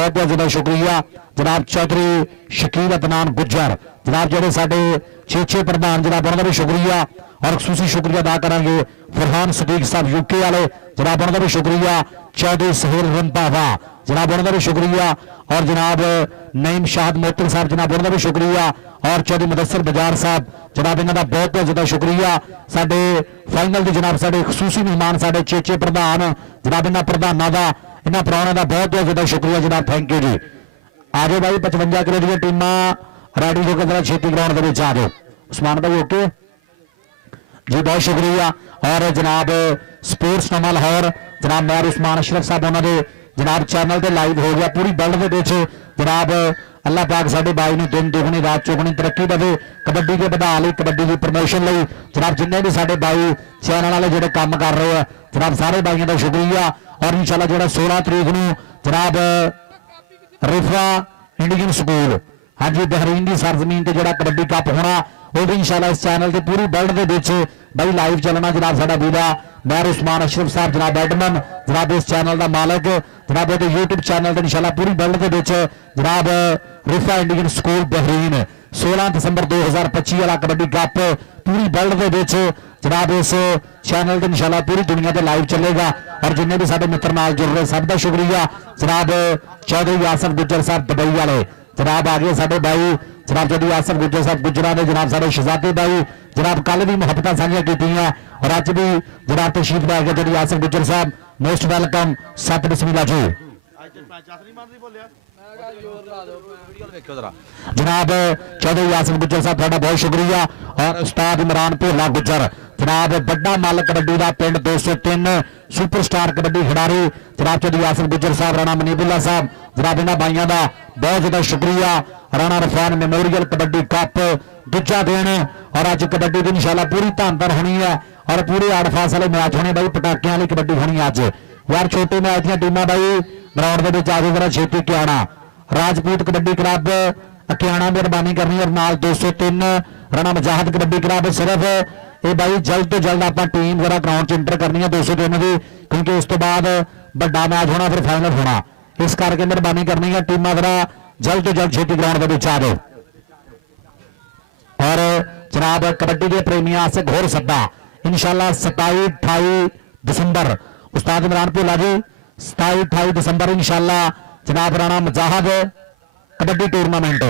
बहुत बहुत ज़्यादा शुक्रिया जनाब चौधरी शकील अदनान गुज्जर जनाब जोड़े साढ़े 6 प्रधान जनाब उन्होंने भी शुक्रिया और खसूसी शुक्रिया अदा करेंगे फरहान सदीक साहब यूके वाले जनाब उन्होंने भी शुक्रिया चौधरी सहेल रंधावा जनाब उन्होंने भी शुक्रिया और जनाब नईम शाहद मोहतर साहब जनाब उन्होंने भी शुक्रिया और चौधरी मुदस्सर बजार साहब जनाब इन्हों का बहुत बहुत ज़्यादा शुक्रिया साढ़े फाइनल की जनाब साढ़े खसूसी मेहमान साढ़े 6 प्रधान जनाब इन्होंने प्रधानों का इन्होंने प्राणों का बहुत बहुत ज़्यादा शुक्रिया जनाब थैंक यू जी आ जाओ भाई 55 किलो दी टीमां रेडी होकर जरा छेती ग्राउंड के आ जाओ उस्मान भाई ओके जी बहुत शुक्रिया और जनाब स्पोर्ट्स नमा लाहौर जनाब मैर उस्मान अशरफ साहब उन्होंने जनाब चैनल से लाइव हो गया पूरी वर्ल्ड के जनाब अल्लाह पाक साडे बाई ने दिन दुगनी रात चौगनी तरक्की देवे कबड्डी के बढ़ा ली कबड्डी की प्रमोशन ली जनाब जिन्हें भी साडे बाई चैनल वाले जो काम कर रहे हैं जनाब सारे बाइयों का शुक्रिया और इंशाल्लाह जो 16 तरीक को जनाब रिफा इंडियन स्कूल हाँ जी बहरीन की सरजमीन से जो कबड्डी कप होना वो भी इंशाल्लाह इस चैनल से पूरी वर्ल्ड के बई लाइव चलना जनाब साडा वीरा मैर उस्मान अशरफ साहब जनाब बैडमैन जनाब इस चैनल का मालिक जनाब यूट्यूब चैनल से इंशाल्लाह पूरी वर्ल्ड के जनाब रिफा इंडियन स्कूल बहरीन 16 दिसंबर 2025 वाला कबड्डी कप पूरी वर्ल्ड के जनाब इस चैनल से इंशाल्लाह पूरी दुनिया से लाइव चलेगा और जिन्हें भी साडे मित्र नाल जुड़ रहे सब का शुक्रिया जनाब चौधरी आसफ गुज्जर साहब दुबई वाले जनाब आ गए साडे भाई जनाब चौधरी आसफ गुज्जर साहब गुजरा ने जनाब साडे शहजादे भाई जनाब कल भी मुहब्बत साझियां कीतियां और अज भी जनाब तशरीफ लै गए चौधरी आसफ गुज्जर साहब मोस्ट वेलकम सत बिस्मिल्लाह जी जनाब चौधरी आसफ गुज्जर साहब थोड़ा बहुत शुक्रिया और उस्ताद इमरान भोला गुज्जर जनाब बड़ा मल कबड्डी का पिंड 203 सुपरस्टार कबड्डी खिडारी जनाब चौधरी आसफ गुज्जर साहब राणा मनीबुल्ला साहब जनाब इन्होंने भाइयों का बहुत ज्यादा शुक्रिया राणा रफान मेमोरियल कबड्डी कप दूजा दिन और अज कबड्डी की इंशाल्लाह पूरी धन धन होनी है और पूरे 8 फास वाले मैच होने भाई पटाखियां वाली कबड्डी होनी अज यार छोटे मैच दी टीमां भाई ग्राउंड के आ जरा छेती क्याणा राजपूत कबड्डी क्लब अकियाणा मेहरबानी करनी और नाल 203 राणा मुजाहिद कबड्डी क्लब सिर्फ ये भाई जल्द तो जल्द आप टीम जरा ग्राउंड च इंटर करनी है 203 की क्योंकि उस तो बाद बड़ा मैच होना फिर फाइनल होना इस करके मेहरबानी करनी है टीमां जरा जल्द तो जल्द छेती ग्राउंड के आ जाओ और जनाब कबड्डी के प्रेमियों से घोर सद्दा इंशाल्लाह 27-28 दिसंबर उस्ताद इमरान भोला जी 27-28 दिसंबर इंशाल्लाह जनाब राणा मुजाहिद कबड्डी टूर्नामेंट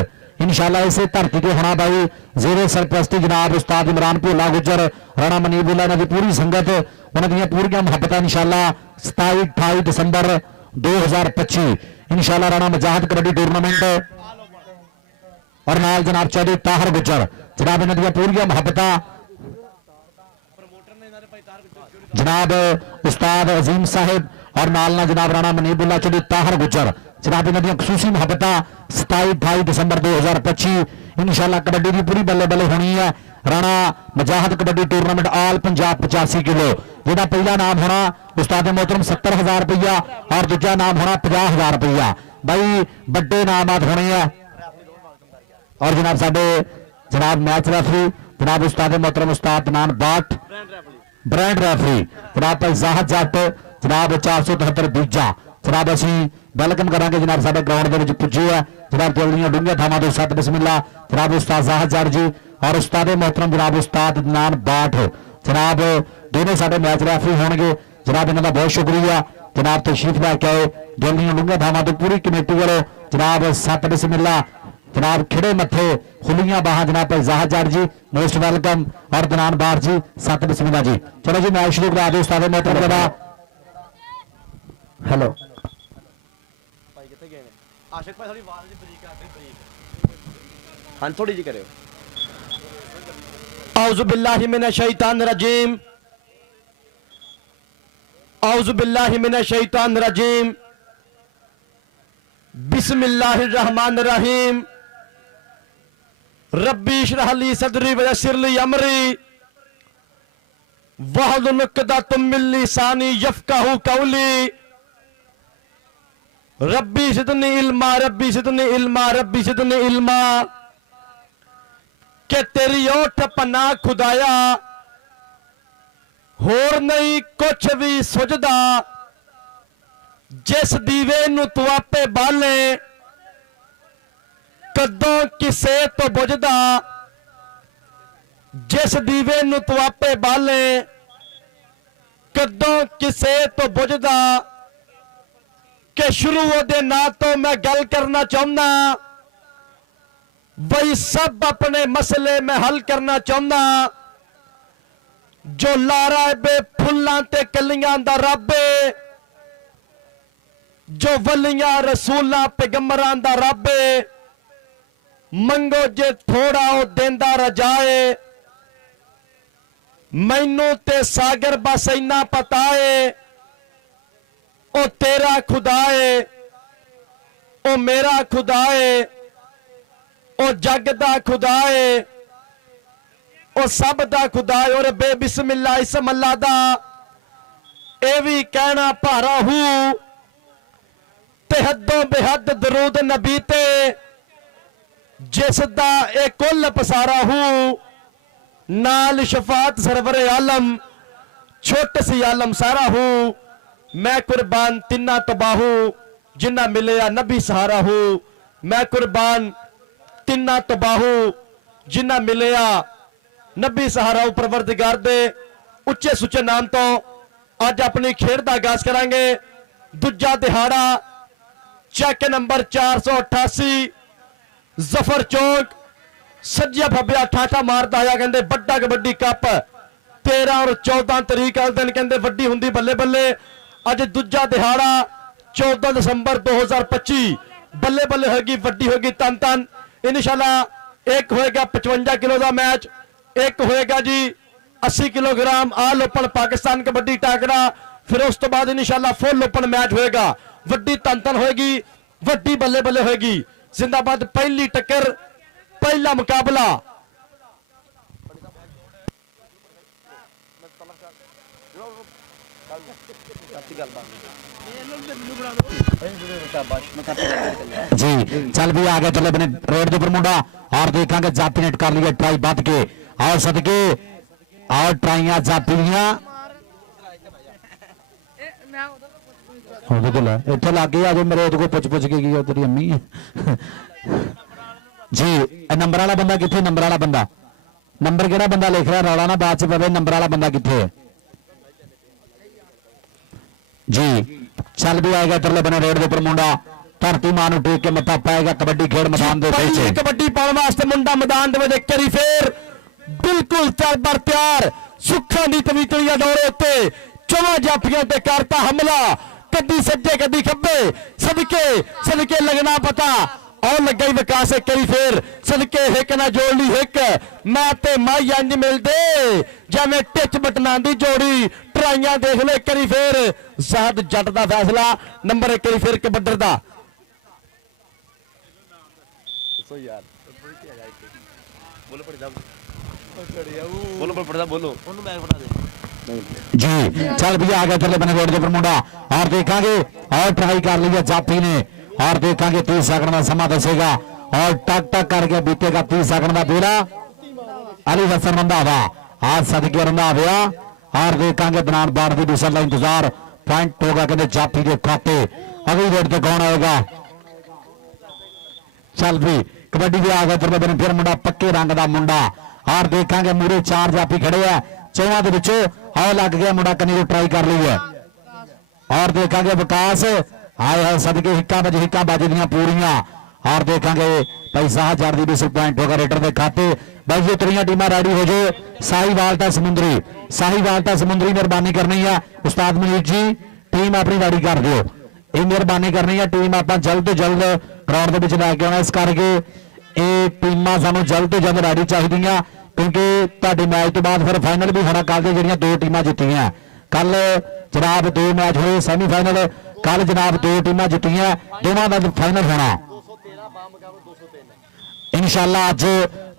इंशाल्लाह इसे धरती के होना भाई जेरे सरप्रस्ती जनाब उस्ताद इमरान भोला गुजर राणा मनीबुल्ला इन्हों की पूरी संगत उन्होंने पूरी मुहब्बत इंशाल्लाह 27-28 दिसंबर 2025 इंशाल्लाह राणा मुजाहिद कबड्डी टूर्नामेंट और नाल जनाब चौधरी ताहर गुजर जनाब इन्हों पूरी मुहब्बत जनाब उस्ताद अजीम साहिब और नाल ना जनाब राणा मनीबुल्ला चौधरी ताहर गुजर जनाब इन्हों खसूसी मुहब्बत 27-28 दिसंबर 2025 इंशाल्लाह कबड्डी की पूरी बल्ले बल्ले होनी है राणा मुजाहिद कबड्डी टूर्नामेंट आल पंजाब 85 किलो जिहदा पहला नाम होना उस्ताद मोहतरम 70,000 रुपया और दूजा नाम होना 50,000 रुपया भाई बड़े नामात होने हैं और जनाब साडे जनाब मैच रेफरी जनाब उस्ताद मोहतरम उस्ताद नान बाट ब्रांड रेफरी जनाब जाहद जट जनाब 473 बीजा जनाब असी वेलकम करांगे जनाब साडे ग्राउंड के पुजे है जनाब जल्दियां डूंगियां थावां तो सत बिस्मिल्ला जनाब उस्ताद जाहद जट जी और उस्ताद मोहतरम जनाब उस्ताद नान बाट जनाब दोनों साडे मैच रेफरी होंगे जनाब इन्हों का बहुत शुक्रिया जनाब तशरीफ लैके आए जल्दियां डूंगियां थावां तो पूरी कमेटी वालों जनाब सत बिस्मिल्ला जनाब खिड़े मथे खुलियां बाहां जनाब जाहद जट जी मोस्ट वेलकम और दनान बाट जी सत बिस्मिल्ला जी चलो जी मैच शुरू करा दो उस्ताद मोहतरम जरा हेलो आशिक भाई थोड़ी आवाज बरीक आ गई बरीक हां थोड़ी जी करियो औज़ु बिल्लाहि मिनश शैतानिर रजीम औज़ु बिल्लाहि मिनश शैतानिर रजीम बिस्मिल्लाहिर रहमानिर रहीम रब्बी इश्रह ली सदरी व यस्सिर ली अमरी वहलुल उक़दतम मिन लिसानी यफ़क़हू क़ौली रब्बी ज़िदनी इल्मा रब्बी ज़िदनी इल्मा रब्बी ज़िदनी इल्मा के तेरी ओठ पन्ना खुदाया होर नहीं कुछ भी सुझदा जिस दीवे नूं तू आपे बाले कदों किसे तो बुझदा, जिस दीवे नूं तू आपे बाले कदों किसे तो बुझदा, कि शुरू ओदे ना तो मैं गल करना चाहना, वही सब अपने मसले में हल करना चाहना। जो लारा बे फुल्लां ते कलियां दा रब है, जो वलियां रसूलां पैगंबरां दा रब है, मंगो जे थोड़ा ओ देंदा रजाए, मैनू ते सागर बस इन्ना पता है, ओ तेरा खुदा है, ओ मेरा खुदा है, ओ जग दा खुदा है, ओ सब दा खुदा है। और बेबिस्मिल्लाह इसम अल्लाह दा ए भी कहना भारा हूं, ते हदों बेहद दरूद नबी ते, जिस दा ए कुल पसारा हूं, नाल शफात सरवरे आलम, छोट सी आलम सारा हूं। मैं कुर्बान तिन्ना तबाहू, जिन्ना मिले नबी सहारा हूं। मैं कुर्बान तिन्ना तबाहू, जिन्ना मिले नबी सहारा हूं। परवरदिगार दे उच्चे सुच्चे नाम तो अज अपनी खेड का आगाज करांगे। दूजा दिहाड़ा चेक नंबर 488 जफर चौक, सज्जा फब्बिया ठाठा मारदा आया। कहते बड़ा कबड्डी कप 13 और 14 तरीक वाले दिन कहते वड्डी हुंदी बल्ले बल्ले। अज दूजा दिहाड़ा 14 दिसंबर 2025 बल्ले बल्ले होगी, वड्डी होगी तन तन। इंशाल्लाह एक होएगा 55 किलो का मैच, एक होएगा जी 80 किलोग्राम आल ओपन पाकिस्तान कबड्डी टाकरा। फिर उस तो बाद इंशाल्लाह फुल ओपन मैच होएगा, वड्डी तन तन होएगी, वड्डी बल्ले बल्ले होएगी। जिंदाबाद पहली टक्कर, पहला मुकाबला। जी चल भी आ गया, चले बने रोड के ऊपर मुंडा और देखेंगे जापी ने कर लिया ट्राई बद के और सदके और ट्राइया जापी दियां इतने लग गई। आज मेरे को पुछ पुछ के गई तेरी अम्मी जी। नंबर वाला बंदा किथे? नंबर वाला बंदा, नंबर केड़ा बंदा लिख रहा? रौला ना बाद च पवे। नंबर वाला बंदा किथे है जी? चल भी आएगा तरले बने रोड के ऊपर मुंडा धरती मां नूं टेक के मत्था पाएगा कबड्डी खेड मैदान दे विच। कबड्डी पाउण वास्ते मुंडा मैदान दे विच करी फेर बिल्कुल तैयार तैयार। सुखा दी तवीतलिया दौरे उत्ते चौवां जाफियां ते करता हमला, कदी सज्जे कदी खब्बे, सदके सदके लगना पता और लग गई विकास कई फेर सदके हिक ना जोड़ ली हिक। मैं ते माई अंज मिलदे जिवें टिच बटना दी जोड़ी। ट्राइयां देख लो करी फेर ज़ाद जट दा फैसला नंबर 1 करी फेर कबड्डर दा। जी चल भी आ गया चले बने रोड के ऊपर मुंडा और देखेंगे और ट्राई कर लिया जापी ने और देखेंगे 30 सेकंड का समा दसेगा और टक टक करके बीतेगा 30 सेकंड का बेला। अली हसन रंधावा आज सदके रंधावा और देखेंगे दनान बाढ़ की बिसल का इंतजार। पॉइंट होगा कहते जापी के खाते। अगली रेड से कौन आएगा? चल भी कबड्डी भी आ गया चल बने फिर मुंडा पक्के रंग का मुंडा और देखेंगे मूरे 4 जापी खड़े है चौहां के पिछों और लग गया मुंडा कनी को ट्राई कर ली है और देखेंगे विकास आए है सदके हिक्का बज दियां पूरियां और देखेंगे पैसा 1000 की 20 पॉइंट होगा रेडर के खाते। भाई ये त्रियां टीमां रेडी हो जाओ। साहिवाल समुंदरी मेहरबानी करनी है उस्ताद मनीष जी, टीम अपनी रेडी कर दो। ये मेहरबानी करनी है टीम आप जल्द तो जल्द ग्राउंड के लैके आना। इस करके ये टीमां सानू जल्द तो जल्द रेडी चाहिए क्योंकि तुहाडे मैच तो बाद फिर फाइनल भी होना। कल जिहड़ियां 2 टीमां जित्तियां, कल जनाब 2 मैच हुए सैमीफाइनल, कल जनाब 2 टीमां जित्तियां, दोवां दा फाइनल होना इंशाअल्लाह। अज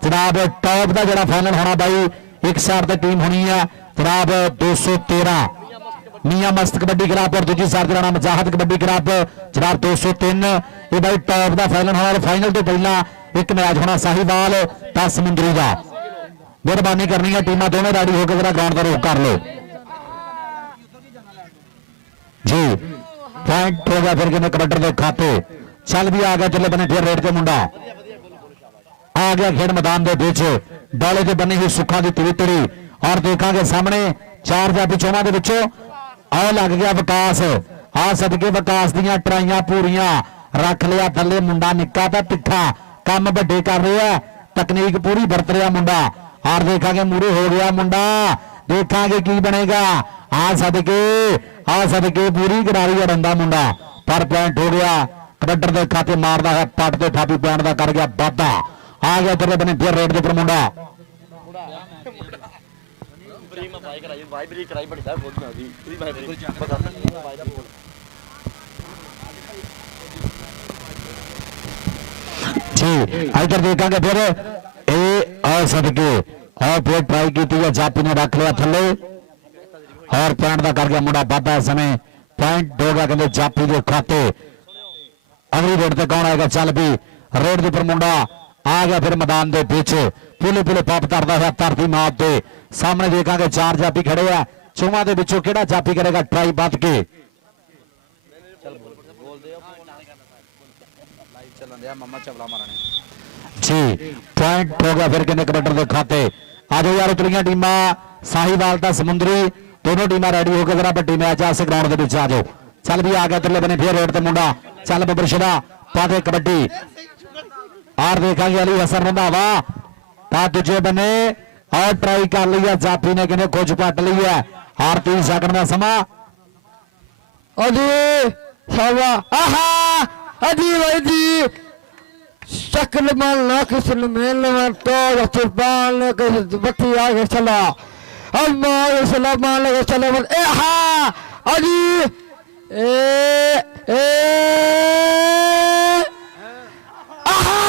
जनाब टॉप का जिहड़ा फाइनल होना भाई एक साइड की टीम होनी है जनाब 213 मियां मस्त कबड्डी क्लब और दूसरी साइड का नाम मजाहत कबड्डी क्लब जनाब 203। ये भाई टॉप का फाइनल होना और फाइनल तो पहला एक मैच होना साहिवाल ता समुंदरी का। मेहरबानी करनी है टीमां दोनों रेडी होकर जरा ग्राउंड का रुख कर लो जी। पॉइंट हो गया फिर कहते कबड्डी के खाते चल भी आ गया चले बने फिर रेड के मुंडा आ गया खेड मैदान के बीच डोले से बनी हुई सुखा की तिवितड़ी और देखांगे सामने चार जाफी चौहां दे विचों आओ लग गया विकास आ सदके विकास दियां ट्राइयां पूरियां रख लिया थले मुंडा निक्का ते तिखा काम वड्डे कर रहा है तकनीक पूरी बरत रहा मुंडा और देखांगे मूरे हो गया मुंडा देखांगे की बनेगा आ सदके पूरी करारी है डंडा मुंडा पर पॉइंट हो गया कबड्डर के खाते मारदा है पट ते थापी पैण दा कर गया वाधा आ गया तेरे बने फिर रेड के उपर मुंडा जी इधर देखेंगे फिर सदके और फिर ट्राई की है जापी ने रख लिया थले और पॉइंट का कर गया मुंडा वाधा इस समय पॉइंट हो गया कहते जापी के खाते अगली रेड से कौन आएगा चल भी रेड के उपर मुंडा आ गया फिर मैदान के पीछे पुले पुले पप तरदा है धरती मात के सामने देखेंगे चार जापी खड़े हैं चौहां के विचों किहड़ा जापी करेगा ट्राई बद के जी पॉइंट हो गया फिर कहने कबड्डर के खाते आज यार उतरिया टीमां साहिवाल ता समुंदरी दोनों टीमां रेडी होकर जरा बड़ी मैच आ ग्राउंड के आ जाओ चल भी आ गया तिरले बने फिर रेड ते मुंडा चल बबर शिरा पाते कबड्डी और देखेंगे अली हसन रंधावा ता दूजे बने और ट्राई कर ली है जापी ने कहने कुछ पट ली है और 3 सेकंड का समा शक्ल माल किसन मेल में तो चुरपान बत्ती आगे चला अम्मा सलाम लगे चले ए हा अजी ए आहा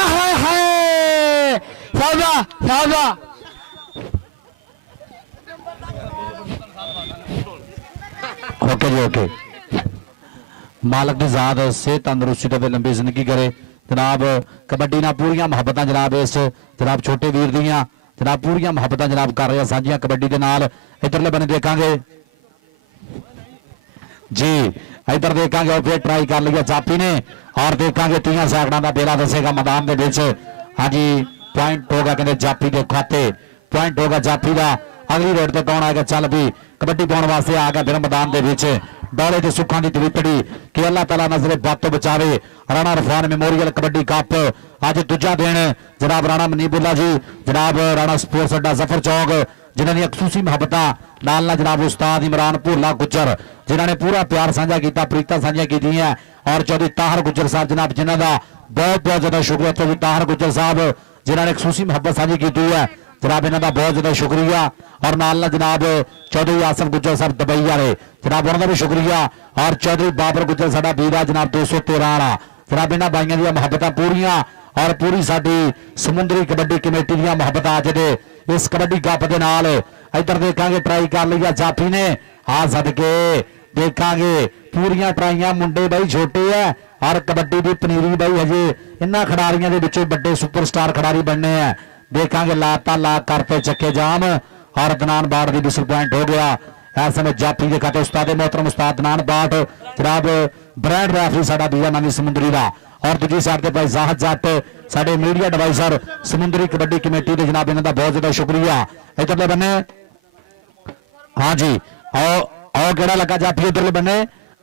आहा है सादा सादा ओके जी ओके मालक की जात सेहत तंदुरुस्ती ते लंबी जिंदगी करे जनाब कबड्डी ना पूरियां मुहब्बतां जनाब इस जनाब छोटे वीर दियां जनाब पूरियां मुहब्बतां जनाब कर रहे साझियां कबड्डी के नाल इधरले बने देखांगे जी इधर देखांगे और फिर ट्राई कर लिया जापी ने और देखांगे 30 सैकड़ों का बेला दसेगा मैदान के बीच हाँ जी पॉइंट होगा कहते जापी के खाते पॉइंट होगा जापी का अगली रेड से कौन आएगा चल भी कबड्डी पाने वास्ते आ गया फिर मैदान के बीच डोले के सुखा की तवितड़ी कि अल्लाह तला नजरे बद तो बचावे राणा इरफान मेमोरियल कबड्डी कप अज दूजा दिन जनाब राणा मनीबुल्ला जी जनाब राणा स्पोर्ट्स अड्डा जफर चौक जिन्होंने खसूसी मुहब्बत नाल जनाब उस्ताद इमरान भोला गुज्जर जिन्होंने पूरा प्यार साझा किया प्रीता साझा की और चौधरी ताहर गुज्जर साहब जनाब जिन्हों का बहुत बहुत ज्यादा शुक्रिया चौधरी ताहर गुज्जर साहब जिन्होंने खसूसी मुहब्बत साझी की है जनाब इन्हों का बहुत ज्यादा शुक्रिया और नाल जनाब चौधरी आसफ गुज्जर साहब दुबई वाले जनाब उन्होंने भी शुक्रिया और चौधरी बाबर गुज्जर साडा वीर जनाब 213 वाला जनाब इन्होंने बाइया दी मुहब्बत पूरियां और पूरी साडी समुंदरी कबड्डी कमेटी दी मुहब्बत अज दे इस कबड्डी कप दे नाल इधर देखांगे ट्राई कर लिया जाफी ने आ सदके देखांगे पूरियां ट्राइयां मुंडे बई छोटे है और कबड्डी की पनीरी बई हजे इन्हां खिडारियों के विचों बड़े सुपरस्टार खिडारी बनने हैं देखांगे लाता ला करते चक्के जाम और अदनान बाट की विसल पॉइंट हो गया इस समय जाफी के खाते उस्ताद मोहतरम उस्ताद अदनान बाट जनाब ब्रांड रैफरी साडा बीजा नानी समुंदरी का और दूसरी साइड से भाई जाहद जट साडे मीडिया एडवाइजर समुंदरी कबड्डी कमेटी के जनाब इन्हों का बहुत ज्यादा शुक्रिया इधरले बने हाँ जी आओ केड़ा लगा जाफी इधरले बने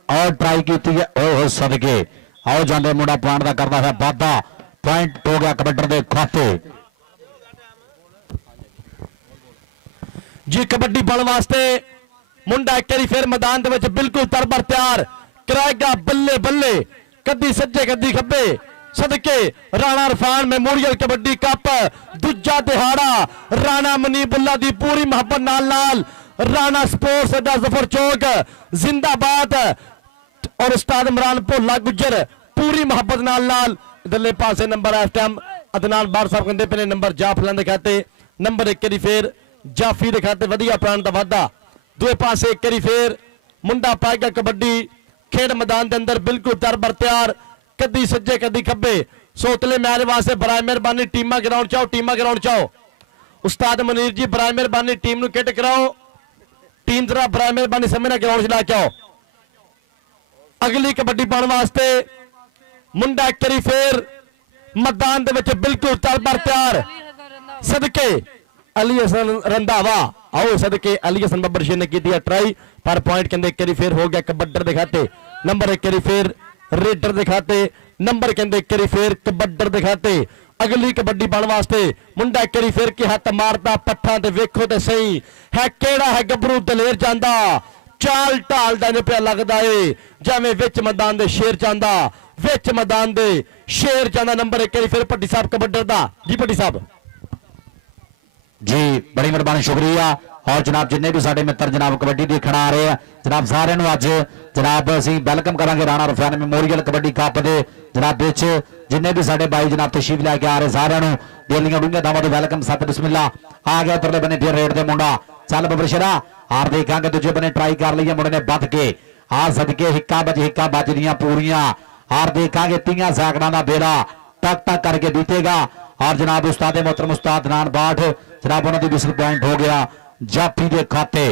और ट्राई की है सदके आओ जाते मुंडा पॉइंट का करता है वाधा पॉइंट हो गया कबड्डर के खाते जी कबड्डी पाने वास्ते मुंडा एक बारी फिर मैदान के बिल्कुल तरबर तैयार कराएगा बल्ले बल्ले कदी सज्जे कदी खब्बे सदके राणा इरफान मेमोरियल कबड्डी कप दूजा दिहाड़ा राणा मनीबुल्ला दी पूरी मुहब्बत नाल राणा स्पोर्ट्स अड्डा जफर चौक जिंदाबाद और उस्ताद इमरान भोला गुज्जर पूरी मुहब्बत नाल इधरले पासे नंबर इस टाइम अदनान बार साहब कहते पे नंबर जाफलन के खाते नंबर एक बारी फिर जाफी के खाते वधिया प्राण का वाधा दूए पासे एक बारी फिर मुंडा पाएगा कबड्डी खेड मैदान के अंदर बिल्कुल तरबर तैयार कदी सज्जे कदी खब्बे सोतले मैच वास्ते बराए मेहरबानी टीमां ग्राउंड चाओ उस्ताद मनीर जी बराए मेहरबानी टीम नूं किट कराओ टीम जरा बराए मेहरबानी समय ग्राउंड च ला के आओ अगली कबड्डी पाने वास्ते मुंडा एक बारी फिर मैदान दे विच बिल्कुल तलबर तैयार सदके अली हसन रंधावा आओ सदके अली हसन बब्बर शेर ने की ट्राई पर पॉइंट कहते एक बारी फिर हो गया कबड्डर दिखाते नंबर एक बारी फिर रेडर दिखाते नंबर कहते एक बारी फिर कबड्डर दिखाते अगली कबड्डी पाने वास्ते मुंडा एक बारी फिर के हथ मारता पट्ठा ते वेखो ते सही है केड़ा है गबरू दलेर जांदा चाल ढाल का पिया लगता है जिवें विच मैदान दे शेर चांदा विच मैदान दे शेर चांदा नंबर एक बारी फिर भट्टी साहब कबड्डर दा जी भट्टी साहब जी बड़ी मेहरबानी शुक्रिया और जनाब जिन्ने भी साडे मित्र जनाब कबड्डी देखण आ रहे हैं जनाब सारिਆਂ ਨੂੰ ਅੱਜ जनाब ਅਸੀਂ ਵੈਲਕਮ ਕਰਾਂਗੇ ਰਾਣਾ ਰਫਾਨ ਮੈਮੋਰੀਅਲ ਕਬੱਡੀ ਕੱਪ ਦੇ जनाब ਵਿੱਚ जिन्ने भी साडे भाई जनाब तशरीफ लैके आ रहे सारिਆਂ ਨੂੰ दिल ਦੀਆਂ ਡੂੰਘੀਆਂ ਦਾਵਾਂ ਤੋਂ ਵੈਲਕਮ ਸਤ ਬਿਸਮਿल्ला आ गया परले बने फिर रेड दे मुंडा चल बबर शेरा हार देखांगे दूजे बने ट्राई कर ली मुंडे ने बद के आ सदके हिक्का बज दियां पूरियां हार देखांगे 30 सैकड़ा का बेड़ा टक टक करके बीतेगा और जनाब उस्ताद मोहतरम उस्ताद नान बाट जनाब उन्होंने विसल पॉइंट हो गया जाफी के खाते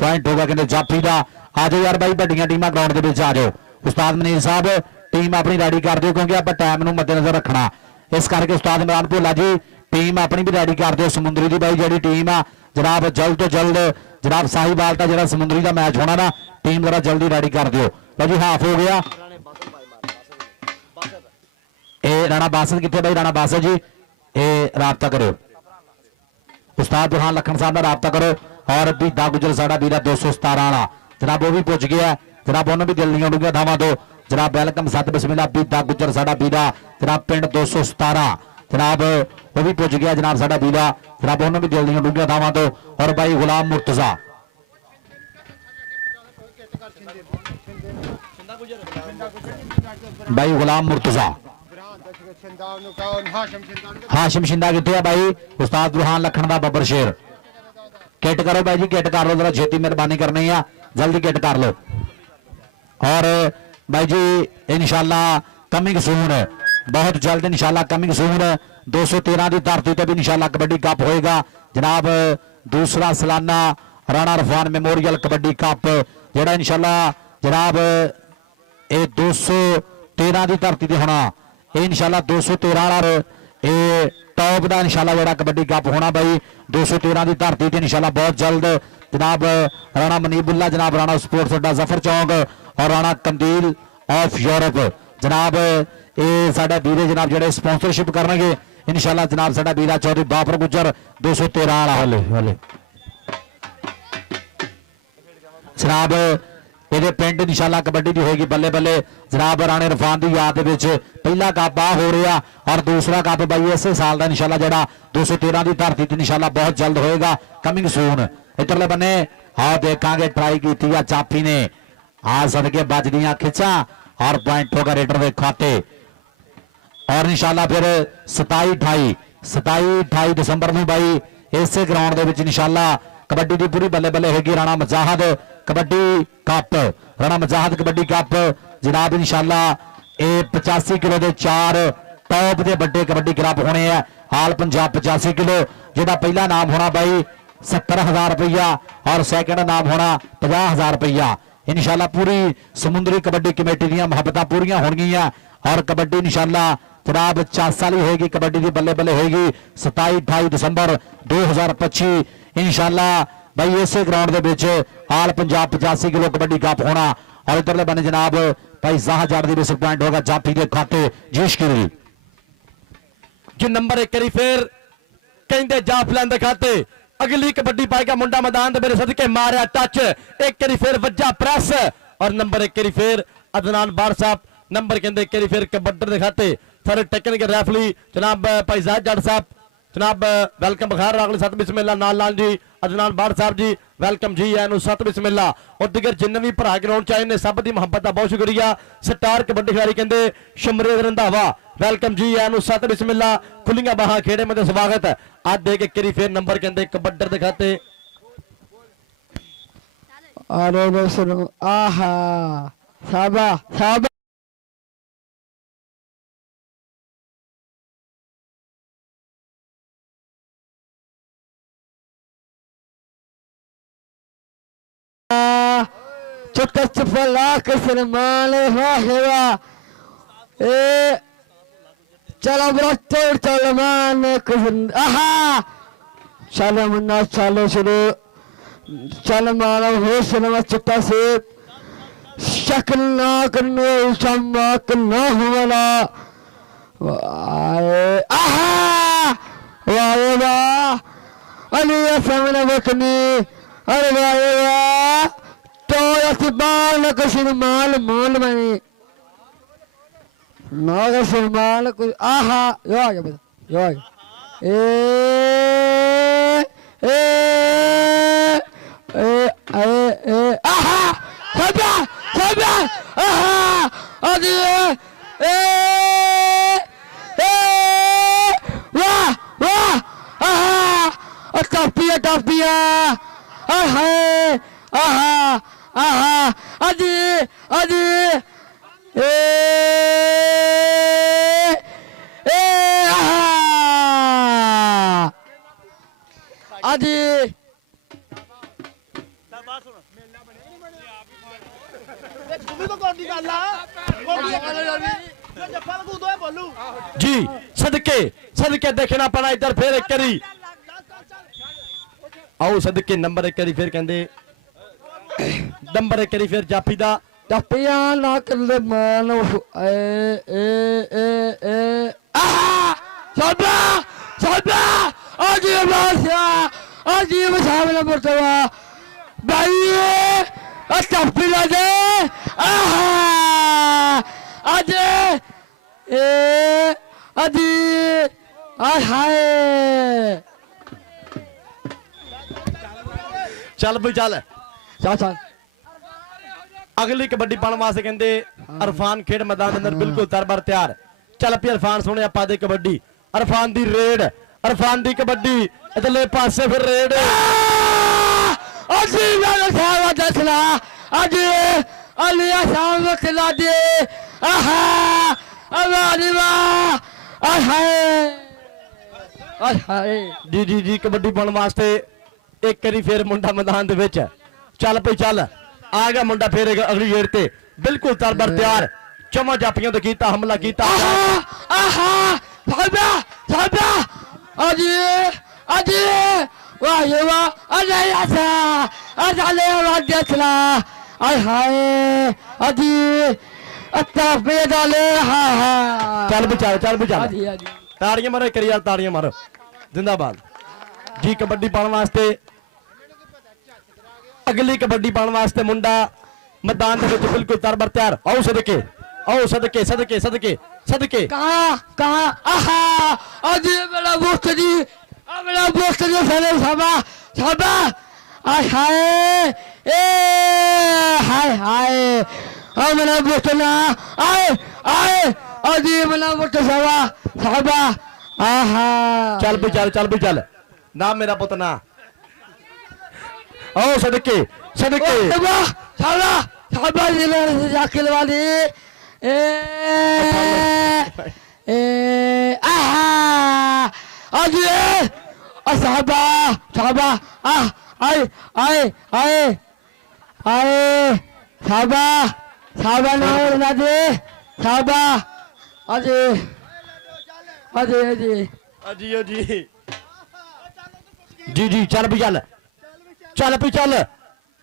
पॉइंट हो गया कहते जाफी का आ जाओ यार भाई बड़िया टीमां ग्राउंड के आ जाओ उस्ताद मनीर साहब टीम अपनी रेडी कर दो क्योंकि आप टाइम मद्देनजर रखना इस करके उस्ताद इमरान भोला जी टीम अपनी भी रेडी कर दो समुंदरी की भाई जी टीम आ जनाब जल्द तो जल्द जनाब साहिवाल का जो समुंदरी का मैच होना ना टीम जरा जल्दी रेडी कर दो लो जी हाफ हो गया राणा बासत कितने भाई राणा बासत जी ये राबता करो उस्ताद बुरहान लखन साहब का राबता करो और बीदा गुजर साडा बीरा 217 वाला जनाब वो भी पुज गया जनाब उन्होंने भी दिल दी डूंघियां धावां तो जनाब वेलकम सत बिस्मिल्ला बीदा गुजर साडा बीरा जनाब पिंड 217 जनाब वो भी पुज गया जनाब साडा बीरा जनाब उन्होंने भी दिल दी डूंघियां धावां तो और भाई गुलाम मुर्तजा भाई गुलाम मुर्तजा हाशिम शिंदा कितने भाई उस्ताद बुरहान लखन का बब्बर शेर किट करो भाई जी किट कर लो जरा छेती मेहरबानी करनी है जल्दी किट कर लो और भाई जी इंशाल्लाह कमिंग सून बहुत जल्द इंशाल्लाह कमिंग सून 213 की धरती तो भी इंशाल्लाह कबड्डी कप होएगा जनाब दूसरा सालाना राणा रफान मेमोरियल कबड्डी कप जेड़ा इंशाल्लाह जनाब ये 213 की धरती ते होना इंशाल्लाह 213 वाला ये टॉप का इंशाल्लाह जो कबड्डी कप होना भाई 213 की धरती से इंशाल्लाह बहुत जल्द जनाब राणा मनीबुल्ला जनाब राणा स्पोर्ट्स अड्डा जफर चौक और राणा कंदील ऑफ यूरोप जनाब ये साडा वीरे जनाब जो स्पॉन्सरशिप करेंगे इंशाल्लाह जनाब साडा वीरा चौधरी बापर गुजर 213 वाला हले जनाब ये पिंड इंशाल्लाह कबड्डी की होगी बल्ले बल्ले जनाब राणे रफान की याद पहला कप आ हो रहा और दूसरा कप भाई इस साल का इंशाल्लाह जो 213 की धरती इंशाल्लाह बहुत जल्द होएगा कमिंग सून इधरले बने हाँ देखांगे ट्राई की चापी ने आ सदके बज दियां खिचा और पॉइंट होगा रेडर के खाते और इंशाल्लाह फिर 27-28 दिसंबर में भाई इस ग्राउंड के इंशाल्लाह कबड्डी की पूरी बल्ले बल्ले होगी राणा मजाहद कबड्डी कप राणा मजाहद कबड्डी कप जनाब इंशाल्लाह ये 85 किलो के 4 टॉप के बड़े कबड्डी कप होने हैं हाल पंजाब 85 किलो जिहदा पहला नाम होना भाई 70,000 रुपया और सैकेंड नाम होना 50,000 रुपया इंशाल्लाह पूरी समुद्री कबड्डी कमेटी दी मुहब्बतां पूरियां होणगियां और कबड्डी इंशाल्लाह जनाब 4 साली होगी कबड्डी की बल्ले बल्ले होगी 27-28 दिसंबर 2025 इंशाल्लाह भाई इस ग्राउंड के आल पंजाब 85 किलो कबड्डी कप होना और इधरले बने जनाब भाई जाह जट दी विसल पॉइंट होगा जाफी के खाते जीशगिरी जो नंबर एक करी फिर कहते जाफलैन के खाते अगली कबड्डी पाएगा मुंडा मैदान दे मेरे सदके मारिया टच एक करी फिर वज्जा प्रेस और नंबर एक करी फिर अदनान बार साहब नंबर कहते एक करी फिर कबड्डर के खाते फिर टेकन के रेफली जनाब भाई जाह जट साहब जनाब वेलकम बखार अगले सत बिस्मिल्ला नाल लाल जी अदनान बार साहब जी वेलकम जी एनु सत बिस्मिल्ला और दिगर जिन्ने भी भरा ग्राउंड चाहे ने सब दी मुहब्बत का बहुत शुक्रिया स्टार कबड्डी खिलाड़ी कहते शमरे रंधावा वेलकम जी एनु सत बिस्मिल्ला खुलियां बाहां खेड़े में स्वागत आज दे के करी फिर नंबर कहते कबड्डर दिखाते अरे सुनो आहा साबा साबा चुटच फला किसन माल वाहेवा ए चलो बड़ा चोर चल मान किसन आहा चलो मुन्ना चलो शुरू चल मारो हो सिनेमा चिट्टा से शक्ल ना करने चमक ना होना आहा वाह वाह अली सामने बतनी अरे वाह वाह तो ऐसे बाल किसी माल माल बने ना किसी माल कुछ आहा यो आ गया बेटा यो आ गया ए आहा सबा सबा आहा अरे वाह वाह आहा टॉपिया टॉपिया आहा आहा आहा अजी अजी ए आहा अजी जी सदके सदके देखना पड़ा इधर फिर एक करी आओ सदके नंबर एक करी फिर कहंदे नंबर एक करी फिर जाफी दा टपिया ना कर ले मान ए आहा सबा सबा अजी बादशाह अजी बसावला मरतबा भाई टपिया दे आहा अजी ए अजी हाय चल भाई चल चल चल अगली कबड्डी पाने वास्ते कहंदे अरफान खेड मैदान के अंदर बिल्कुल तरबर तैयार चल पी अरफान सोने आपा दे कबड्डी अरफान दी रेड अरफान दी कबड्डी इधरले पासे फिर रेड अजी वाला सावा दसला अजी अलिया सावा खिला दे आहा अवारी वाह आहा जी जी जी कबड्डी पाने वास्ते एक करी फिर मुंडा मैदान दे विच चल पई चल आ गया मुंडा फिर अगली गेट ते बिल्कुल तरबर तैयार चौवां जाफियां तो कीता हमला कीता आहा साबा साबा अजी अजी वाह ये वाह अरे ऐसा अरे वाह दसला आय हाय अजी अच्छा पे डाले हा हा चल भी चल अजी अजी ताड़ियां मारो करी यार ताड़ियां मारो जिंदाबाद जी कबड्डी पाने वास्ते अगली कबड्डी पाने वास्ते मुंडा मैदान दे विच बिल्कुल तरबर तैयार आओ सदके सदके सदके सदके कहां आहा अजी मेरा दोस्त जी मेरा दोस्त जी साले साबा साबा आय हाय ए हाय हाय मेरा दोस्त ना आए आए अजी मेरा दोस्त साबा साबा आहा चल भी चल ना मेरा पुत ना आओ सदके सदके साबा साबा साबा जिले जाकिल वाली आहा अजी साबा साबा आए आए आए आए साबा साबा ना दे साबा अजी अजी अजी अजी जी जी चल भी चल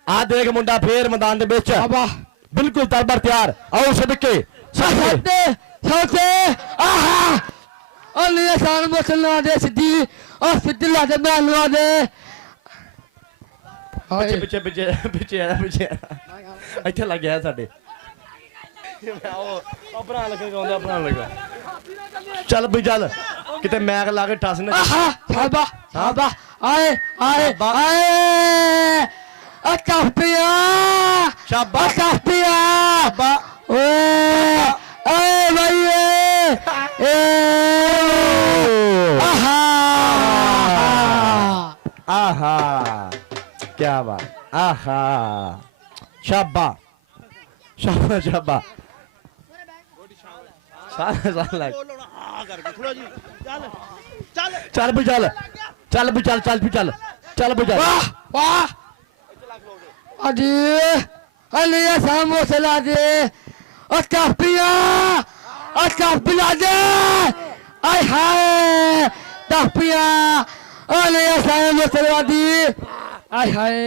आ देख मुंडा फिर मैदान दे विच साबा बिल्कुल तरबर तैयार आओ सदके साथे साथे आहा अलिया सान मसला दे सिद्धी और सिद्धी ला दे मैं दे ਪਿੱਛੇ ਇੱਥੇ ਲੱਗ ਗਿਆ ਸਾਡੇ ਉਹ ਭਰਾ ਲੱਗਾ ਗਾਉਂਦਾ ਭਰਾ ਲੱਗਾ ਚੱਲ ਵੀ ਚੱਲ ਕਿਤੇ ਮੈਕ ਲਾ ਕੇ ਠੱਸ ਨਾ ਸਾਬਾ ਸਾਬਾ ਆਏ ਆਏ ਆਏ ਅਕਾਪੀਆ ਸ਼ਾਬਾ ਅਕਾਪੀਆ ਬਾ ਓਏ ਓਏ ਭਾਈ ਏ ਆਹਾ आहा क्या बात आहा शाबा शाबा शाबा चल भी चल चल भी चल चल भी चल चल भी चल वाह वाह अजी अलिया सामो सला दे अस्ताफिया अस्ताफिला दे आय हाय ताफिया अलिया सामो सला दे आय हाय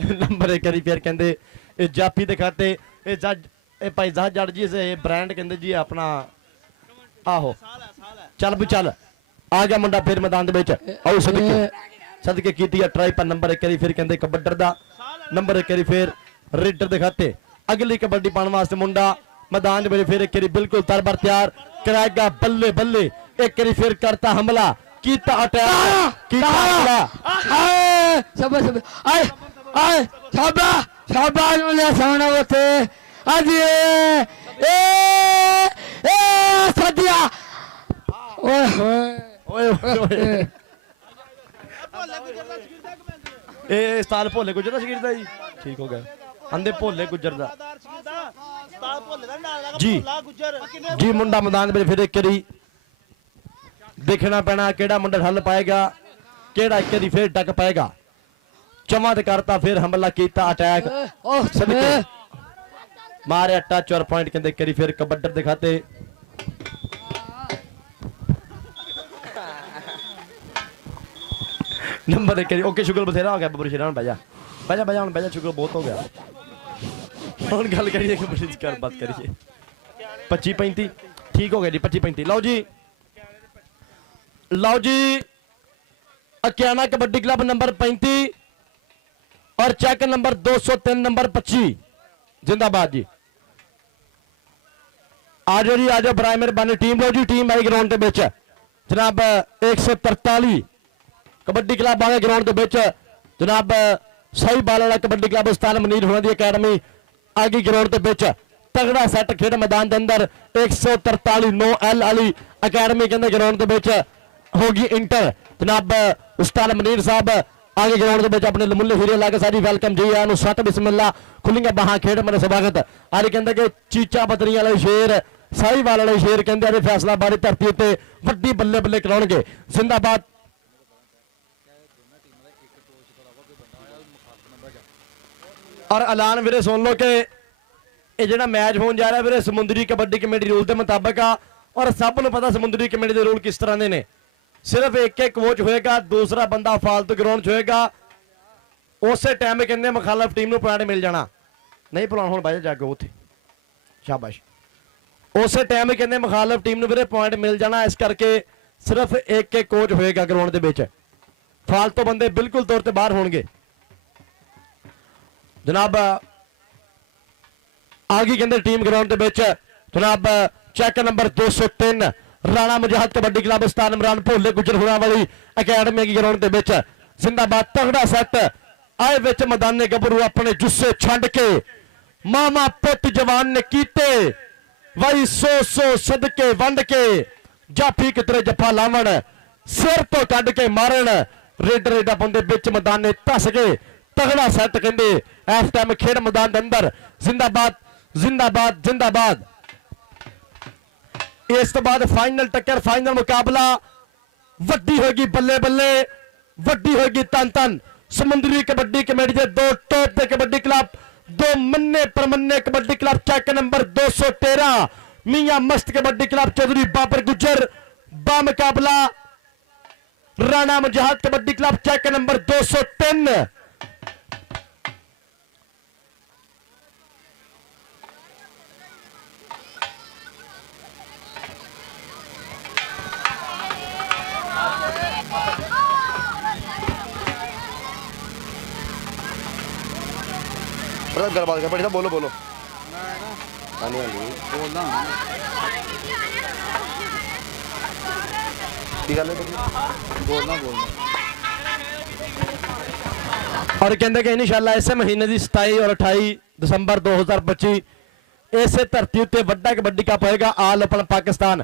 नंबर एक करी फिर कहते ये जाफी के खाते ये जज ये भाई जहाज जड़ जी इसे ब्रांड कहते जी अपना आहो चल भी चल आ गया मुंडा फिर मैदान दे विच आओ सदके की ट्राई पर नंबर एक करी फिर कहते कबड्डर दा नंबर एक करी फिर रेडर दे खाते अगली कबड्डी पाने वास्ते मुंडा मैदान दे विच फिर एक करी बिल्कुल तरबर तैयार कराएगा बल्ले बल्ले एक करी फिर करता हमला कीता अटैक कीता हमला सब सब आय आय साबा साबा ने सामने होते आज ए सदिया ओए ओए ओए ए साल भोले गुजर दा शकीर दा जी ठीक हो गया आंदे भोले गुजर दा जी जी मुंडा मैदान में फिर एक करी देखना पैना केड़ा मुंडा हल पाएगा केड़ा एक करी फिर टक पाएगा चमा ते करता फिर हमला कीता अटैक सदके मारे टच और पॉइंट कहते करी फिर कबड्डर दिखाते नंबर एक ओके शुक्र बथेरा हो गया बबरू शेरान बजा बजा बजा हुन बजा शुक्र बहुत हो गया हुन गल करिए कि बड़ी कर बात करिए 25 35 ठीक हो गया जी 25 35 लो जी अकियाना कबड्डी क्लब नंबर 35 और चेक नंबर 203 नंबर 25 जिंदाबाद जी आज जी आज बराए मेहरबानी टीम लो जी टीम आई ग्राउंड के बिच जनाब 143 कबड्डी क्लब आए ग्राउंड के बिच जनाब सही बाल वाला कबड्डी क्लब उस्ताद मनीर होना दी अकैडमी आ गई ग्राउंड के बिच तगड़ा सैट खेड मैदान के अंदर 143 नो एल अली अकैडमी कहते ग्राउंड के बिच होगी इंटर जनाब उस्ताद मनीर साहब आगे ग्राउंड के बिच अपने लमुल्ले हीरे लाके सारी वेलकम जी आनु सत बिस्मिल्ला खुलियां बाहां खेड मेरे स्वागत आज कहते कि चीचा बदरी वाले शेर साहिवाल वाले शेर कहते फैसलाबाद धरती उत्ते वड्डी बल्ले बल्ले कराउणगे जिंदाबाद और ऐलान वीरे सुन लो कि ये जो मैच होने जा रहा है वीरे समुद्री कबड्डी कमेटी रूल के मुताबिक आ और सब नूं पता समुद्री कमेटी के रूल किस तरह के ने सिर्फ एक एक कोच होएगा दूसरा बंदा फालतू ग्राउंड च होएगा उस टाइम कहते मुखालफ टीम नूं पॉइंट मिल जाना नहीं भुलाउण हुण बह जागो उत्थे शाबाश उस टाइम कहते मुखालफ टीम नूं वीरे पॉइंट मिल जाना इस करके सिर्फ एक एक कोच होएगा ग्राउंड के विच फालतू बंदे बिल्कुल तौर पर बाहर होणगे जनाब आगे कहते टीम ग्राउंड के बिच जनाब चेक नंबर 203 राणा मुजाहिद कबड्डी क्लब उस्ताद इमरान भोले गुजर होना वाली अकैडमी की ग्राउंड के बिच जिंदाबाद तगड़ा सैट आए विच मैदाने गबरू अपने जुस्से छंड के मामा पुत जवान ने कीते वही सो सदके वंड के जाफी कितरे जफा लावण सिर तो कढ़ के मारन रेड रेडा बंदे बिच मैदाने धस गए तगड़ा सैट कहते इस टाइम खेड मैदान के अंदर जिंदाबाद जिंदाबाद जिंदाबाद इस तो बाद फाइनल टक्कर फाइनल मुकाबला वड्डी होगी बल्ले बल्ले वड्डी होगी तन तन समुद्री कबड्डी कमेटी के दो टॉप के कबड्डी क्लब दो मन्ने परमन्ने कबड्डी क्लब चेक नंबर 213 मियां मस्त कबड्डी क्लब चौधरी बाबर गुजर बा मुकाबला राणा मुजाहिद कबड्डी क्लब चेक नंबर 203 गलबात कर बड़ी बोलो बोलो बोलना बोलना बोलना और कहते कि इंशाअल्लाह इस महीने की 27 और 28 दिसंबर 2025 इस धरती उत्ते वड्डा कबड्डी कप होएगा आल ओपन पाकिस्तान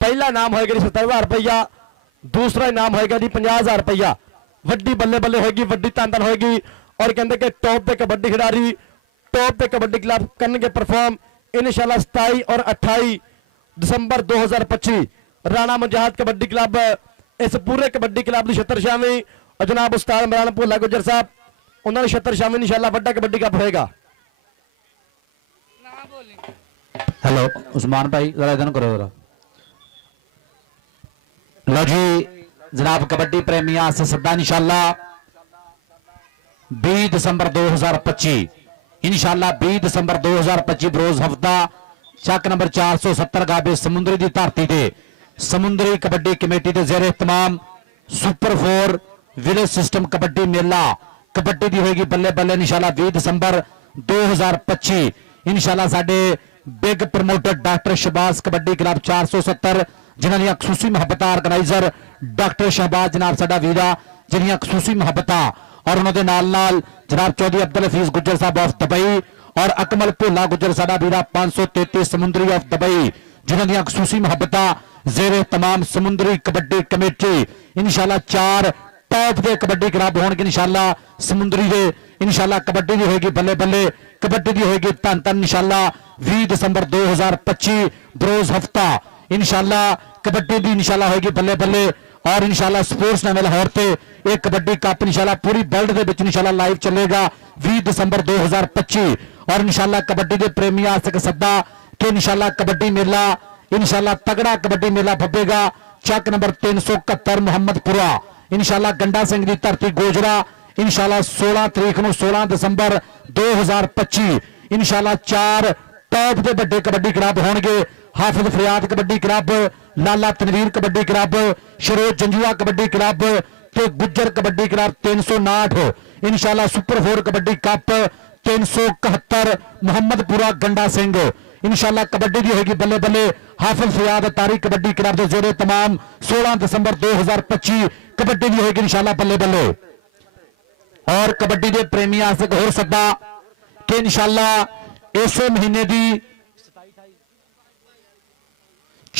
पहला इनाम होएगा जी 70,000 रुपया दूसरा इनाम होएगा जी 50,000 रुपया वड्डी बल्ले बल्ले होगी वड्डी तांतन होगी और कहते कि टॉप पे कबड्डी खिडारी टॉप पे कबड्डी क्लब करने परफॉर्म इंशाअल्लाह 27 और 28 दिसंबर 2025 राणा मुजाहिद कबड्डी क्लब इस पूरे कबड्डी क्लब की छत्तर शामी और जनाब उस्ताद इमरान भोला गुजर साहब उन्होंने छत्तर शामी इंशाअल्लाह वड्डा कबड्डी कप होएगा हेलो उस्मान भाई जरा इधर करो जरा। लो जी जनाब कबड्डी प्रेमियों से सद्दा इंशाल्लाह 20 दिसंबर 2025 इंशाल्लाह 20 दिसंबर 2025 बरोज हफ्ता चक नंबर 470 गाबे समुंदरी की धरती से समुंदरी कबड्डी कमेटी के जेर तमाम सुपर 4 विलेज सिस्टम कबड्डी मेला कबड्डी की होगी बल्ले बल्ले इंशाल्लाह 20 दिसंबर 2025 इंशाल्लाह साडे big promoter doctor Shahbaz kabaddi club 470 जिन्होंने खसूसी मुहब्बत ऑर्गेनाइजर डॉक्टर शहबाज जनाब साडा वीरा जिन्होंने खसूसी मुहब्बत और उन्होंने नाल जनाब चौधरी अब्दुल हफीज गुज्जर साहब ऑफ दुबई और अकमल भोला गुज्जर साडा वीरा 533 समुंदरी ऑफ दुबई जिन्होंने खसूसी मुहब्बत जेरे तमाम समुंदरी कबड्डी कमेटी इंशाल्लाह 4 टॉप के कबड्डी क्लब होंगे इंशाल्लाह समुंदरी दे इंशाल्लाह कबड्डी की होगी बल्ले बल्ले कबड्डी की होगी धन धन इंशाल्लाह 20 दिसंबर 2025 बरोज हफ्ता इंशाल्लाह कबड्डी की इंशाल्लाह होगी बल्ले बल्ले और इंशाल्लाह स्पोर्ट्स ने लाहौर से एक कबड्डी कप इंशाल्लाह पूरी वर्ल्ड के विच इंशाल्लाह लाइव चलेगा 20 दिसंबर 2025 और इंशाल्लाह कबड्डी के प्रेमियों से सद्दा कि इंशाल्लाह कबड्डी मेला इंशाल्लाह तगड़ा कबड्डी मेला फपेगा चक नंबर 371 मुहम्मदपुरा इंशाल्लाह गंडा सिंह की धरती गोजरा इंशाल्लाह 16 तरीक को 16 दिसंबर 2025 इंशाल्लाह 4 टॉप के बड़े कबड्डी क्लब होंगे हाफिज फरियाद कबड्डी क्लब लाला तनवीर कबड्डी क्लब शरोज जंजुआ कबड्डी क्लब ते गुज्जर कबड्डी क्लब 359 इंशाल्लाह सुपर 4 कबड्डी कप 371 मुहम्मदपुरा गंडा सिंह इंशाल्लाह कबड्डी की होगी बल्ले बल्ले हाफिज फरियाद तारी कबड्डी क्लब के जेरे तमाम 16 दिसंबर 2025 कबड्डी की होगी इंशाल्लाह बल्ले बल्ले और कबड्डी के प्रेमियों से होर सद्दा कि इंशाल्लाह इस महीने की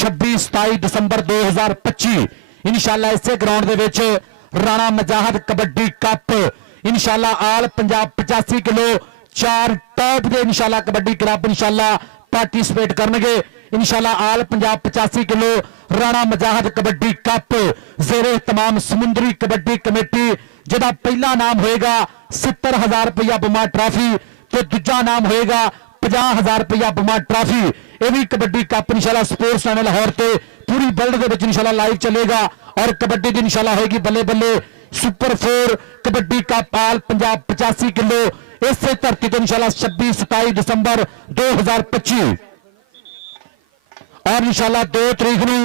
26-27 दिसंबर 2025 इंशाल्लाह इसे ग्राउंड दे विच राणा मजाहद कबड्डी कप इंशाल्लाह आल पंजाब 85 किलो 4 टॉप के इंशाल्लाह कबड्डी क्लब इंशाल्लाह पार्टिसिपेट करनगे इंशाल्लाह आल पंजाब 85 किलो राणा मजाहद कबड्डी कप जेरे तमाम समुंदरी कबड्डी कमेटी जिहदा पहला नाम होएगा 70,000 रुपया बमा ट्रॉफी तो दूजा नाम होएगा 50,000 रुपया बमा ट्रॉफी यह भी कबड्डी कप इंशाल्लाह स्पोर्ट्स चैनल लाहौर से पूरी वर्ल्ड के इंशाल्लाह लाइव चलेगा और कबड्डी की इंशाल्लाह होगी बल्ले बल्ले सुपर 4 कबड्डी कप आल पंजाब 85 किलो इस धरती तो इंशाल्लाह 26-27 दिसंबर 2025 और इंशाल्लाह 2 तरीक नूं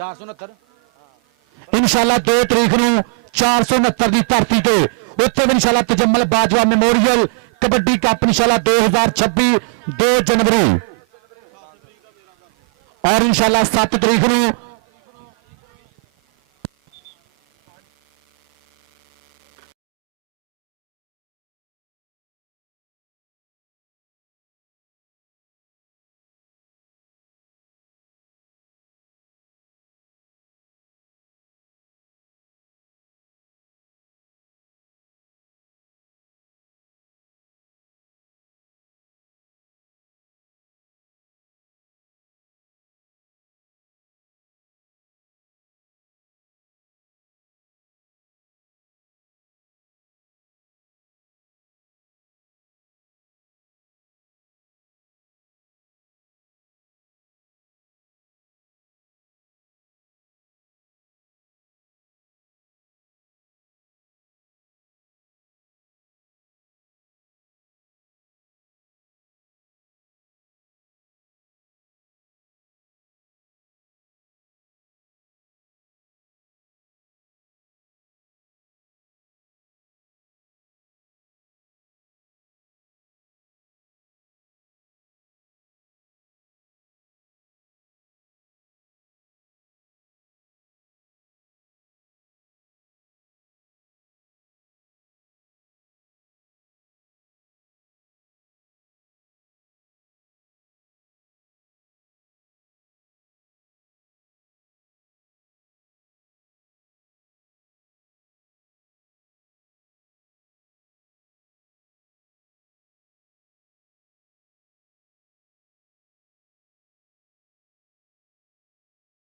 469 इंशाल्लाह 2 तरीक नूं 469 की धरती से उत्थे भी इंशाल्लाह तजम्मल बाजवा मेमोरियल कबड्डी कप इंशाल्लाह 2026 2 जनवरी और इंशाल्लाह 7 तरीक नूं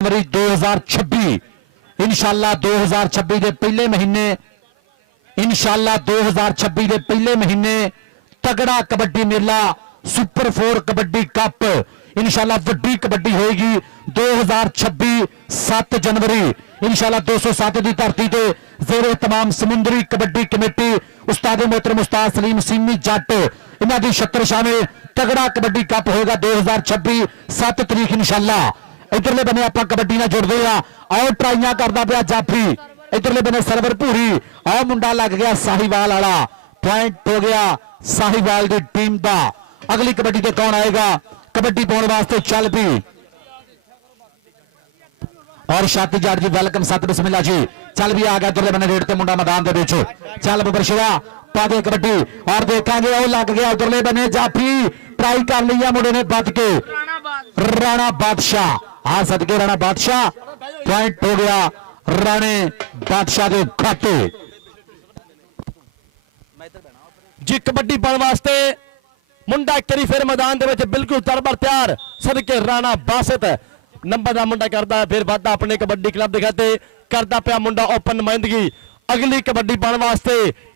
जनवरी 2026 इंशाल्लाह 2026 के पहले महीने इंशाल्लाह 2026 के पहले महीने तगड़ा कबड्डी मेला सुपर 4 कबड्डी कप इंशाल्लाह वड्डी कबड्डी होएगी 2026 7 जनवरी इंशाल्लाह 207 की धरती ते जेरे तमाम समुंदरी कबड्डी कमेटी उस्ताद मोहतरम उस्ताद सलीम सीमी जट इन्हां दी छत्रछाह में तगड़ा कबड्डी कप होएगा 2026 7 तारीख इंशाल्लाह। इधरले बने आप कबड्डी नाल जुड़दे आ आओ ट्राइयां करदा पिया जाफी इधरले बने सरवर भूरी आओ मुंडा लग गया साहिवाल वाला पॉइंट हो गया साहिवाल की टीम का। अगली कबड्डी ते कौन आएगा कबड्डी पाने वास्ते चल भी और शाती जाट जी वेलकम सत बिस्मिल्लाह जी चल भी आ गया इधरले बने रेड ते मुंडा मैदान दे विच चल बबर शिवा पा दे कबड्डी और देखेंगे वो लग गया उधरले बने जाफी ट्राई कर लिया मुंडे ने बच के राणा बादशाह आ सदके राणा बादशाह पॉइंट हो गया राणे बादशाह के खाते जी। कबड्डी पाने वास्ते मुंडा करी फिर मैदान दे विच बिल्कुल तरबर तैयार सदके राणा बासत नंबर का मुंडा करता है फिर वादा अपने कबड्डी क्लब दिखाते करता पिया मुंडा ओपन नुमाइंदगी। अगली कबड्डी पाने वास्ते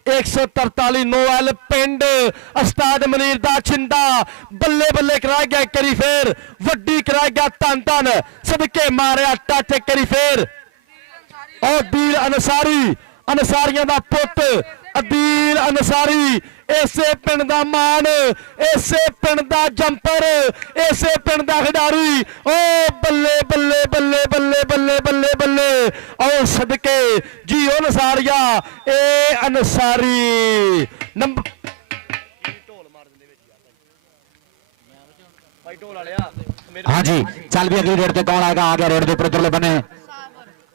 143 नोएल पिंड उस्ताद मनीर दा छिंदा बल्ले बल्ले करा गया करी फिर वड्डी करा गया तन तन सदके मारिया टच करी फिर और अदील अंसारी अंसारियां दा पुत अदील अंसारी इसे पिंड दा मान इसे पिंड दा जंपर इसे पिंड दा खिडारी ओ बल्ले बल्ले बल्ले बल्ले बल्ले बल्ले बल्ले और सदके जी ओ अंसारिया ए अंसारी नंबर हाँ जी चल भी अगली रेड पे कौन आएगा आ गया रेड के ऊपर उधरले बने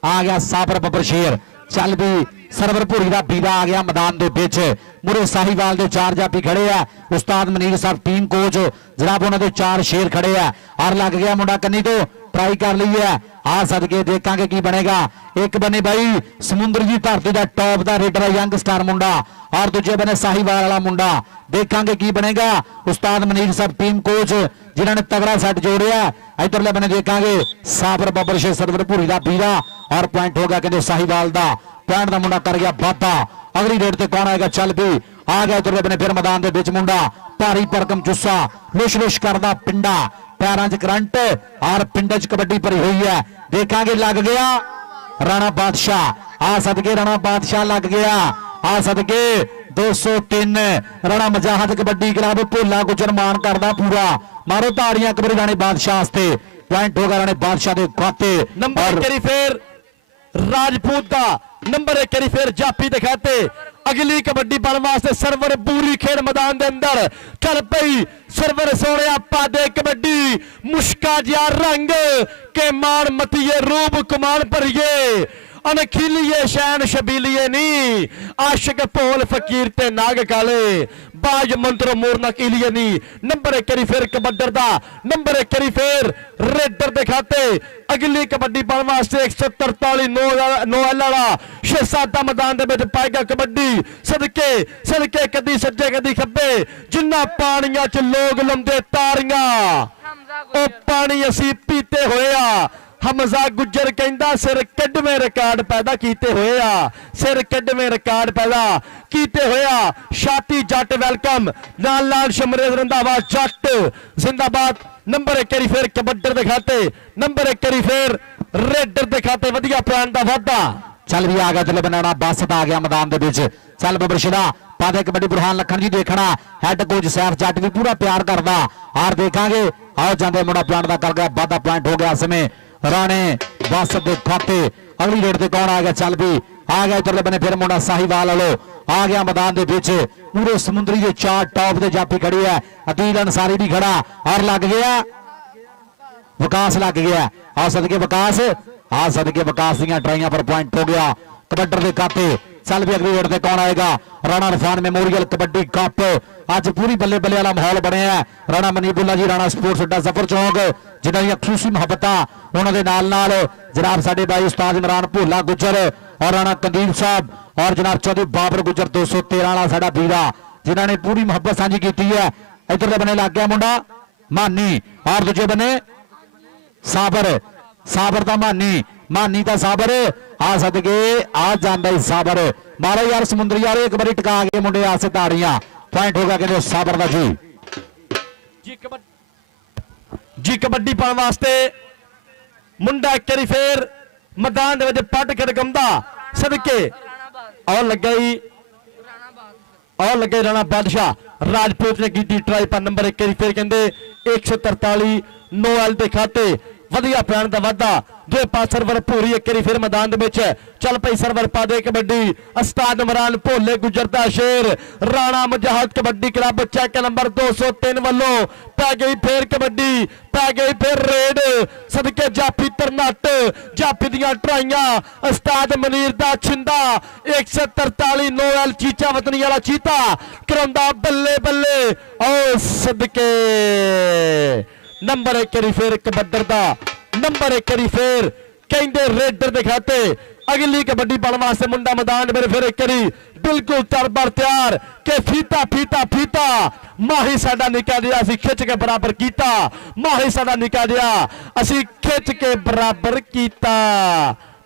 आ गया साबर बबर शेर चल भी सरवर भूरी का बीरा आ गया मैदान के बिच मुरे साहिवाल के 4 जाफी खड़े है उस्ताद मनीर साहब टीम कोच जनाब उन्होंने 4 शेर खड़े है और लग गया मुंडा कन्नी तो ट्राई कर ली है आ सदके देखेंगे की बनेगा। एक बने भाई समुद्र की धरती का टॉप का रेडर यंग स्टार मुंडा और दूजे बने साहिवाल वाला मुंडा देखेंगे की बनेगा। उस्ताद मनीर साहब टीम कोच जिन्होंने तगड़ा सेट जोड़िया इधरले बने देखेंगे साबर बबर शेर सरवर भूरी का बीरा और पॉइंट हो गया कहते साहिवाल का पॉइंट का मुंडा कर गया वाधा। अगली रेड से कौन आएगा चल भी आ गया इधरले बने फिर मैदान के बिच मुंडा भारी भरकम जुस्सा लुश लुश करदा पिंडा पैरों च करंट और पिंड च कबड्डी भरी हुई है देखेंगे लग गया राणा बादशाह आ सदके राणा बादशाह लग गया आ सदके 203 राणा मजाहत कबड्डी क्लब भोला गुजर मान करदा पूरा मारो ताड़ियां कबड्डी राणे बादशाह पॉइंट होगा राणे बादशाह के खाते नंबर करी फिर राजपूत का नंबर 1 करी फिर जाफी दिखाते। अगली कबड्डी पाने वास्ते सरवर पूरी खेल मैदान के अंदर चल पई सरवर सोने पादे कबड्डी मुश्का जिया रंग के मान मतिये रूप कुमान भरिए अनखीलिए शैन शबीलिए नी आशिक भोल फकीर ते नाग काले बाज मंत्र मोर नकीलिए नी। नंबर 1 करी फिर कबड्डर दा नंबर 1 करी फिर रेडर दे खाते। अगली कबड्डी पाने वास्ते 143 नोएल वाला शहजादा मैदान दे विच पाएगा कबड्डी सदके सदके कदी सज्जे कदी खब्बे जिन्ना पानियां च लोग लंदे तारियां ओ पानी असी पीते होए आ। हमजा गुजर कहंदा सिर कड्डवें रिकॉर्ड पैदा कीते होए आ सिर कड्डवें रिकॉर्ड पैदा कीते होए आ। शाती जट वेलकम लाल लाल शमरेज रंधावा जट जिंदाबाद। नंबर 1 करी फिर कबड्डर दे खाते नंबर 1 करी फिर रेडर दे खाते वधिया पॉइंट दा वाधा चल भी आ गया चलो बनाना बासत आ गया मैदान के बीच चल बबरशिला पादे कबड्डी बुरहान लखन जी देखना हैड कोच सैफ जट भी पूरा प्यार करदा और देखांगे आओ जाते मुंडा पॉइंट का कर गया वाधा पॉइंट हो गया समय राणे बासत के खाते। अगली रेड से कौन आ गया चल भी आ गया इधरले बने फिर मुंडा साहिवाल वालो आ गया मैदान के बीच पूरे समुद्री के 4 टॉप के जाफी खड़ी है अदील अंसारी भी खड़ा और लग गया विकास लग गया आ सदके विकास आ सदके विकास दियां ट्राइयां पर पॉइंट हो गया कबड्डर के खाते। चल भी अगली रेड से कौन आएगा राणा इरफान मेमोरियल कबड्डी कप अज पूरी बल्ले बल्ले वाला माहौल बने राणा मनीबुल्ला जी राणा स्पोर्ट्स अड्डा जफर चौक जिन्होंने खूसी मुहब्बत उन्होंने जनाब साडे भाई उस्ताद इमरान भोला गुजर और राणा कंदील साहब और जनाब चौधरी बाबर गुजर 213 वाला साडा बीरा जिन्होंने पूरी मुहब्बत साझी की है। इधरले बने लग गया मुंडा मानी और दूजे बने साबर साबर का मानी का साबर आ सदके आ जाता साबर मारो यार समुद्री यार एक बार टिका गए मुंडे आसे ताड़ियां पॉइंट होगा कहते साबर का जी ਜੀ ਕਬੱਡੀ ਪਾਉਣ ਵਾਸਤੇ ਮੁੰਡਾ ਇੱਕ ਵਾਰੀ ਫੇਰ ਮੈਦਾਨ ਦੇ ਵਿੱਚ ਪੱਟ ਖੜਕੰਦਾ ਸਦਕੇ ਆਉ ਲੱਗਾ ਜੀ ਆਉ ਲੱਗੇ ਰਾਣਾ ਬਾਦਸ਼ਾਹ ਰਾਜਪੂਤ ਨੇ ਕੀਤੀ ਟਰਾਈ ਪਰ ਨੰਬਰ 1 ਵਾਰੀ ਫੇਰ ਕਹਿੰਦੇ 143 ਨੋਐਲ ਦੇ ਖਾਤੇ ਵਧੀਆ ਪੈਣ ਦਾ ਵਾਧਾ ਜੇ ਪਾ ਸਰਵਰ ਭੂਰੀ ਇੱਕ ਵਾਰੀ ਫਿਰ ਮੈਦਾਨ ਦੇ ਵਿੱਚ ਚੱਲ ਪਈ ਸਰਵਰ ਪਾ ਦੇ ਕਬੱਡੀ ਉਸਤਾਦ ਇਮਰਾਨ ਭੋਲੇ ਗੁਜਰਦਾ ਸ਼ੇਰ ਰਾਣਾ ਮੁਜਾਹਦ ਕਬੱਡੀ ਕਲੱਬ ਚੈੱਕ ਨੰਬਰ 203 ਵੱਲੋਂ ਪੈ ਗਈ ਫੇਰ ਕਬੱਡੀ ਪੈ ਗਈ ਫਿਰ ਰੇਡ ਸਦਕੇ ਜਾਫੀ ਤਰਨੱਟ ਜਾਫੀ ਦੀਆਂ ਟਰਾਈਆਂ ਉਸਤਾਦ ਮਨੀਰ ਦਾ ਛਿੰਦਾ 143 ਨੋਐਲ ਚੀਚਾ ਵਤਨੀ ਵਾਲਾ ਚੀਤਾ ਕਰਾਉਂਦਾ ਬੱਲੇ ਬੱਲੇ ਓ ਸਦਕੇ ਨੰਬਰ 1 ਵਾਰੀ ਫੇਰ ਕਬੱਡਰ ਦਾ ਨੰਬਰ 1 ਵਾਰੀ ਫੇਰ ਕਹਿੰਦੇ ਰੇਡਰ ਦੇ ਖਾਤੇ ਅਗਲੀ ਕਬੱਡੀ ਪਾਉਣ ਵਾਸਤੇ ਮੁੰਡਾ ਮੈਦਾਨ ਮੇਰੇ ਫਿਰ ਇੱਕ ਵਾਰੀ ਬਿਲਕੁਲ ਤਰਬਰ ਤਿਆਰ ਕਿ ਫੀਤਾ ਮਾਹੀ ਸਾਡਾ ਨਿਕਾ ਦਿਆ ਅਸੀਂ ਖਿੱਚ ਕੇ ਬਰਾਬਰ ਕੀਤਾ ਮਾਹੀ ਸਾਡਾ ਨਿਕਾ ਦਿਆ ਅਸੀਂ ਖਿੱਚ ਕੇ ਬਰਾਬਰ ਕੀਤਾ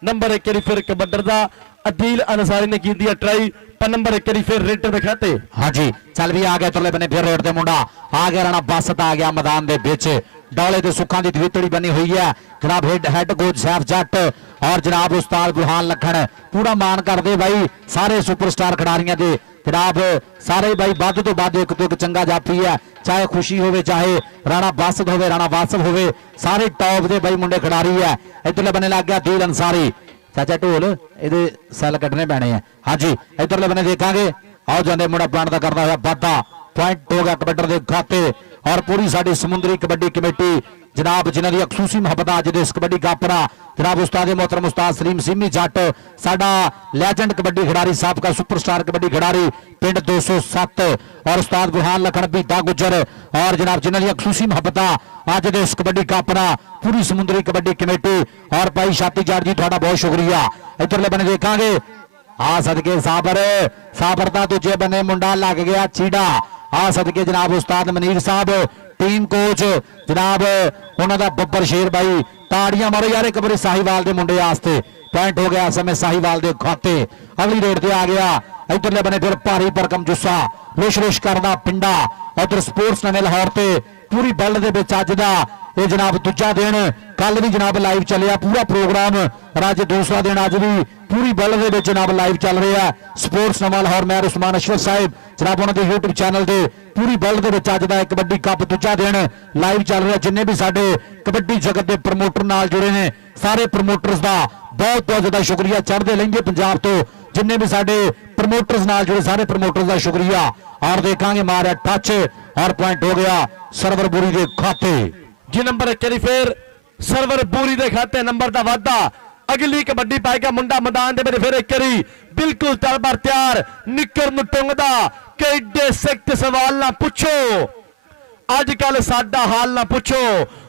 ਨੰਬਰ 1 ਵਾਰੀ ਫਿਰ ਕਬੱਡਰ ਦਾ ਅਦੀਲ ਅਨਸਾਰੀ ਨੇ ਕੀਤੀ ਟਰਾਈ ਪਰ ਨੰਬਰ 1 ਵਾਰੀ ਫਿਰ ਰੇਡਰ ਦੇ ਖਾਤੇ ਹਾਂਜੀ ਚੱਲ ਵੀ ਆ ਗਿਆ ਤੁਰਲੇ ਬੰਨੇ ਫਿਰ ਰੇਡ ਤੇ ਮੁੰਡਾ ਆ ਗਿਆ ਰਾਣਾ ਬਸਤ ਆ ਗਿਆ ਮੈਦਾਨ ਦੇ ਵਿੱਚ ਡੌਲੇ ਦੇ ਸੁੱਖਾਂ ਦੀ ਤਵੀਤੜੀ ਬਣੀ ਹੋਈ ਹੈ ਜਨਾਬ ਹੈਡ ਕੋਚ ਸੈਫ ਜੱਟ ਔਰ ਜਨਾਬ ਉਸਤਾਦ ਗੁਰਹਾਨ ਲਖਣ ਪੂਰਾ ਮਾਣ ਕਰਦੇ ਬਾਈ ਸਾਰੇ ਸੁਪਰਸਟਾਰ ਖਿਡਾਰੀਆਂ ਦੇ ਜਨਾਬ ਸਾਰੇ ਬਾਈ ਵੱਧ ਤੋਂ ਵੱਧ ਇੱਕ ਤੋਂ ਇੱਕ ਚੰਗਾ ਜਾਫੀ ਹੈ ਚਾਹੇ ਖੁਸ਼ੀ ਹੋਵੇ ਚਾਹੇ ਰਾਣਾ ਬਸਤ ਹੋਵੇ ਰਾਣਾ ਵਾਸਫ ਹੋਵੇ ਸਾਰੇ ਟੌਪ ਦੇ ਬਾਈ ਮੁੰਡੇ ਖਿਡਾਰੀ ਹੈ ਇੱਧਰਲੇ ਬੰਨੇ ਲੱਗ ਗਿਆ ਦੀਲ ਅਨਸਾਰੀ ਚਾਚਾ ਢੋਲ ਇਹਦੇ ਸੈੱਲ ਕੱਢਣੇ ਪੈਣੇ ਆ ਹਾਂਜੀ ਇੱਧਰਲੇ ਬੰਨੇ ਦੇਖਾਂਗੇ ਆਓ ਜਾਂਦੇ ਮੁੰਡਾ ਪੁਆਇੰਟ ਦਾ ਕਰਦਾ ਹੋਇਆ ਵਾਧਾ ਪੁਆਇੰਟ ਹੋ ਗਿਆ ਕਬੱਡਰ ਦੇ ਖਾਤੇ ਔਰ ਪੂਰੀ ਸਾਡੀ ਸਮੁੰਦਰੀ ਕਬੱਡੀ ਕਮੇਟੀ ਜਨਾਬ ਜਿਨ੍ਹਾਂ ਦੀ ਖਸੂਸੀ ਮੁਹੱਬਤ ਅੱਜ ਦੇ ਇਸ ਕਬੱਡੀ ਕਾਪਰਾ ਜਨਾਬ ਉਸਤਾਦ मोहतरम ਉਸਤਾਦ ਸਲੀਮ ਸਿੰਮੀ ਜੱਟ ਸਾਡਾ ਲੈਜੈਂਡ ਕਬੱਡੀ ਖਿਡਾਰੀ ਸਾਬਕਾ ਸੁਪਰਸਟਾਰ ਕਬੱਡੀ ਖਿਡਾਰੀ ਪਿੰਡ 207 ਔਰ ਉਸਤਾਦ ਗੁਰਹਾਨ ਲਖਣ ਬੀਤਾ ਗੁੱਜਰ ਔਰ ਜਨਾਬ ਜਿਨ੍ਹਾਂ ਦੀ ਖਸੂਸੀ ਮੁਹੱਬਤ ਅੱਜ ਦੇ ਇਸ ਕਬੱਡੀ ਕਾਪਰਾ ਪੂਰੀ ਸਮੁੰਦਰੀ ਕਬੱਡੀ ਕਮੇਟੀ ਔਰ ਭਾਈ ਛਾਤੀ ਜੱਟ ਜੀ ਤੁਹਾਡਾ ਬਹੁਤ ਸ਼ੁਕਰੀਆ ਇੱਧਰਲੇ ਬੰਨੇ ਦੇਖਾਂਗੇ ਆ ਸਦਕੇ ਸਾਬਰ ਦਾ ਦੂਜੇ ਬੰਨੇ ਮੁੰਡਾ ਲੱਗ ਗਿਆ ਚੀੜਾ ਆ ਸਦਕੇ ਜਨਾਬ ਉਸਤਾਦ ਮਨੀਰ ਸਾਹਿਬ टीम कोच जनाब उन्होंने बब्बर शेर भाई ताड़ियां मारो यार एक बार साहिवाल के मुंडे वास्ते पॉइंट हो गया समय साहिवाल के खाते अगली रेड से आ गया इधरले बने फिर भारी भरकम जुस्सा रुश करना पिंडा उधर स्पोर्ट्स नवे लाहौर से पूरी बैल्ट के अज का ये जनाब दूजा दिन कल भी जनाब लाइव चलिया पूरा प्रोग्राम और अज दूसरा दिन अज भी पूरी बैल्ट के जनाब लाइव चल रहा है स्पोर्ट्स नवा लाहौर मैं उस्मान अशरफ साहिब जनाब उन्होंने यूट्यूब चैनल से पूरी बैल्ट के अज का कबड्डी कप दूजा दिन लाइव चल रहा जिन्हें भी साडे कबड्डी जगत के प्रमोटर नाल जुड़े ने सारे प्रमोटर्स का बहुत बहुत ज्यादा शुक्रिया चढ़ते लहंगे पंजाब तो जिन्हें भी साडे प्रमोटर्स नाल जुड़े सारे प्रमोटर्स का शुक्रिया और देखांगे मारा टच और पॉइंट हो गया सरवर बुरी के खाते जी नंबर 1 फिर सरवर पूरी दे खाते नंबर का वाधा अगली कबड्डी पाएगा मुंडा मैदान दे फिर एक बारी बिल्कुल तलबार तैयार निकर नूं टुंगदा कि एडे सख्त सवाल ना पूछो अजकल साडा हाल ना पूछो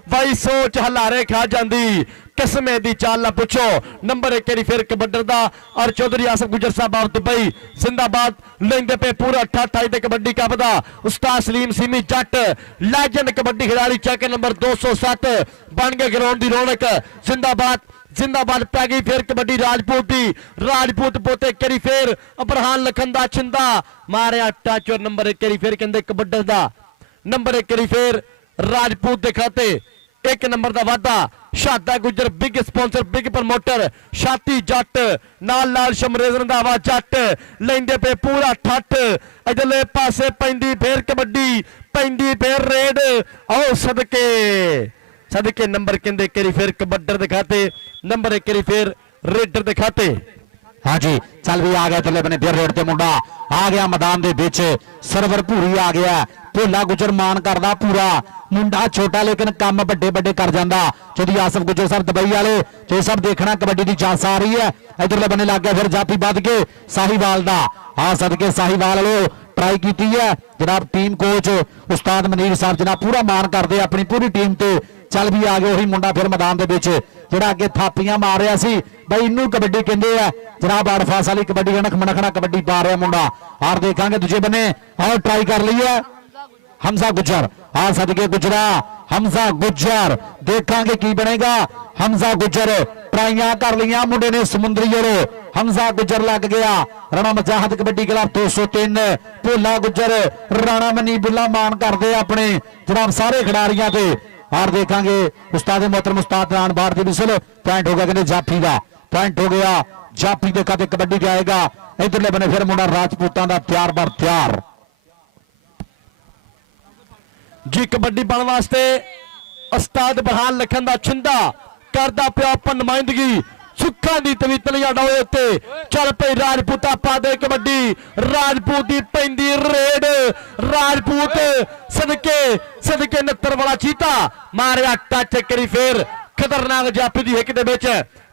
भाई सोच हलारे खा जाती किस्मे दी चाल ना पूछो नंबर 1 फिर कबड्डर दा और चौधरी आसफ गुजर साहब ऑफ दुबई जिंदाबाद लेंदे पे पूरा 88 ते कबड्डी कप दा उस्ताद सलीम सिमी जट लेजेंड कबड्डी खिलाड़ी चेक नंबर 207 बन गए ग्राउंड दी रौनक जिंदाबाद पै गई फिर कबड्डी राजपूत पोते करी फिर अबरहान लखन दा छिंदा मारिया टच और नंबर 1 फिर कहंदे कबड्डर दा नंबर 1 फिर राजपूत दे खाते एक नंबर का वाधा शादा गुजर बिग स्पॉन्सर बिग प्रमोटर छाती जट नाल लाल शमरेज रंधावा जट लेंदे पे पूरा ठट इधरले पासे पैंदी फिर कबड्डी पैंदी फिर रेड आओ सदके नंबर कहंदे करी फिर कबड्डर दे खाते नंबर 1 करी फिर रेडर दे खाते हाँ जी चल भी आ गया तुले बने फिर रेड ते मुंडा आ गया मैदान दे विच सरवर भूरी आ गया भोला गुजर मान करदा पूरा मुंडा छोटा लेकिन काम बड़े बड़े कर जाता चौधरी आसफ गुजर साहब दुबई वाले तो सब देखना कबड्डी की चांस आ रही है इधरले बने लग गया फिर जाती बद के साहिवाल का आ सदके साहिवाल वालों ट्राई की है जनाब टीम कोच उस्ताद मनीर साहब जनाब पूरा मान करते अपनी पूरी टीम ते चल भी आ गए वही मुंडा फिर मैदान के विच जिहड़ा अगे थापियां मार रहा सी बई इनू कबड्डी कहते हैं जनाब अड़फास वाली कबड्डी अणख मनखना कबड्डी पा रहा मुंडा और देखा दूजे बने और ट्राई कर ली है हमजा गुजर आ सदके गुजरा हमजा गुजर देखा की बनेगा हमजा गुजर ट्राइयां कर लिया मुंडे ने समुद्री वालों हमजा गुजर लग गया राणा मुजाहिद कबड्डी क्लब 203 भोला गुजर राणा मनी बुल्ला मान करते अपने जनाब सारे खिडारियां ते और देखेंगे उस्ताद मोहतरम उस्ताद रान बाढ़ की विसल पॉइंट हो गया कहते जाफी का पॉइंट हो गया जाफी के खाते कबड्डी जाएगा इधरले बने फिर मुंडा राजपूतां दा तैयार बर तैयार जी कबड्डी पाने वास्ते उस्ताद बहान लखन दा छिंदा करदा पिया अपन नुमाइंदगी सुखा दी तवीतलियां डोए उत्ते चल पई राजपूता पा दे कबड्डी राजपूत दी पैंदी रेड राजपूत सदके सदके 69 वाला चीता मारिया टच करी फिर खतरनाक जाफी दी हिक दे विच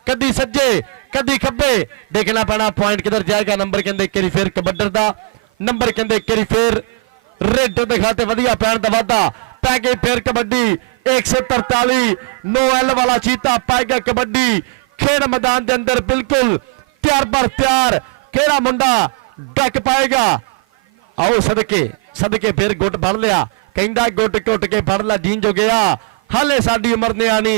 कदी सज्जे कदी खब्बे देखना पैना पॉइंट किधर जाएगा नंबर कहंदे करी फिर कबड्डर दा नंबर कहंदे करी फिर रेड दे खाते वधिया पैण दा वादा पै गई फिर कबड्डी 143 नो एल वाला चीता पाएगा कबड्डी खेड मैदान के अंदर बिल्कुल तैयार बर तैयार केड़ा मुंडा डक पाएगा आओ सदके सदके फिर गुट फड़ लिया कहंदा गुट घुट के फड़ ला जीन जो गया हाले साडी उम्र ने आनी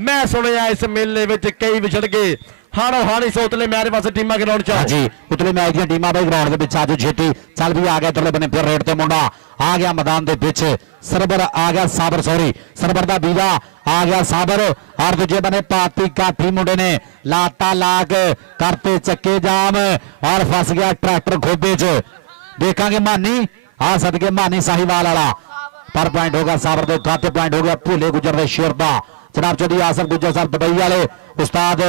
मैं सुनिया इस मेले विच कई विछड़ गए हाणो हाणी सोतले मेरे पास टीमां ग्राउंड च जी उतले मैच दी टीमां भाई ग्राउंड दे विच आज छेती चल भी आ गया उतले बने फिर रेड ते मुंडा आ गया मैदान दे विच सरबर आ गया साबर सॉरी सरबर दा बीजा आ गया साबर और दूजे बने पाती काठी मुंडे ने लाता लाग करते चक्के जाम और फस गया ट्रैक्टर खोबे च देखांगे मानी आ सदके मानी साहिवाल वाला पर पॉइंट होगा साबर दे खाते पॉइंट हो गया भूले गुजर दे शेर दा जनाब चौधरी आसफ गुज्जर साहब दुबई वाले उस्ताद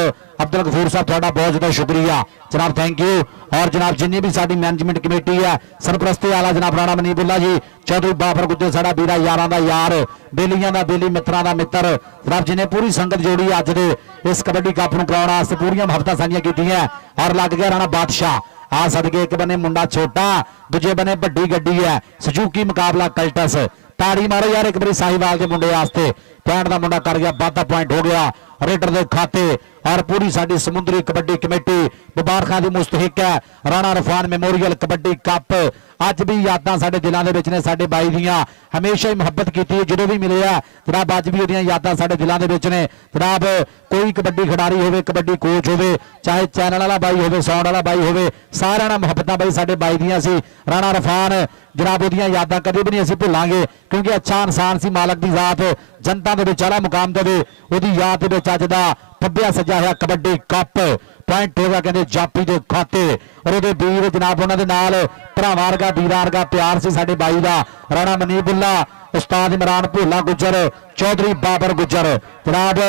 अब्दुल गफूर साहब थोड़ा बहुत ज्यादा शुक्रिया जनाब थैंक यू और जनाब जिन्नी भी साडी मैनेजमेंट कमेटी है सरपरस्ती वाला जनाब राणा मनीबुल्ला जी चौधरी बाबर गुज्जर साडा बीरा यारां दा यार बेलियां दा बेली मित्रां दा मित्र जनाब जिन्हें पूरी संगत जोड़ी अज दे इस कबड्डी कप नूं कराउण वास्ते पूरीआं मुहब्बतां साझियां कीतियां और लग गया राणा बादशाह आ सदके एक बने मुंडा छोटा दूजे बने बड़ी गड्डी है सुजुकी मुकाबला कल्टस ताड़ी मारो यार एक बारी साहिवाल के मुंडे वास्ते पॉइंट का मुंडा कर गया वाधा पॉइंट हो गया रेडर के खाते और पूरी साडी समुद्री कबड्डी कमेटी मुबारखां दी मुस्तहिक है राणा रफान मेमोरियल कबड्डी कप अज भी यादां साडे दिलां दे विच ने साडे बाई दियां हमेशा ही मुहब्बत कीती जदों भी मिले आ जनाब अज भी ओहदियां यादां साडे दिलां दे विच ने जनाब कोई कबड्डी खिडारी होवे कबड्डी कोच होवे चाहे चैनल वाला बाई होवे साउंड वाला बाई होवे सारिआं नाल मुहब्बतां बाई साडे बाई दियां सी राणा रफान जनाब ओहदियां यादां कदे भी नहीं असीं भुलांगे क्योंकि अच्छा इंसान सी मालक दी जात जनता दे विच आला मुकाम देवे ओहदी याद दे विच अज दा फब्बिया सजा होया कबड्डी कप पॉइंट होगा कहते जापी के खाते और वो वीर जनाब उन्होंने नाल भरावां वर्गा वीरां वर्गा प्यार से साडे बाई दा राणा मनीबुल्ला उस्ताद इमरान भोला गुज्जर चौधरी बाबर गुज्जर जनाब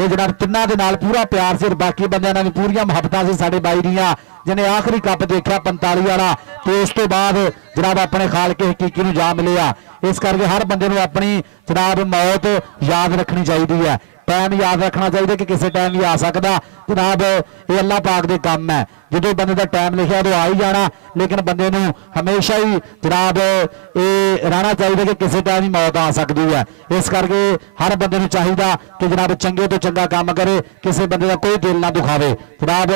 ये जनाब तिन्नां दे नाल पूरा प्यार से बाकी बंदियां नाल पूरियां मुहब्बतां से साडे बाई दियां जिन्हें आखिरी कप देखा 45 वाला तो उस तो बाद जनाब अपने खाल के हकीकी नूं जा मिले आ इस करके हर बंदे नूं अपनी जनाब मौत याद रखनी चाहिए है टाइम याद रखना चाहिए कि किसी टाइम भी आ सकता जनाब ये अल्लाह पाक दे काम है जो बंदे का टाइम लिखा तो आ ही जाना लेकिन बंदे नूं हमेशा ही जनाब ये रहना चाहिए कि किसी टाइम ही मौत आ सकती है इस करके हर बंदे नूं चाहिए कि जनाब चंगे तो चंगा काम करे किसी बंदे का कोई दिल ना दुखावे जनाब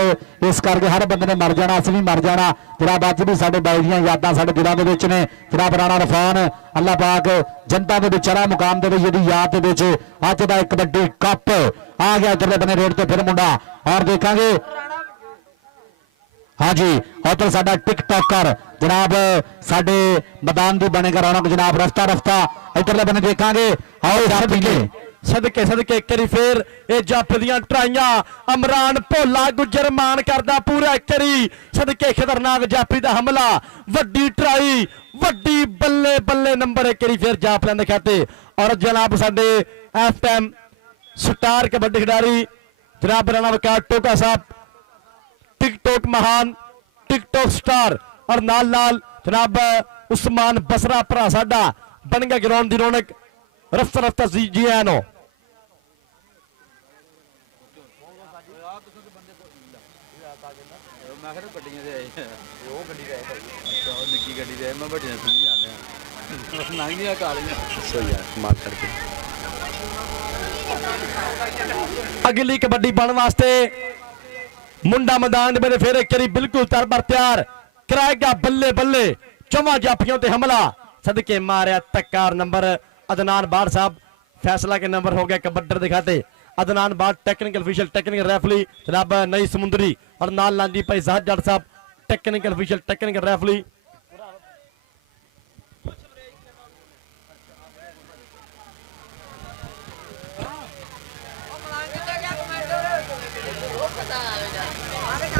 इस करके हर बंदे ने मर जाना असीं भी मर जाना जनाब अज भी साडे बाई दीयां यादां साडे दिलां दे विच ने जनाब राणा रफान अल्लाह पाक जनता दे विच मुकाम दे जिहदी याद दे विच अज दा एक कबड्डी कप आ गया उधरले बने रेड ते फिर मुंडा और देखांगे हाँ जी उधर साडा टिकटॉकर जनाब साडे मैदान दी बनेगा रौनक जनाब रफ्ता रफ्ता इधरले बने देखांगे आओ सदके सदके सदके करी फिर ये जप दियां ट्राइयां अमरान भोला गुजर मान करदा पूरा करी सदके खतरनाक जाफी दा हमला वड्डी ट्राई वड्डी बल्ले बल्ले नंबर एक करी फिर जाप लैंदे खाते और जनाब साडे इस टाइम स्टार कबड्डी खिडारी जनाब राणा वकार टोका साहब टिकटॉक महान टिकटॉक स्टार और नाल नाल जनाब उस्मान बसरा भरा साडा बन गया ग्राउंड दी रौनक रफ्ता रफ्ता जी आनो अगली कबड्डी पाने वास्ते मुंडा मैदान मेरे फिर एक करी बिल्कुल तरबर तैयार कराएगा बल्ले बल्ले चौवा जाफियों ते हमला सदके मारिया तक्कार नंबर अदनान बाढ़ साहब फैसला के नंबर हो गया कबड्डर दिखाते अदनान बाढ़ टेक्निकल ऑफिशियल टेक्निकल रेफरी जनाब नई समुंदरी और नाल लांदी भाई साहब जट साहब टेक्निकल ऑफिशियल टेक्निकल रेफरी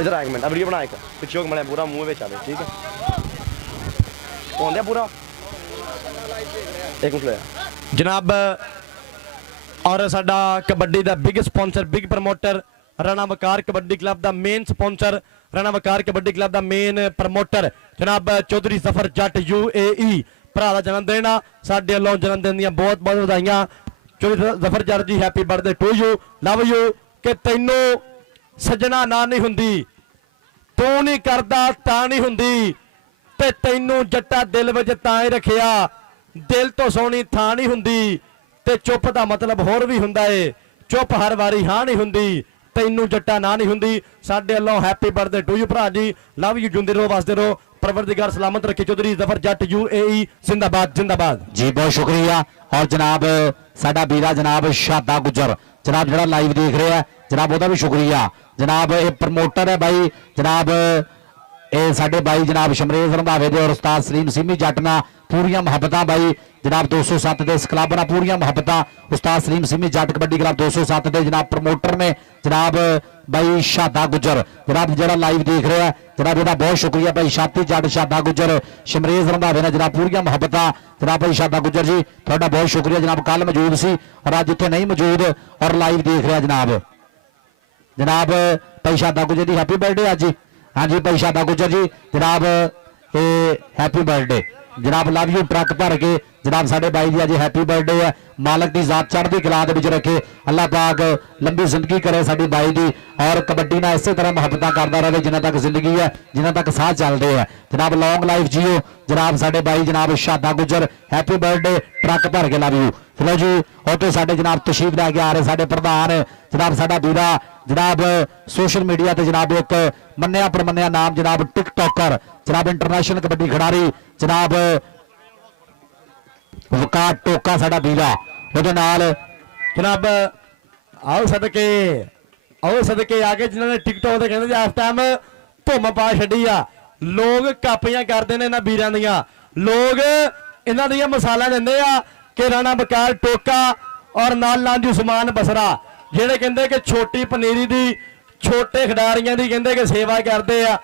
इधर आ एक मिनट, अब वीडियो बना एक पिछोक मड़े पूरा मुंह में आवे, ठीक है कौन दिया पूरा एक मिनट जनाब। और साडा कबड्डी दा big sponsor big promoter Rana Waqar kabaddi club दा main sponsor Rana Waqar kabaddi club दा मेन प्रमोटर जनाब चौधरी सफर जट UAE भरा दा जन्मदिन आ, साडे वल्लों जन्मदिन दी बहुत बहुत बधाइयां Chaudhry Safar Jatt ji, happy birthday to you, love you. कि तैनू सजना ना नहीं हुंदी, तू नहीं करदा तां नहीं हुंदी, ते तैनू जट्टा दिल विच तां ही रखिया, दिल तो सोहनी थां नहीं हुंदी, ते चुप दा मतलब होर भी हुंदा है, चुप हर वारी हां नहीं हुंदी, तैनू जट्टा ना नहीं हुंदी। साडे वल्लों हैप्पी बर्थडे टू यू भरा जी, लव यू, जिंदे रहो वसदे रहो, परवरदिगार सलामत रखे। चौधरी जफर जट UAE जिंदाबाद जिंदाबाद जी, बहुत शुक्रिया। और जनाब साडा बीरा जनाब शादा गुजर जनाब जरा लाइव देख रहे हैं जनाब, ਉਹਦਾ भी शुक्रिया जनाब। ये प्रमोटर है भाई जनाब, ये साडे भाई जनाब शमरेज रंधावे दे और उस्ताद सलीम सिमी जट नाल पूरियां मुहब्बतां भाई जनाब 207 दे इस क्लब नाल पूरियां मुहब्बतां, उस्ताद सलीम सिमी जट कबड्डी क्लब 207 दे जनाब प्रमोटर ने जनाब भाई शादा गुजर जनाब जरा लाइव देख रहे हैं जनाब, ਇਹਦਾ बहुत शुक्रिया भाई छाती जट शादा गुजर शमरेज रंधावे ने जनाब पूरियां मुहब्बतां जनाब भाई शादा गुजर जी, ਤੁਹਾਡਾ बहुत शुक्रिया जनाब। कल मौजूद सी और अज इत्थे नहीं मौजूद और लाइव देख रहे जनाब जनाब भाई शादा गुजर जी, हैप्पी बर्थडे आज जी। हाँ जी भाई शादा गुजर जी जनाब हैप्पी बर्थडे जनाब, लव यू ट्रक भर के जनाब साडे भाई जी अज हैप्पी बर्थडे है, मालक की जात चढ़ती कला दे विच रखे, अल्लाह पाक लंबी जिंदगी करे साडी भाई दी और कबड्डी नाल इसे तरह मुहब्बतां करदा रहे जिन्ना तक जिंदगी है, जिन्ना तक साह चलदे है जनाब। लॉन्ग लाइफ जियो जनाब साडे भाई जनाब शादा गुजर, हैप्पी बर्थडे ट्रक भर के लव यू। चलो जी उत्थे साडे जनाब तशरीफ लैके आ रहे साडे प्रधान जनाब साडा बीरा जनाब सोशल मीडिया ते जनाब एक मन्निया परमन्निया नाम जनाब टिकटॉकर जनाब इंटरनेशनल कबड्डी खिडारी जनाब वकार टोका साडा बीरा, ਉਹਦੇ ਨਾਲ जनाब आओ सदके आगे जिन्होंने टिकटॉक ते कहंदे इस टाइम धुम पा छड्डी आ, लोग कापियां करदे ने इन्हां वीरां दियां, लोग इन्हां दियां मिसालां दिंदे आ कि राणा वकार टोका और नाल नाल उस्मान बसरा ਜਿਹੜੇ ਕਹਿੰਦੇ ਕਿ ਛੋਟੀ ਪਨੀਰੀ ਦੀ ਛੋਟੇ ਖਿਡਾਰੀਆਂ ਦੀ ਕਹਿੰਦੇ ਕਿ ਸੇਵਾ ਕਰਦੇ ਆ,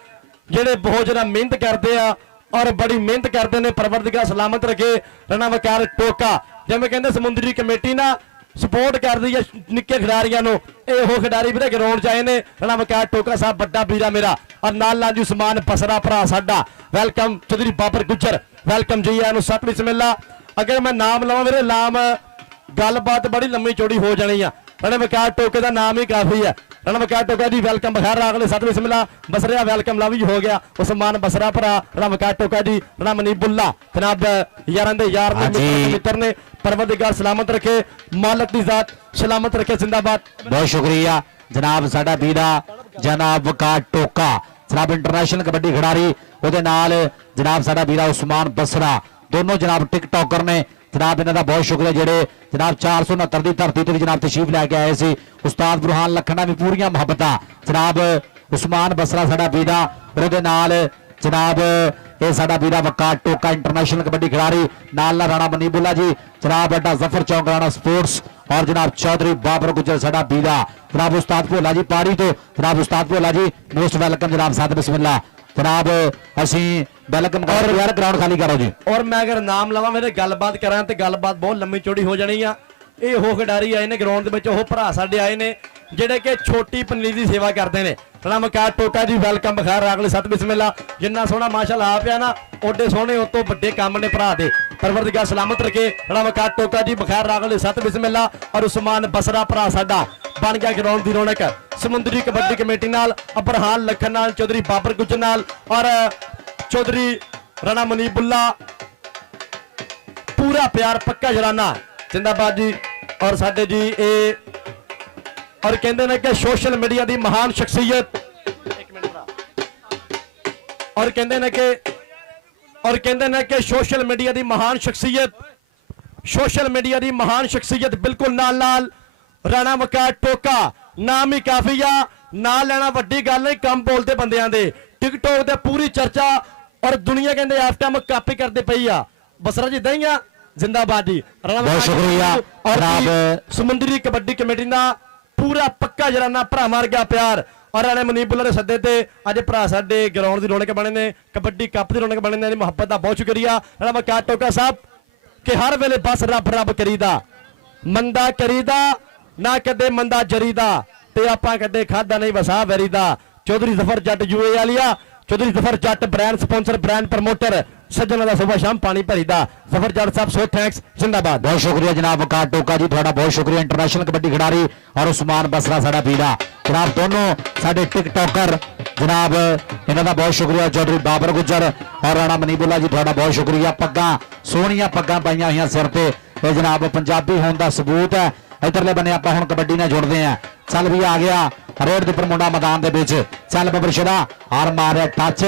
ਜਿਹੜੇ ਬਹੁਤ ਜ਼ਿਆਦਾ ਮਿਹਨਤ ਕਰਦੇ ਆ ਔਰ ਬੜੀ ਮਿਹਨਤ ਕਰਦੇ ਨੇ, ਪਰਵਰਦਿਗਾਰ ਸਲਾਮਤ ਰੱਖੇ। ਰਾਣਾ ਵਕਾਰ ਟੋਕਾ ਜਿਵੇਂ ਕਹਿੰਦੇ ਸਮੁੰਦਰੀ ਕਮੇਟੀ ਨਾ ਸਪੋਰਟ ਕਰਦੀ ਹੈ ਨਿੱਕੇ ਖਿਡਾਰੀਆਂ ਨੂੰ, ਇਹ ਉਹ ਖਿਡਾਰੀ ਵੀਰੇ ਗਰਾਊਂਡ 'ਚ ਆਏ ਨੇ। ਰਾਣਾ ਵਕਾਰ ਟੋਕਾ ਸਾਹਿਬ ਵੱਡਾ ਵੀਰਾ ਮੇਰਾ ਔਰ ਨਾਲ ਨਾਲ ਜੀ ਉਸਮਾਨ ਬਸਰਾ ਭਰਾ ਸਾਡਾ, ਵੈਲਕਮ। ਚੌਧਰੀ ਬਾਬਰ ਗੁੱਜਰ ਵੈਲਕਮ ਜੀ ਆਇਆਂ ਨੂੰ, ਸਤਿ ਬਿਸਮਿਲ੍ਲਾ। ਅਗਰ ਮੈਂ ਨਾਮ ਲਵਾਂ ਵੀਰੇ ਨਾਮ ਗੱਲਬਾਤ ਬੜੀ ਲੰਮੀ ਚੌੜੀ ਹੋ ਜਾਣੀ ਆ, राणा वकार टोके का नाम ही काफी है। राणा वकार टोका जी वेलकम, बखैर रागले सत बिस्मिल्लाह, बसरिया वेलकम, लव यू हो गया, उस्मान बसरा भरा राणा वकार टोका जी, राणा मनीबुल्ला जनाब यारां दे यार ने मित्र ने, परवरदिगार सलामत रखे, मालक दी जात सलामत रखे, जिंदाबाद। बहुत शुक्रिया जनाब साडा बीरा जनाब वकार टोका जनाब इंटरनेशनल कबड्डी खिडारी, ਉਹਦੇ ਨਾਲ जनाब साडा बीरा उस्मान बसरा, दोनों जनाब टिकटॉकर ने जनाब, इन्हों का बहुत शुक्रिया जेडे जनाब 469 की धरती पर जनाब तशरीफ लैके आए थे। उस्ताद बुरहान लखना भी पूरियां मुहब्बतां जनाब उस्मान बसरा साडा बीरा, ਉਹਦੇ ਨਾਲ जनाब ये साडा बीरा वकार टोका इंटरनेशनल कबड्डी खिडारी, नाल राणा मनीबुल्ला जी जनाब अड्डा जफर चौक राणा स्पोर्ट्स और जनाब चौधरी बाबर गुजर साडा बीरा, जनाब उस्ताद भोला जी पाड़ी तो जनाब उस्ताद भोला जी मोस्ट वेलकम जनाब, साद बिस्मिल्ला जनाब असी वेलकम कर यार, ग्राउंड खाली करो जी। और मैं अगर नाम लवां मेरे गलबात करा तो गलबात बहुत लंबी चौड़ी हो जानी आ। ਇਹ ਉਹ ਖਿਡਾਰੀ ਆਏ ਨੇ ਗਰਾਊਂਡ ਦੇ ਵਿੱਚ, ਉਹ ਭਰਾ ਸਾਡੇ ਆਏ ਨੇ ਜਿਹੜੇ ਕਿ ਛੋਟੀ ਪਨੀਰੀ ਦੀ ਸੇਵਾ ਕਰਦੇ ਨੇ। ਰਾਣਾ ਵਕਾਰ ਟੋਕਾ ਜੀ ਵੈਲਕਮ, ਬਖੈਰ ਰਾਗਲੇ ਸਤ ਬਿਸਮਿल्ला। ਜਿੰਨਾ ਸੋਹਣਾ ਮਾਸ਼ਾਅੱਲਾ ਆ ਪਿਆ ਨਾ, ਓਡੇ ਸੋਹਣੇ ਉਹ ਤੋਂ ਵੱਡੇ ਕੰਮ ਨੇ ਭਰਾ ਦੇ, ਪਰਵਰਦਿਗਾਰ ਸਲਾਮਤ ਰੱਖੇ। ਰਾਣਾ ਵਕਾਰ ਟੋਕਾ ਜੀ ਬਖੈਰ ਰਾਗਲੇ ਸਤ ਬਿਸਮਿल्ला। ਔਰ ਉਸਮਾਨ ਬਸਰਾ ਭਰਾ ਸਾਡਾ ਬਣ ਗਿਆ ਗਰਾਊਂਡ ਦੀ ਰੌਣਕ, ਸਮੁੰਦਰੀ ਕਬੱਡੀ ਕਮੇਟੀ ਨਾਲ, ਅਬਰਹਾਨ ਲਖਨ ਨਾਲ, ਚੌਧਰੀ ਬਾਬਰ ਗੁੱਜਰ ਨਾਲ ਔਰ ਚੌਧਰੀ ਰਾਣਾ ਮਨੀਬੁੱਲਾ, पूरा प्यार पक्का जलाना, जिंदाबाद जी। और साडे जी ए और कहते हैं कि सोशल मीडिया की महान शख्सियत, और कहते हैं कि सोशल मीडिया की महान शख्सियत बिल्कुल नाल नाल राणा वकार टोका नाम ही काफी आ, ना लेना वड्डी गल नहीं, कम बोलते बंदियां दे टिकटॉक ते पूरी चर्चा और दुनिया कहते इस टाइम कापी करते पई आ। बसरा जी दही आ, जिंदाबाद जी। बहुत शुक्रिया और समुद्री कबड्डी कमेटी का पूरा पक्का जराना भरा मार गया प्यार ਔਰ ਰਾਣਾ ਮਨੀਪੁਰ ਦੇ ਸੱਦੇ ਤੇ ਅੱਜ ਭਰਾ ਸਾਡੇ ਗਰਾਊਂਡ ਦੀ ਰੌਣਕ ਬਣੇ ਨੇ, ਕਬੱਡੀ ਕੱਪ ਦੀ ਰੌਣਕ ਬਣੇ ਨੇ। ਇਹਦੀ ਮੁਹੱਬਤ ਦਾ ਬਹੁਤ ਸ਼ੁਕਰੀਆ ਰਾਣਾ ਵਕਾਰ ਟੋਕਾ ਸਾਹਿਬ ਕਿ ਹਰ ਵੇਲੇ ਬਸ ਰੱਬ ਰੱਬ ਕਰੀਦਾ, ਮੰਦਾ ਕਰੀਦਾ ਨਾ ਕਦੇ ਮੰਦਾ ਜਰੀਦਾ, ਤੇ ਆਪਾਂ ਕਦੇ ਖਾਦਾ ਨਹੀਂ ਵਸਾ ਵੈਰੀਦਾ। ਚੌਧਰੀ ਜ਼ਫਰ ਜੱਟ ਯੂਏ ਵਾਲੀਆ, ਚੌਧਰੀ ਜ਼ਫਰ ਜੱਟ ਬ੍ਰਾਂਡ ਸਪਾਂਸਰ, ਬ੍ਰਾਂਡ ਪ੍ਰਮੋਟਰ, सज्जनों का सुबह शाम पानी भरीदा। जफर जट साहब सो थैंक्स, जिंदाबाद। बहुत शुक्रिया जनाब वकार टोका जी, थोड़ा बहुत शुक्रिया। इंटरनेशनल कबड्डी खिडारी और उस्मान बसरा साडा वीरा जनाब, दोनों साडे टिकटॉकर जनाब, इन्हां दा बहुत शुक्रिया। चौधरी बाबर गुजर और राणा मनीबुल्ला जी, थोड़ा बहुत शुक्रिया। पग्गां सोहणियां पग्गां पाईयां होईयां सिर ते, ये जनाब पंजाबी होने का सबूत है। इधरले बने आपां हुण कबड्डी नाल जुड़दे हैं। चल भी आ गया रोड दे उपर मुंडा मैदान दे विच, चल बबरशदा हार मारे टच,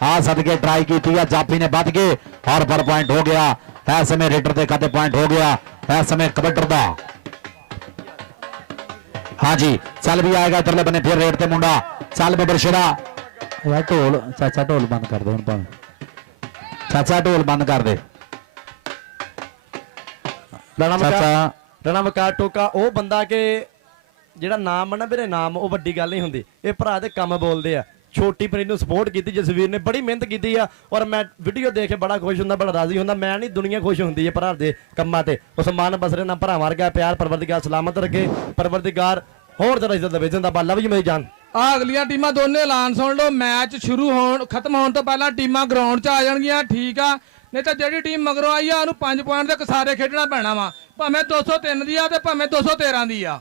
आ सदके ट्राई की थी, जाफी ने बच गए और पर पॉइंट हो गया। ऐसे में रेडर के खाते पॉइंट हो गया, ऐसे में कबड्डर दा। हाँ जी, चल भी आएगा इधरले बने फिर रेड ते मुंडा। चल बबरशदा यार, ढोल चाचा ढोल बंद कर दो, चाचा ढोल बंद कर दे। राणा वकार टोका ਉਹ ਬੰਦਾ ਕਿ ਜਿਹੜਾ ਨਾਮ ਹੈ ਨਾ ਵੀਰੇ, ਨਾਮ ਉਹ ਵੱਡੀ ਗੱਲ ਨਹੀਂ ਹੁੰਦੀ। ਇਹ ਭਰਾ ਦੇ ਕੰਮ ਬੋਲਦੇ ਆ। ਛੋਟੀ ਪਰੀ ਨੂੰ ਸਪੋਰਟ ਕੀਤੀ ਜਸਵੀਰ ਨੇ, ਬੜੀ ਮਿਹਨਤ ਕੀਤੀ ਆ ਔਰ ਮੈਂ ਵੀਡੀਓ ਦੇਖ ਕੇ ਬੜਾ ਖੁਸ਼ ਹੁੰਦਾ, ਬੜਾ ਰਾਜ਼ੀ ਹੁੰਦਾ। ਮੈਂ ਨਹੀਂ, ਦੁਨੀਆ ਖੁਸ਼ ਹੁੰਦੀ ਹੈ ਭਰਾ ਦੇ ਕੰਮਾਂ ਤੇ। ਉਸਮਾਨ ਬਸਰੇ ਨਾਲ ਭਰਾ ਵਰਗਾ ਪਿਆਰ ਪਰਵਰਦੀਗਾਰ ਸਲਾਮਤ ਰੱਖੇ, ਪਰਵਰਦੀਗਾਰ ਹੋਰ ਜ਼ਿਆਦਾ ਇੱਜ਼ਤ ਦੇਵੇ। ਜਿੰਦਾਬਾਦ। ਲਵ ਜੀ ਮੇਰੀ ਜਾਨ। ਆ ਅਗਲੀਆਂ ਟੀਮਾਂ ਦੋਨੇ ਐਲਾਨ ਸੁਣ ਲਓ। ਮੈਚ ਸ਼ੁਰੂ ਹੋਣ ਖਤਮ ਹੋਣ ਤੋਂ ਪਹਿਲਾਂ ਟੀਮਾਂ ਗਰਾਊਂਡ 'ਚ ਆ ਜਾਣਗੀਆਂ, ਠੀਕ ਆ? ਨਹੀਂ ਤਾਂ ਜਿਹੜੀ ਟੀਮ ਮਗਰੋਂ ਆਈ ਆ ਉਹਨੂੰ 5 ਪੁਆਇੰਟ ਦੇ ਕਸਾਰੇ ਖੇਡਣਾ ਪੈਣਾ ਵਾ, ਭਾਵੇਂ 203 ਦੀ ਆ ਤੇ ਭਾਵੇਂ 213 ਦੀ ਆ।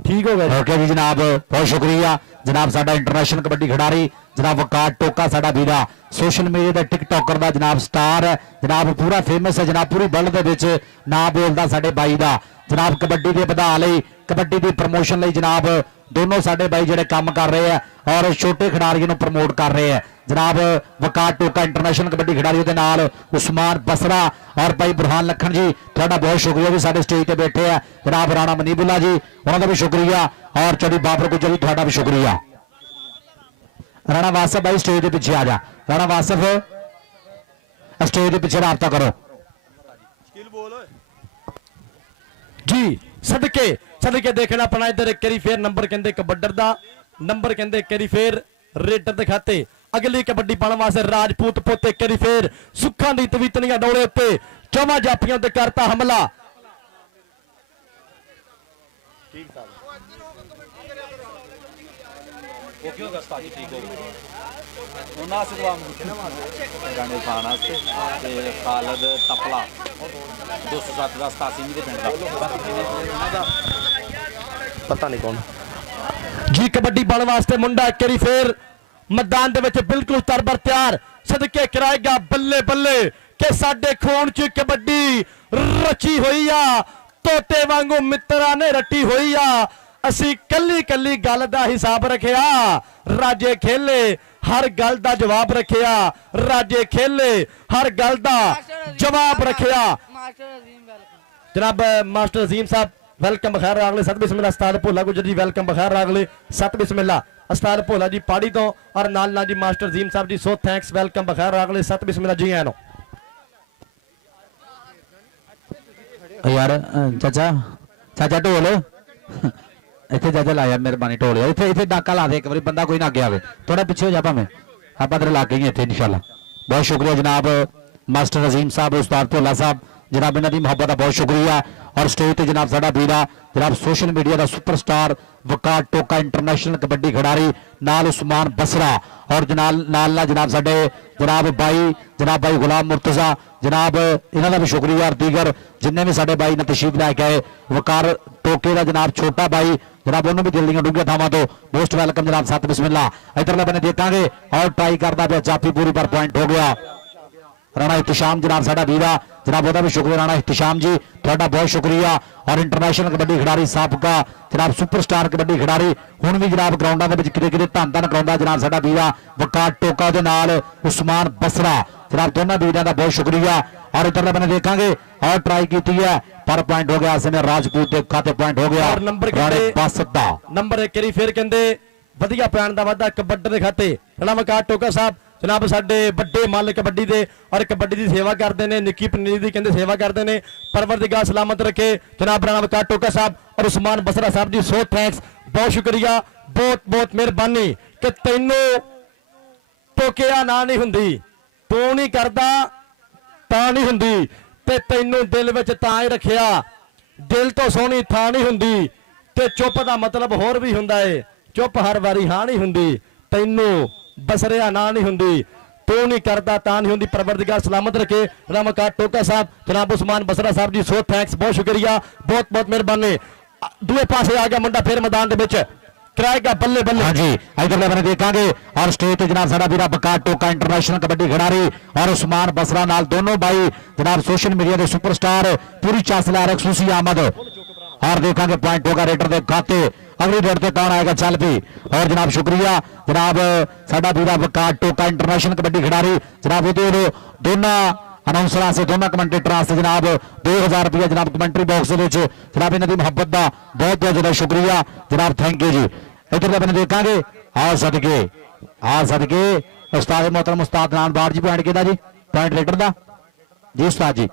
ठीक हो गया। ओके जी जनाब, बहुत शुक्रिया जनाब। साडा इंटरनेशनल कबड्डी खिडारी जनाब वकार टोका, साडा वीरा सोशल मीडिया का टिकटॉकर का जनाब स्टार है जनाब, पूरा फेमस है जनाब, पूरी वर्ल्ड दे विच नाम बोलदा साडे बाई दा जनाब। कबड्डी दे वधा लई, कबड्डी दी प्रमोशन लई जनाब दोनों साडे बाई जिहड़े काम कर रहे हैं और छोटे खिडारियों नूं प्रमोट कर रहे हैं जनाब। वकार टोका इंटरनेशनल कबड्डी खिडारी दे नाल उस्मान बसरा और भाई बुरहान लखन जी, थोड़ा बहुत शुक्रिया भी साडे स्टेज पे बैठे हैं जनाब। राणा मनीबुल्ला जी, उन्होंने भी शुक्रिया और चौधरी बाबर गुजर जी, थोड़ा भी शुक्रिया। राणा वासिफ भाई स्टेज के पीछे आ जा, राणा वासिफ स्टेज के पीछे राबता करो जी। सदके सदके देखना अपना इधर करी फेर नंबर कहते कबड्डर दा, नंबर कहते करी फेर रेडर दे खाते। अगली कबड्डी पाने वास्ते राजपूत पोते करी फेर सुखा दी तवीतनियां डोले उत्ते चौवां जाफियां ते करता हमला। खालद तपला 207 ਦਾ 87 ਦੇ ਪਿੰਡ ਦਾ पता नहीं कौन जी। कबड्डी पाने वास्ते मुंडा करी फेर मैदान दे विच बिल्कुल तरबर तैयार। सदके कराएगा बल्ले बल्ले के साडे खून च कबड्डी रची हुई आ, तोते वांगू मित्रा ने रटी हुई आ। असी कली कली गल दा हिसाब रखिया, राजे खेले हर गल दा जवाब रखिया, राजे खेले हर गल दा जवाब रखिया। जनाब मास्टर अजीम साहब वेलकम बखैर रागले, सत बिस्मिल्लाह। अस्ताद भोला गुजर जी वेलकम बखैर रागले, सत बिस्मिल्लाह। अस्ताद भोला जी पाड़ी तो और नाल जी मास्टर अजीम साहब जी, सो थैंक्स, वेलकम बखैर रागले, सत बिस्मिल्लाह जी। आनो यार चाचा, चाचा ढोल इतने चाचा लाया, मेहरबानी ढोल यार, इतने इतने डाका ला दे एक बार, बंदा कोई ना अगे आवे, थोड़ा पिछे हो जा भावें, आप इधर ला के ही इतने इंशाल्लाह। बहुत शुक्रिया जनाब मास्टर अजीम साहब, उस्ताद भोला साहब जनाब, इन्हों की मुहब्बत का बहुत शुक्रिया। और स्टेज पर जनाब साडा वीरा जनाब सोशल मीडिया का सुपरस्टार वकार टोका इंटरनेशनल कबड्डी खिडारी नाल उस्मान बसरा और नाल जनाब साडे जनाब भाई गुलाम मुर्तजा जनाब, इन्हों का भी शुक्रिया। और दीगर जिन्हें भी साडे भाई ने तशरीफ लैके आए, वकार टोके का जनाब छोटा भाई जनाब, उन्होंने भी दिल दी डूंघियां थावां तो मोस्ट वेलकम जनाब, सत बिस्मिल्लाह। इधरले बने देखांगे और ट्राई करता पे जाफी पूरी पर पॉइंट हो गया। राणा इहतिशाम जनाब साडा वीरा जनाब, ਉਹਦਾ भी शुक्रिया राणा इहतिशाम जी, थोड़ा बहुत शुक्रिया। और इंटरनेशनल कबड्डी खिडारी साबका जनाब सुपरस्टार कबड्डी खिडारी हुण भी जनाब ग्राउंडां दे विच किते धन धन कराउंदा जनाब साडा वीरा वकार टोका दे नाल उस्मान बसरा जनाब, दोनों वीरां दा बहुत शुक्रिया। और इधरले बने देखांगे और ट्राई की है पर पॉइंट हो गया, इसमें राजपूत के खाते पॉइंट हो गया। और नंबर एक करी फिर कहंदे वधिया पैण दा वादा कबड्डी दे खाते। राणा वकार टोका साहब जनाब साडे बड़े मल कबड्डी दे और कबड्डी की सेवा करते हैं, निक्की पनीरी की कहते सेवा करते हैं। परवरदिगार सलामत रखे जनाब राणा वकार टोका साहब और उस्मान बसरा साहब जी, सो थैंक्स, बहुत शुक्रिया, बहुत बहुत मेहरबानी कि तैनू टोकिया ना नहीं हुंदी, तू नहीं करदा तां नहीं हुंदी, ते तैनू दिल विच तां ही रखिया, दिल तो सोहनी थां नहीं हुंदी, ते चुप दा मतलब होर भी हुंदा है, चुप हर वारी हां नहीं हुंदी, तैनू बसरिया ना नहीं हुंदी, तू नहीं करदा तां नहीं हुंदी। परवरदिगार सलामत रखे। रामकार टोका साहब, जनाब उस्मान बसरा साहब जी, सो थैंक्स, बहुत शुक्रिया, बहुत बहुत मेहरबानी। दूए पासे आ गया मुंडा फिर मैदान दे विच कराएगा बल्ले बल्ले। हाँ जी, इधर मैंने देखांगे और स्टेज ते जनाब साडा वीरा बकार टोका इंटरनेशनल कबड्डी खिडारी और उस्मान बसरा नाल दोनों भाई जनाब सोशल मीडिया के सुपरस्टार पूरी चास ला रहे खसूसी आमद और देखांगे पॉइंट होगा रेडर के खाते। अगली रेड पे कौन आएगा चल भी। और जनाब शुक्रिया जनाब साडा वीरा बकार टोका इंटरनेशनल कबड्डी खिडारी जनाब उहदे दोनों अनाउंसर से दोनों कमेंटेटर से जनाब 2000 रुपया जनाब कमेंटरी बॉक्स जनाब इन्हों की मुहब्बत का बहुत बहुत ज्यादा शुक्रिया जनाब, थैंक यू जी। इधर मैंने देखांगे आ सदके उस्ताद मोहतरम उस्ताद नान बाड़ जी पॉइंट किहदा जी, पॉइंट रेडर का जी, उस्ताद जी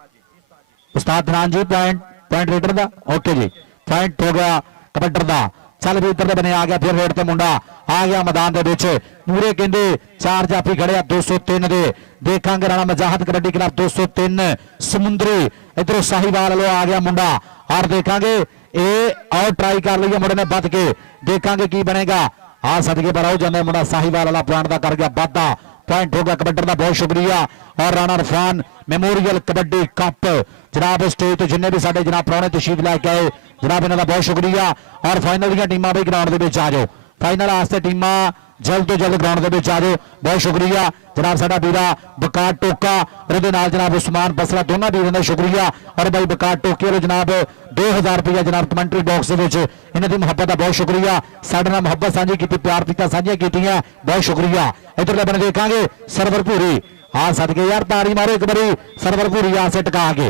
उस्ताद नान जी पॉइंट रेडर का ओके जी, पॉइंट हो गया कबड्डर का। चल भी इधर बने आ गया फिर रेड ते मुंडा आ गया मैदान दे विच मूरे कहंदे 4 जाफी खड़े 203 दे। देखांगे राणा मजाहत कबड्डी क्लब 203 समुंदरी, इधरों साहिवाल लो आ गया मुंडा और देखांगे ए और ट्राई कर लिया मुंडे ने बद के, देखांगे की बनेगा। आ सदके पर आओ जाने मुंडा साहिवाल वाला पॉइंट का कर गया वादा, पॉइंट हो गया कबड्डर का, बहुत शुक्रिया। और राणा इरफान मेमोरियल कबड्डी कप जनाब स्टेज तो जिन्हें भी साडे जनाब प्राणे तशरीफ लैके आए जनाब इन्हों का बहुत शुक्रिया। और फाइनल दी टीमां भी ग्राउंड के आ जाओ, फाइनल वास्ते टीमां जल्द तो जल्द ग्राउंड के आ जाओ, बहुत शुक्रिया जनाब साडा वीरा बकार टोका और उहदे नाल जनाब उस्मान बसरा दोनों वीरों का शुक्रिया। और भाई बकार टोके वाले जनाब 2000 रुपया जनाब कमेंटरी बॉक्स इन्हों की मुहब्बत का बहुत शुक्रिया, साडे नाल मुहब्बत साझी की, प्यार पीता साझियां कीतियां, बहुत शुक्रिया। इधर बने देखांगे सरवर भूरी आ सदके यार तारी मारो एक बारी सरवर भूरी आ से टका के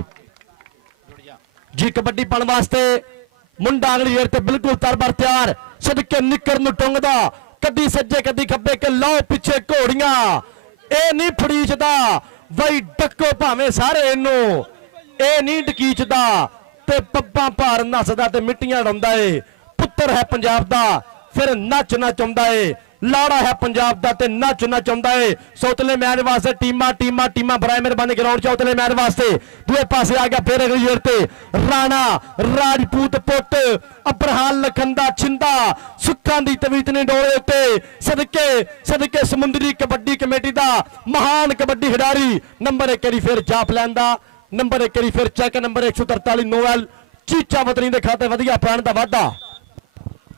जी कबड्डी पाने वास्ते मुंडा अगली रेड ते बिल्कुल तरबर तैयार, सदके निकर नु टुंगदा कदी सज्जे कदी खब्बे के लो पिछे घोड़ियां ए नहीं फड़ीचदा बई डक्को भावें सारे इनू ए नहीं डकीचदा ते पब्बां भार नसदा ते मिट्टियां उड़ाउंदा ए, पुत्तर है पंजाब दा फिर नचना चाहुंदा ए, लाड़ा है पंजाब दा ते नचना चाहुंदा है। सौतले मैच वास्ते टीमां बराए मेहरबानी ग्राउंड चौतले मैच वास्ते दूए पासे आ गया फिर अगली जेर ते राणा राजपूत पुट अब्रहाल लखंदा छिंदा सुखां दी तवीत ने डोले उत्ते सदके समुंदरी कबड्डी कमेटी दा महान कबड्डी खिडारी नंबर 1 करी फिर जाप लैंदा, नंबर 1 करी फिर चेक, नंबर 143 नोवेल चीचा वतनी दे खाते वधिया पैण दा वाधा।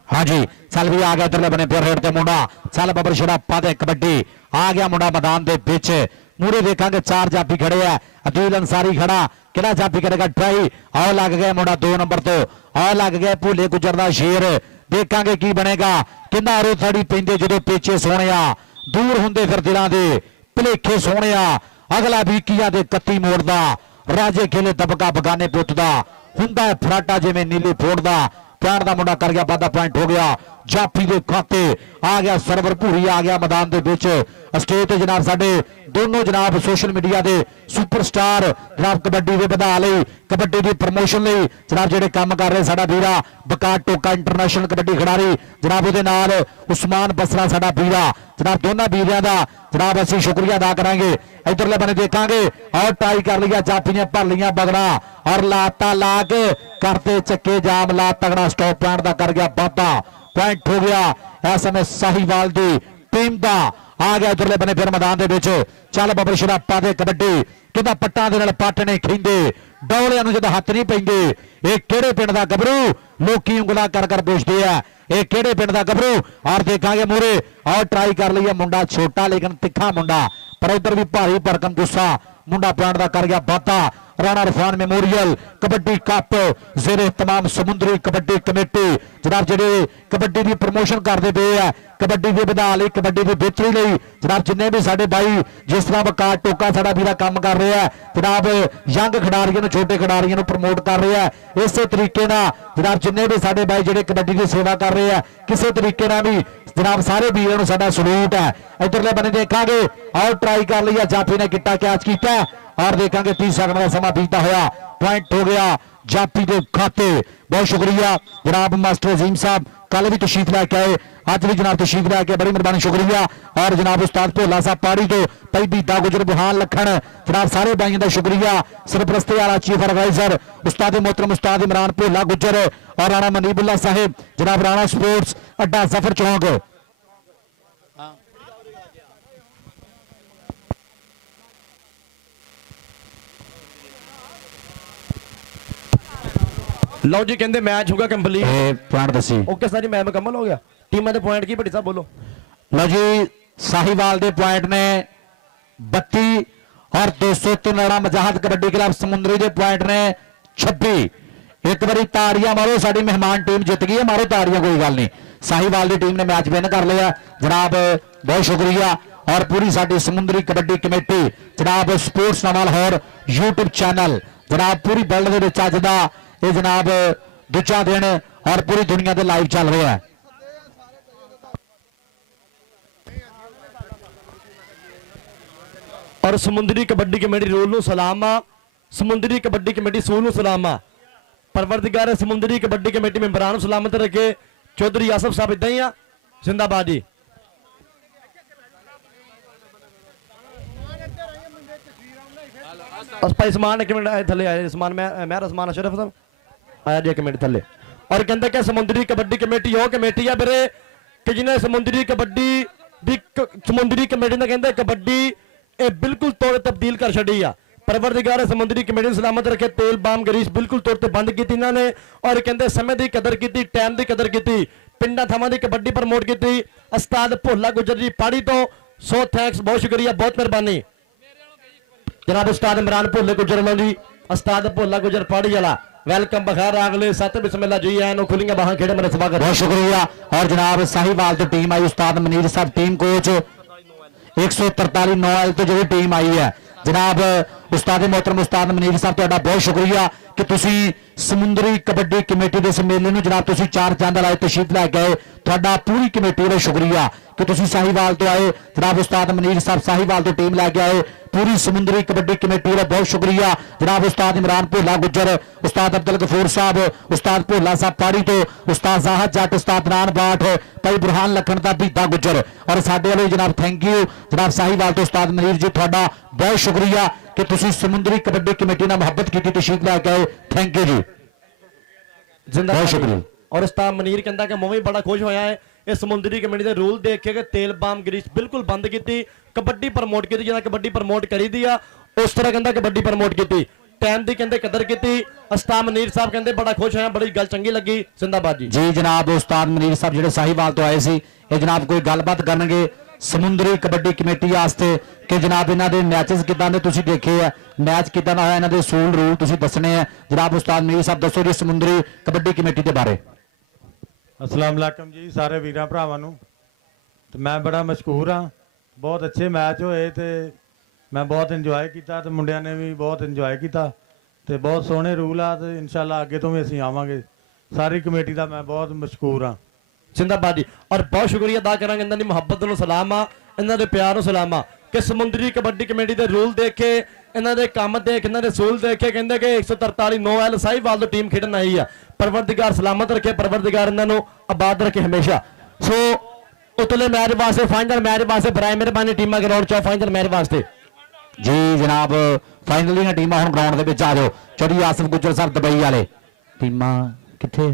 हाँ जी, चल भी आ गया इधरले बने फिर रेड ते मुंडा, चल बबर शरापा दे कबड्डी आ गया मुंडा मैदान दे विच मूरे देखांगे 4 जाफी खड़े है, अदील अंसारी खड़ा किहड़ा जाफी करेगा ट्राई, आओ लग गया मुंडा 2 नंबर तो, आओ लग गया भूले गुजर दा शेर, देखांगे की बनेगा किंदा रो थड़ी पैंदे जदों पेचे सोहणिया दूर हुंदे फिर दिलां दे भलेखे सोहणिया अगला बीकिया दे 31 मोड़दा राजे खेले दबका बगाने पुੱਟਦਾ हुंदा है फराटा जिवें नीली फोड़दा प्यार का मुंडा कर गया, वादा पॉइंट हो गया जाफी के खाते आ गया। सरवर भूरी आ गया मैदान के विच स्टेज ते जनाब साडे दोनों जनाब सोशल मीडिया के सुपरस्टार जनाब कबड्डी के वधा लई कबड्डी की प्रमोशन लई जनाब जेडे काम कर रहे साडा वीरा बकार टोका इंटरनेशनल कबड्डी खिडारी जनाब उहदे नाल उस्मान बसरा साडा वीरा जनाब दोनों वीरियां दा जनाब असीं शुक्रिया अदा करांगे। इधरले बने देखांगे और टाई कर लिया जाफी ने भर लिया बगड़ा और लाता ला के करते चक्के जाम ला तगड़ा स्टॉप पॉइंट का कर गया वादा, पॉइंट हो गया इस समय साहिवाल की टीम का आ गया। इधरले बने फिर मैदान के विच चल बबर शरापा दे कबड्डी किदा पट्टां दे नाल पट्ट ने खिंदे डौलियां नूं जदों हत्थ नहीं पैंदे ये किहड़े पिंड दा गबरू लोकी उंगला कर कर पुछदे आ ये किहड़े पिंड दा गबरू। और देखांगे मूरे और ट्राई कर लिया मुंडा छोटा लेकिन तिखा मुंडा पर उधर भी भारी भरकम गुस्सा मुंडा पॉइंट का कर गया वादा। राणा इरफान मेमोरियल कबड्डी कप जेरे तमाम समुंदरी कबड्डी कमेटी जनाब जेडे कबड्डी की प्रमोशन करते पे है कबड्डी के वधा लई कबड्डी की बेहतरी लई जनाब जिन्ने भी साडे भाई जिस तरह बकार टोका साडा वीरा काम कर रहा है जनाब यंग खिडारियों छोटे खिडारियों प्रमोट कर रहा है इस तरीके जनाब जिन्ने भी साडे भाई जेडे कबड्डी की सेवा कर रहे हैं किसी तरीके भी जनाब सारे वीरों साडा सलूट है। इधरले बने देखांगे और ट्राई कर लिया जाफी ने किट्टा कैच किया और देखांगे 30 सेकंड का समा बीता होया पॉइंट हो गया जाफी के खाते। बहुत शुक्रिया जनाब मास्टर अजीम साहब कल भी तशरीफ लैके आए, अज भी जनाब तशरीफ लैके, बड़ी मेहरबानी शुक्रिया। और जनाब उस्ताद भोला साहब पाड़ी तो भाई बीता गुजर बुहान लखन जनाब सारे भाइयों का शुक्रिया। सरपरस्ती वाला चीफ एडवाइजर उस्ताद मोहतरम उस्ताद इमरान भोला गुजर और राणा मनीबुल्ला साहिब जनाब राणा स्पोर्ट्स अड्डा जफर चौक। ਲਓ ਜੀ ਕਹਿੰਦੇ ਮੈਚ ਹੋਗਾ ਕੰਪਲੀਟ। पॉइंट दसी ਓਕੇ ਸਰ ਜੀ ਮੈਚ ਮੁਕੰਮਲ ਹੋ ਗਿਆ। ਟੀਮਾਂ ਦੇ ਪੁਆਇੰਟ ਕੀ ਭੱਟੀ ਸਾਹਿਬ ਬੋਲੋ। लो जी साहिवाल के पॉइंट ने 32 और 203 राणा मजाहत कबड्डी क्लब समुंदरी के पॉइंट ने 26। एक बारी ताड़ियां मारो, साडी मेहमान टीम जित गई है, मारो ताड़ियां, कोई गल नहीं। साहिवाल की टीम ने मैच विन कर लिया जनाब, बहुत शुक्रिया। और पूरी साडी समुंदरी कबड्डी कमेटी जनाब स्पोर्ट्स नामा लाहौर यूट्यूब चैनल जनाब पूरी वर्ल्ड के अज का ये जनाब दूजा दिन और पूरी दुनिया के लाइव चल रहा है। और समुंदरी कबड्डी कमेटी रूल नूं सलाम आ, समुंदरी कबड्डी कमेटी सूल नूं सलाम आ। परवरदिगार समुंदरी कबड्डी कमेटी मेंबरान नूं सलामत रखे। चौधरी आसफ साहब इदां ही आ, जिंदाबाद जी। भाई समान एक मिनट थले आए, समान मैं रसमान अशरफ साहब आया जी, एक मिनट थले। और कहते कि समुंदरी कबड्डी कमेटी वो कमेटी है मेरे कि जिन्हें समुंदरी कबड्डी दी समुंदरी कमेटी ने कहते कबड्डी ये बिल्कुल तौर तब्दील कर छड़ी आ। परवरदिगार समुंदरी कमेटी ने सलामत रखे। तेल बाम गरीस बिल्कुल तौर पर बंद की इन्होंने और कहते समय की कदर की, टाइम की कदर की, पिंडा थावां की कबड्डी प्रमोट की। उस्ताद भोला गुजर जी पाड़ी तो 100 थैंक्स, बहुत शुक्रिया, बहुत मेहरबानी जनाब। उस्ताद इमरान भोले गुजर लो जी, उस्ताद भोला गुजर पाड़ी वाला वेलकम बखैर अगले सत बिस्मिल्लाह जी आए खुलियां बाहां खेड़े मेरे स्वागत, बहुत शुक्रिया। और जनाब साहिवाल तो टीम आई, उस्ताद मनीर साहब टीम कोच 143 9 तो जो टीम आई है जनाब उस्ताद मोहतरम उस्ताद मनीर साहब तुहाडा बहुत शुक्रिया कि तुसी समुंदरी कबड्डी कमेटी के सम्मेलन में जनाब तुसी 4 चंद लाए तशरीफ लैके आए। तुहाडा पूरी कमेटी का शुक्रिया कि तुसी साहिवाल तो आए जनाब। उस्ताद मनीर साहब साहिवाल तो टीम लैके आए, पूरी समुंदरी कबड्डी कमेटी का बहुत शुक्रिया जनाब। उस्ताद इमरान भोला गुजर, उस्ताद अब्दुल गफूर साहब, उस्ताद भोला साहब पाड़ी तो उस्ताद जाहद जट, उस्ताद नान बाट, भाई बुरहान लखन का भीता गुजर और साडे वाले जनाब थैंक यू जनाब साहिवाल तो उस्ताद मनीर जी तुहाडा बहुत शुक्रिया कि तुसी समुंदरी कबड्डी कमेटी ने मुहब्बत की तशरीफ लैके आए, थैंक यू जी, बहुत शुक्रिया। और उस्ताद मनीर कहता कि मैं भी बड़ा खुश होया है इस समुंदरी कमेटी के रूल देख के तेल बाम ग्रीस बिल्कुल बंद की, कबड्डी प्रमोट की, जिन्हें कबड्डी प्रमोट करी दी आ उस तरह कहता कबड्डी प्रमोट की, टाइम की कहते कदर की। उस्ताद मनीर साहब कहते बड़ा खुश होया, बड़ी गल चंगी लगी, जिंदाबाद जी। जी जनाब उस्ताद मनीर साहब जो साहिवाल तो आए सी ये जनाब कोई गलबात करनगे समुंदरी कबड्डी कमेटी वास्ते कि जनाब इन्हां दे मैचेस किदां दे तुसीं देखे है, मैच किदां दा होया, इन्हां दे सूल रूल तुसीं दसने हैं जनाब। उस्ताद मनीर साहब दसो जी समुंदरी कबड्डी कमेटी के बारे। अस्सलाम वालेकुम जी सारे वीरां भरावां नूं, ते मैं बड़ा मशहूर हाँ, बहुत अच्छे मैच होए ते मैं बहुत इंजॉय किया ते मुंडियां ने भी बहुत इंजॉय किया ते बहुत सोहने रूल आ ते इंशाल्लाह अगे तो भी असीं आवांगे। सारी कमेटी का मैं बहुत मशहूर हाँ, जिंदाबाद जी। और बहुत शुक्रिया अदा करांगे इन्हां दी मुहब्बत नूं सलाम आ, इन्हां दे प्यार नूं सलाम आ कि समुंदरी कबड्डी कमेटी के रूल देख के इन्हां दे काम देख इन्हां दे सूल देख के कहंदे कि 143 9 साहिवाल तो टीम खेडन आई है। परवरदिगार सलामत रखे, परवरदिगार इन्हां नूं आबाद रखे हमेशा। सो उतले मैच वास्ते फाइनल मैच वास्ते बराए मेहरबानी टीमां ग्राउंड च फाइनल मैच वास्ते जी जनाब फाइनली ने टीमां हुण ग्राउंड दे विच आ जाओ। चौधरी आसिफ गुजर साहब दुबई वाले टीमां कित्थे,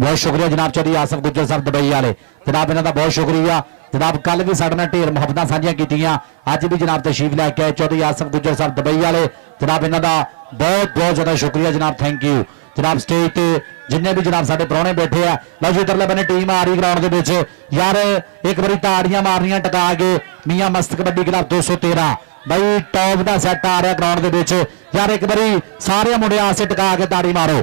बहुत शुक्रिया जनाब चौधरी आसिफ गुजर साहब दुबई वाले जनाब, इन्हां दा बहुत शुक्रिया जनाब। कल भी साडे नाल ढेर मुहब्बतां साझियां कीतियां, अज भी जनाब तशरीफ लैके आए चौधरी आसिफ गुजर साहब दुबई वाले जनाब, इन्हां दा बहुत बहुत ज्यादा शुक्रिया जनाब, थैंक यू जनाब। स्टेज ते जिन्ने भी जनाब साडे प्राहुणे बैठे आ, लो जी इधरले बने टीम आ रही ग्राउंड दे विच यार, एक बारी ताड़ियां मारनियां टका के मियां मस्त कबड्डी क्लब 213 भाई टॉप दा सैट आ रहा ग्राउंड दे विच यार, एक बारी सारे मुंडे आसे टका के ताड़ी मारो।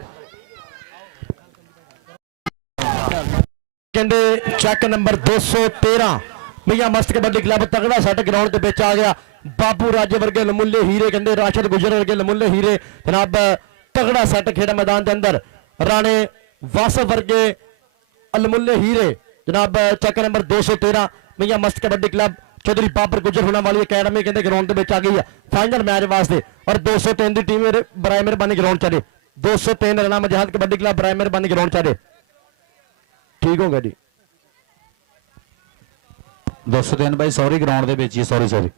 कहते चेक नंबर 213 मियां मस्त कबड्डी क्लब तगड़ा सैट ग्राउंड के बिच आ गया। बाबू राजे वर्गे लमुले हीरे कहते राशिद गुजर वर्गे लमुले हीरे जनाब, तगड़ा सैट खेड़ा मैदान के अंदर। राणे वासफ वर्गे अलमुले हीरे जनाब, चेक नंबर 213 मियां मस्त कबड्डी क्लब चौधरी बाबर गुजर होने वाली अकैडमी कहते ग्राउंड के बिच आ गई है फाइनल मैच वास्ते। और 203 की टीम बराए मेहरबानी ग्राउंड चले 203 ਰਣਾ ਮਜਹਦ ਕਬੱਡੀ ਕਲੱਬ ਬਰਾਏ ਮਿਹਰਬਾਨੀ ਗਰਾਊਂਡ ਚ ਆ ਜੇ ਠੀਕ ਹੋ ਗਿਆ ਜੀ 203 ਬਾਈ ਸੌਰੀ ਗਰਾਊਂਡ ਦੇ ਵਿੱਚ ਹੀ ਸੌਰੀ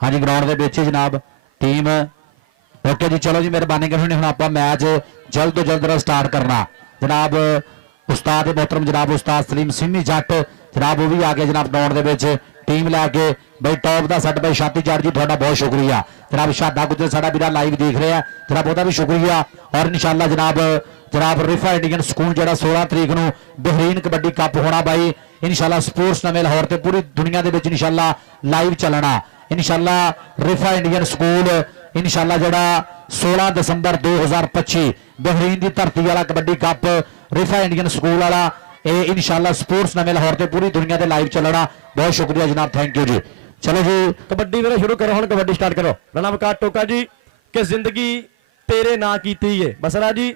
ਹਾਂਜੀ ਗਰਾਊਂਡ ਦੇ ਵਿੱਚ ਹੀ ਜਨਾਬ ਟੀਮ ਓਕੇ ਜੀ ਚਲੋ ਜੀ ਮਿਹਰਬਾਨੀ ਕਰਨੀ ਹੁਣ ਆਪਾਂ ਮੈਚ ਜਲਦ ਤੋਂ ਜਲਦ ਸਟਾਰਟ ਕਰਨਾ ਜਨਾਬ ਉਸਤਾਦ मोहतरम जनाब उस्ताद सलीम सिमी जट जनाब वो भी आ गए जनाब ग्राउंड ਦੇ ਵਿੱਚ टीम लैके बई टॉप का सट बई छाती चढ़ जी थोड़ा बहुत शुक्रिया जनाब शादा गुजर साडा वीरा लाइव देख रहे हैं जनाब ਉਹਦਾ भी शुक्रिया और इंशाल्लाह जनाब रिफा इंडियन स्कूल ਜਿਹੜਾ 16 तरीक ਨੂੰ ਬਹਿਰੀਨ ਕਬੱਡੀ ਕੱਪ ਹੋਣਾ ਬਾਈ इंशाल्लाह स्पोर्ट्स नवे लाहौर ਤੇ पूरी दुनिया ਦੇ ਵਿੱਚ इंशाल्लाह लाइव ਚੱਲਣਾ इंशाल्लाह रिफा इंडियन स्कूल इंशाल्लाह ਜਿਹੜਾ 16 ਦਸੰਬਰ 2025 ਬਹਿਰੀਨ ਦੀ ਧਰਤੀ ਵਾਲਾ ਕਬੱਡੀ ਕੱਪ रिफा इंडियन स्कूल वाला ये इंशाल्लाह स्पोर्ट्स नवे लाहौर ते पूरी दुनिया ते लाइव चलना बहुत शुक्रिया जनाब थैंक यू जी चलो जी कबड्डी मेरे शुरू करो हम कबड्डी स्टार्ट करो राणा वकार टोका जी कि जिंदगी तेरे ना कीती है बसरा जी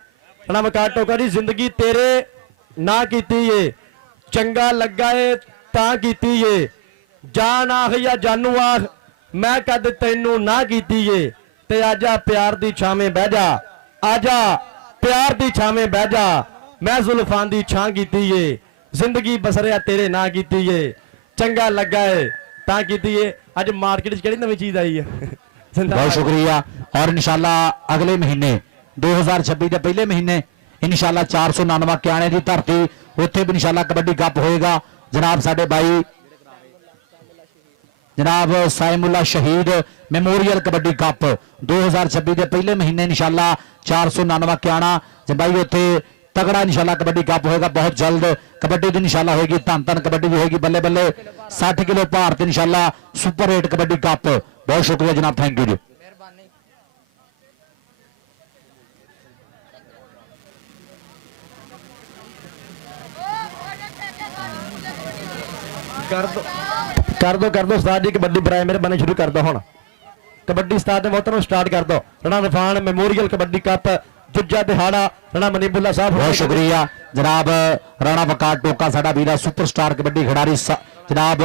राणा वकार टोका जी जिंदगी तेरे ना कीती है चंगा लगा है ता कीती है जान आख या जानू आख मैं कद तैनू ना कीती है ते आजा प्यार दी छावें बह जा आजा प्यार दी छावें बह जा मैं जुल्फां दी छां कीती है जिंदगी बसरिया तेरे ना कीती है चंगा लगा है ता कीती है अज मार्केट च केड़ी नवी चीज आई है बहुत शुक्रिया और इंशाल्लाह अगले महीने 2026 के पहले महीने इंशाल्लाह 499 क्याणे की धरती उत्थे भी इंशाल्लाह कबड्डी कप होएगा जनाब साडे भाई जनाब साइमुल्ला शहीद मेमोरियल कबड्डी कप 2026 के पहले महीने इंशाल्लाह 499 क्याणा भाई उत्थे तगड़ा इंशाल्लाह कबड्डी कप होएगा बहुत जल्द कबड्डी दी इंशाल्लाह होगी धन धन कबड्डी भी होगी बल्ले बल्ले 60 किलो भार ते इंशाल्लाह सुपर 8 कबड्डी कप बहुत शुक्रिया जनाब थैंक यू जी कर दो उस्ताद जी कबड्डी बराए मेहरबानी शुरू कर दो हुण कबड्डी उस्ताद मोहतरम स्टार्ट कर दो राणा रफान मेमोरियल कबड्डी कप जुज्जा दिहाड़ा राणा मनीबुल्ला साहब बहुत शुक्रिया जनाब राणा वकार टोका साडा वीरा सुपरस्टार कबड्डी खिडारी जनाब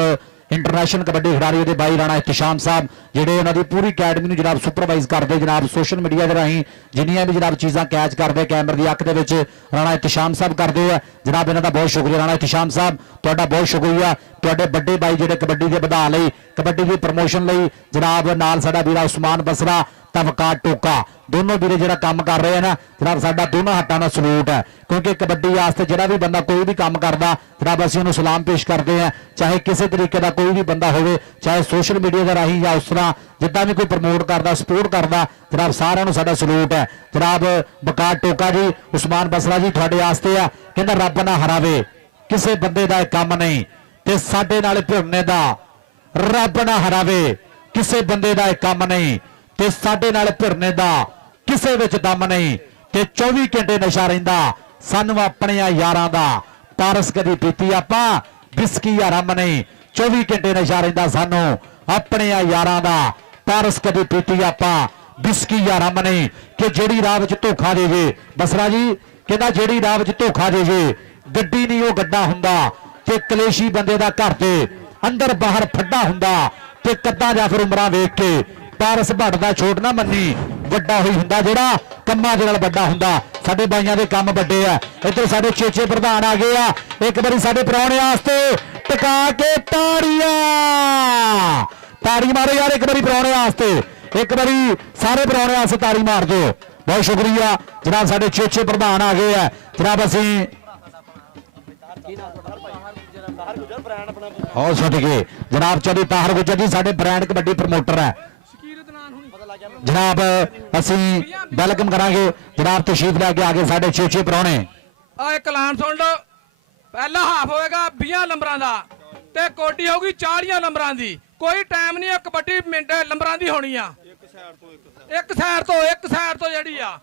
इंटरनेशनल कबड्डी खिडारी ਉਹਦੇ ਬਾਈ ਰਾਣਾ ਇਤਸ਼ਾਮ ਸਾਹਿਬ ਜਿਹੜੇ ਉਹਨਾਂ ਦੀ ਪੂਰੀ ਅਕੈਡਮੀ ਨੂੰ ਜਨਾਬ ਸੁਪਰਵਾਈਜ਼ ਕਰਦੇ ਜਨਾਬ ਸੋਸ਼ਲ ਮੀਡੀਆ ਦੇ ਰਾਹੀਂ ਜਿੰਨੀਆਂ ਵੀ ਜਨਾਬ ਚੀਜ਼ਾਂ ਕੈਚ ਕਰਦੇ ਕੈਮਰੇ ਦੀ ਅੱਖ ਦੇ ਵਿੱਚ ਰਾਣਾ ਇਤਸ਼ਾਮ ਸਾਹਿਬ ਕਰਦੇ ਆ ਜਨਾਬ ਇਹਨਾਂ ਦਾ ਬਹੁਤ ਸ਼ੁਕਰੀਆ ਰਾਣਾ ਇਤਸ਼ਾਮ ਸਾਹਿਬ ਤੁਹਾਡਾ ਬਹੁਤ ਸ਼ੁਕਰੀਆ ਤੁਹਾਡੇ ਵੱਡੇ ਬਾਈ ਜਿਹੜੇ ਕਬੱਡੀ ਦੇ ਵਧਾਉਣ ਲਈ ਕਬੱਡੀ ਦੀ ਪ੍ਰਮੋਸ਼ਨ ਲਈ ਜਨਾਬ ਨਾਲ ਸਾਡਾ ਵੀਰਾ ਉਸਮਾਨ ਬਸਰਾ ਤਾਂ ਵਕਾਰ ਟੋਕਾ दोनों वीरे जो काम कर रहे हैं ना जनाब साडा दोनों हट्टां दा सलूट है क्योंकि कबड्डी वास्ते जो भी बंदा कोई भी काम करता जनाब असीं उहनूं सलाम पेश करते हैं चाहे किसी तरीके का कोई भी बंदा हो चाहे सोशल मीडिया के राही या उस तरह जिद्दां भी कोई प्रमोट करता सपोर्ट करता जनाब सारिआं नूं साडा सलूट है जनाब वकार टोका जी उस्मान बसरा जी तुहाडे वास्ते आ कहंदा रब ना हरावे किसी बंदे दा काम नहीं ते साडे नाल भिड़ने दा रब ना हरावे किसी बंदे दा काम नहीं ते साडे नाल भिड़ने दा किसे विच दम नहीं ते 24 घंटे नशा रहिंदा सानू अपने यारां दा पारस कदी पीती आपां बिस्की रम नहीं 24 घंटे नशा रहिंदा सानू अपने यारां दा पारस कदी पीती आपां बिस्की रम नहीं कि जेड़ी राह विच धोखा देवे बसरा जी कहंदा जेड़ी राह विच धोखा देवे गड्डी नहीं वो गड्ढा हुंदा ते कलेशी बंदे दा घर ते अंदर बाहर फड्डा हुंदा ते कद्दां जां फिर उमरां वेख के पारस भट्ट दा छोट ना मन्नी ਵੱਡਾ ਹੋਈ ਹੁੰਦਾ ਜਿਹੜਾ ਕੰਮਾਂ ਦੇ ਨਾਲ ਵੱਡਾ ਹੁੰਦਾ ਸਾਡੇ ਬਾਈਆਂ ਦੇ ਕੰਮ ਵੱਡੇ ਆ ਇੱਧਰ ਸਾਡੇ ਚੇਚੇ ਪ੍ਰਧਾਨ ਆ ਗਏ ਆ ਇੱਕ ਵਾਰੀ ਸਾਡੇ ਪ੍ਰਾਹੁਣੇ ਵਾਸਤੇ ਟਿਕਾ ਕੇ ਤਾੜੀਆਂ ਤਾੜੀ ਮਾਰੋ ਯਾਰ ਇੱਕ ਵਾਰੀ ਪ੍ਰਾਹੁਣੇ ਵਾਸਤੇ ਇੱਕ ਵਾਰੀ ਸਾਰੇ ਪ੍ਰਾਹੁਣੇ ਵਾਸਤੇ ਤਾੜੀ ਮਾਰ ਦਿਓ ਬਹੁਤ ਸ਼ੁਕਰੀਆ ਜਨਾਬ ਸਾਡੇ ਚੇਚੇ ਪ੍ਰਧਾਨ ਆ ਗਏ ਆ ਜਨਾਬ ਅਸੀਂ ਹੋਰ ਛੱਡ ਕੇ ਜਨਾਬ ਚੌਧਰੀ ਤਾਹਰ ਗੁੱਜਰ ਜੀ ਸਾਡੇ ਬ੍ਰਾਂਡ ਕਬੱਡੀ ਪ੍ਰਮੋਟਰ ਹੈ जनाब असी वेलकम करांगे जनाब तशरीफ लैके आगे साढ़े चेचे प्राहुणे आ एक ऐलान सुन लो पहला हाफ होएगा 20 नंबरां दा ते कोटी होगी 40 नंबरां दी कोई टाइम नहीं कबड्डी मिनट नंबरां दी होनी आ एक साइड तो जेड़ी आ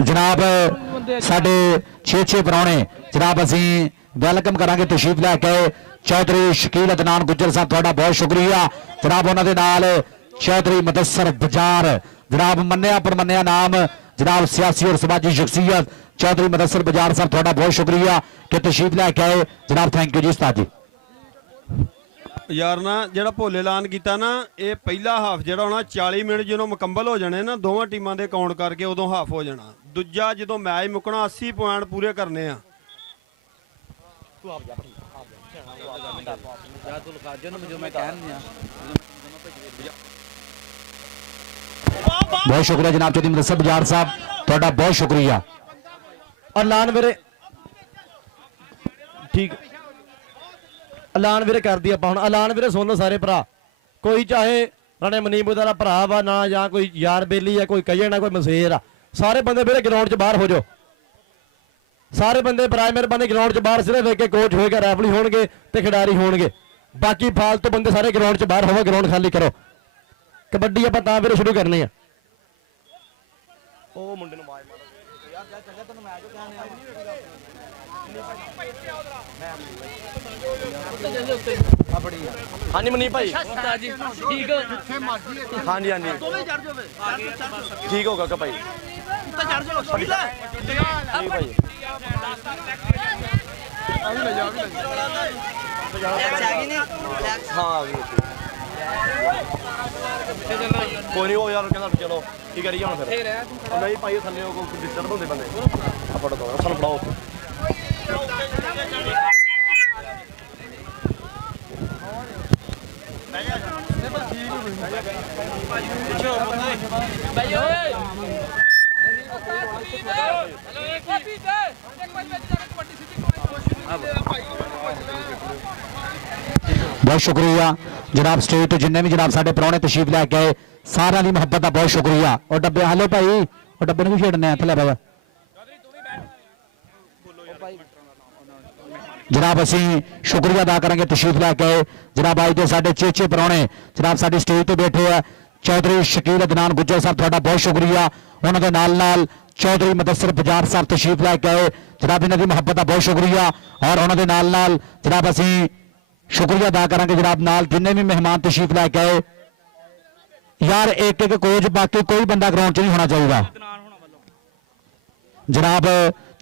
जनाब साडे छे प्राहुणे जनाब असी वेलकम करांगे तशरीफ लैके चौधरी शकील अदनान गुज्जर साहब तुहाडा बहुत शुक्रिया जनाब उन्हां दे नाल चौधरी मुदस्सर बजार जनाब मन्निया परमन्निया नाम जनाब सियासी और समाजी शख्सियत ਚੌਧਰੀ ਮਦਸਰ ਬਜਾਰ ਸਾਹਿਬ ਤੁਹਾਡਾ ਬਹੁਤ ਸ਼ੁਕਰੀਆ ਕਿ ਤਸ਼ਰੀਫ ਲੈ ਕੇ ਆਏ ਜਨਾਬ। ਥੈਂਕ ਯੂ ਜੀ ਉਸਤਾਦ ਜੀ। ਯਾਰ ਨਾ ਜਿਹੜਾ ਭੋਲੇ ਐਲਾਨ ਕੀਤਾ ਨਾ, ਇਹ ਪਹਿਲਾ ਹਾਫ ਜਿਹੜਾ ਹੋਣਾ 40 ਮਿੰਟ ਜਦੋਂ ਮੁਕੰਮਲ ਹੋ ਜਾਣੇ ਨਾ ਦੋਵਾਂ ਟੀਮਾਂ ਦੇ ਕਾਊਂਟ ਕਰਕੇ ਉਦੋਂ ਹਾਫ ਹੋ ਜਾਣਾ। ਦੂਜਾ ਜਦੋਂ ਮੈਚ ਮੁੱਕਣਾ 80 ਪੁਆਇੰਟ ਪੂਰੇ ਕਰਨੇ ਆ। ਬਹੁਤ ਸ਼ੁਕਰੀਆ ਜਨਾਬ ਚੌਧਰੀ ਮਦਸਰ ਬਜਾਰ ਸਾਹਿਬ ਤੁਹਾਡਾ ਬਹੁਤ ਸ਼ੁਕਰੀਆ। ਐਲਾਨ ਵੀਰੇ ਠੀਕ, ਐਲਾਨ ਵੀਰੇ ਕਰਦੀ ਆਪਾਂ ਹੁਣ। ਐਲਾਨ ਵੀਰੇ ਸੁਣ ਲਓ ਸਾਰੇ ਭਰਾ, ਕੋਈ ਚਾਹੇ ਰਾਣੇ ਮਨੀਬੂ ਦਾ ਭਰਾ ਵਾ ਨਾ ਜਾਂ ਕੋਈ ਯਾਰ ਬੇਲੀ ਆ, ਕੋਈ ਕਹੀਏ ਨਾ ਕੋਈ ਮਸੇਰ ਆ, ਸਾਰੇ ਬੰਦੇ ਵੀਰੇ ਗਰਾਊਂਡ 'ਚ ਬਾਹਰ ਹੋ ਜਾਓ। ਸਾਰੇ ਬੰਦੇ ਭਰਾ ਮਿਹਰਬਾਨੀ ਗਰਾਊਂਡ 'ਚ ਬਾਹਰ, ਸਿਰਫ ਇੱਕ ਕੋਚ ਹੋਏਗਾ, ਰੈਫਰੀ ਹੋਣਗੇ ਤੇ ਖਿਡਾਰੀ ਹੋਣਗੇ, ਬਾਕੀ ਫਾਲਤੂ ਬੰਦੇ ਸਾਰੇ ਗਰਾਊਂਡ 'ਚ ਬਾਹਰ ਹੋਵੋ। ਗਰਾਊਂਡ ਖਾਲੀ ਕਰੋ। ਕਬੱਡੀ ਆਪਾਂ ਤਾਂ ਵੀਰੇ ਸ਼ੁਰੂ ਕਰਨੀ ਆ। ਉਹ ਮੁੰਡੇ ਨੂੰ ਮਾਰ ਯਾਰ ਜਾ ਚੱਲਿਆ ਤੈਨੂੰ ਮੈਚ ਕਹਿੰਦੇ ਆ। ਹਾਂਜੀ ਮਨੀਪ ਭਾਈ ਠੀਕ ਹਾਂਜੀ ਹਾਂਜੀ ਠੀਕ ਹੋਗਾ ਕਾ ਭਾਈ ਚੜ ਜਾਓ ਠੀਕ ਭਾਈ। ਹਾਂ ਆ ਗਈ ਕੋਈ ਨਹੀਂ। ਉਹ ਯਾਰ ਕਹਿੰਦਾ ਚਲੋ ਕੀ ਕਰੀਏ ਹੁਣ ਫਿਰ। ਨਹੀਂ ਭਾਈ ਥੱਲੇ ਕੋਈ ਡਿਸਟਰਬ ਹੁੰਦੇ ਬੰਦੇ। ਆਪਾਂ ਤੋਂ ਸਾਨੂੰ ਫੜਾਓ। ਬਹੁਤ ਸ਼ੁਕਰੀਆ ਜਨਾਬ। ਸਟੇਜ ਤੋਂ ਜਿੰਨੇ ਵੀ ਜਨਾਬ ਸਾਡੇ ਪ੍ਰਾਹੁਣੇ ਤਸ਼ਰੀਫ ਲੈ ਕੇ ਆਏ ਸਾਰਿਆਂ ਦੀ ਮੁਹੱਬਤ ਦਾ ਬਹੁਤ ਸ਼ੁਕਰੀਆ। ਉਹ ਡੱਬੇ ਹਲੋ ਭਾਈ, ਉਹ ਡੱਬੇ ਨੂੰ ਵੀ ਛੇੜਨੇ ਆ ਥੱਲੇ ਬਾਬਾ ਜਨਾਬ। ਅਸੀਂ ਸ਼ੁਕਰੀਆ ਅਦਾ ਕਰਾਂਗੇ ਤਸ਼ਰੀਫ ਲੈ ਕੇ ਆਏ ਜਨਾਬ। ਅੱਜ ਦੇ ਸਾਡੇ ਚੇਚੇ ਪ੍ਰਾਹੁਣੇ ਜਨਾਬ ਸਾਡੀ ਸਟੇਜ ਤੇ ਬੈਠੇ ਆ ਚੌਧਰੀ ਸ਼ਕੀਲ ਅਦਨਾਨ ਗੁੱਜਰ ਸਾਹਿਬ ਤੁਹਾਡਾ ਬਹੁਤ ਸ਼ੁਕਰੀਆ। ਉਹਨਾਂ ਦੇ ਨਾਲ ਚੌਧਰੀ ਮਦਸਰ ਬਜਾਰ ਸਾਹਿਬ ਤਸ਼ਰੀਫ ਲੈ ਕੇ ਆਏ ਜਨਾਬ, ਇਹਨਾਂ ਦੀ ਮੁਹੱਬਤ ਦਾ ਬਹੁਤ ਸ਼ੁਕਰੀਆ। ਔਰ ਉਹਨਾਂ ਦੇ ਨਾਲ ਜਨਾਬ ਅਸੀਂ ਸ਼ੁਕਰੀਆ ਅਦਾ ਕਰਾਂਗੇ ਜਨਾਬ ਨਾਲ ਜਿੰਨੇ ਵੀ ਮਹਿਮਾਨ ਤਸ਼ਰੀਫ ਲੈ ਕੇ ਆਏ। ਯਾਰ ਇੱਕ ਇੱਕ ਕੋਚ, ਬਾਕੀ ਕੋਈ ਬੰਦਾ ਗਰਾਊਂਡ 'ਚ ਨਹੀਂ ਹੋਣਾ ਚਾਹੀਦਾ। ਜਨਾਬ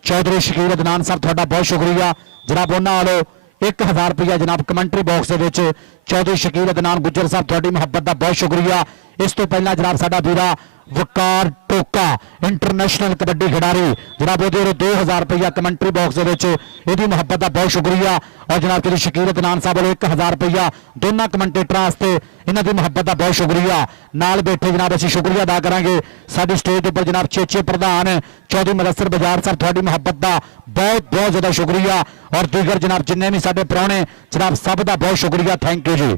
ਚੌਧਰੀ ਸ਼ਕੀਲ ਅਦਨਾਨ ਸਾਹਿਬ ਤੁਹਾਡਾ ਬਹੁਤ ਸ਼ੁਕਰੀਆ ਜਨਾਬ। ਉਹਨਾਂ ਵੱਲੋਂ 1000 ਰੁਪਇਆ ਜਨਾਬ ਕਮੈਂਟਰੀ ਬਾਕਸ ਦੇ ਵਿੱਚ ਚੌਧਰੀ ਸ਼ਕੀਲ ਅਦਨਾਨ ਗੁੱਜਰ ਸਾਹਿਬ ਤੁਹਾਡੀ ਮੁਹੱਬਤ ਦਾ ਬਹੁਤ ਸ਼ੁਕਰੀਆ। ਇਸ ਤੋਂ ਪਹਿਲਾਂ ਜਨਾਬ ਸਾਡਾ ਵੀਰਾ ਵਕਾਰ ਟੋਕਾ ਇੰਟਰਨੈਸ਼ਨਲ ਕਬੱਡੀ ਖਿਡਾਰੀ ਜਨਾਬ ਉਹਦੇ 2000 ਰੁਪਇਆ ਕਮੈਂਟਰੀ ਬਾਕਸ ਦੇ ਵਿੱਚ, ਇਹਦੀ ਮੁਹੱਬਤ ਦਾ ਬਹੁਤ ਸ਼ੁਕਰੀਆ। ਔਰ ਜਨਾਬ ਚੌਧਰੀ ਸ਼ਕੀਲ ਅਦਨਾਨ ਸਾਹਿਬ ਵੱਲੋਂ 1000 ਰੁਪਇਆ ਦੋਨਾਂ ਕਮੈਂਟੇਟਰਾਂ ਵਾਸਤੇ, ਇਹਨਾਂ ਦੀ ਮੁਹੱਬਤ ਦਾ ਬਹੁਤ ਸ਼ੁਕਰੀਆ। ਨਾਲ ਬੈਠੇ ਜਨਾਬ ਅਸੀਂ ਸ਼ੁਕਰੀਆ ਅਦਾ ਕਰਾਂਗੇ ਸਾਡੀ ਸਟੇਜ ਦੇ ਉੱਪਰ ਜਨਾਬ ਚੇਚੇ ਪ੍ਰਧਾਨ ਚੌਧਰੀ ਮਦਸਰ ਬਜਾਰ ਸਾਹਿਬ ਤੁਹਾਡੀ ਮੁਹੱਬਤ ਦਾ ਬਹੁਤ ਬਹੁਤ ਜ਼ਿਆਦਾ ਸ਼ੁਕਰੀਆ। ਔਰ ਦੀਗਰ ਜਨਾਬ ਜਿੰਨੇ ਵੀ ਸਾਡੇ ਪ੍ਰਾਹੁਣੇ ਜਨਾਬ ਸਭ ਦਾ ਬਹੁਤ ਸ਼ੁਕਰੀਆ। ਥੈਂਕ ਯੂ ਜੀ।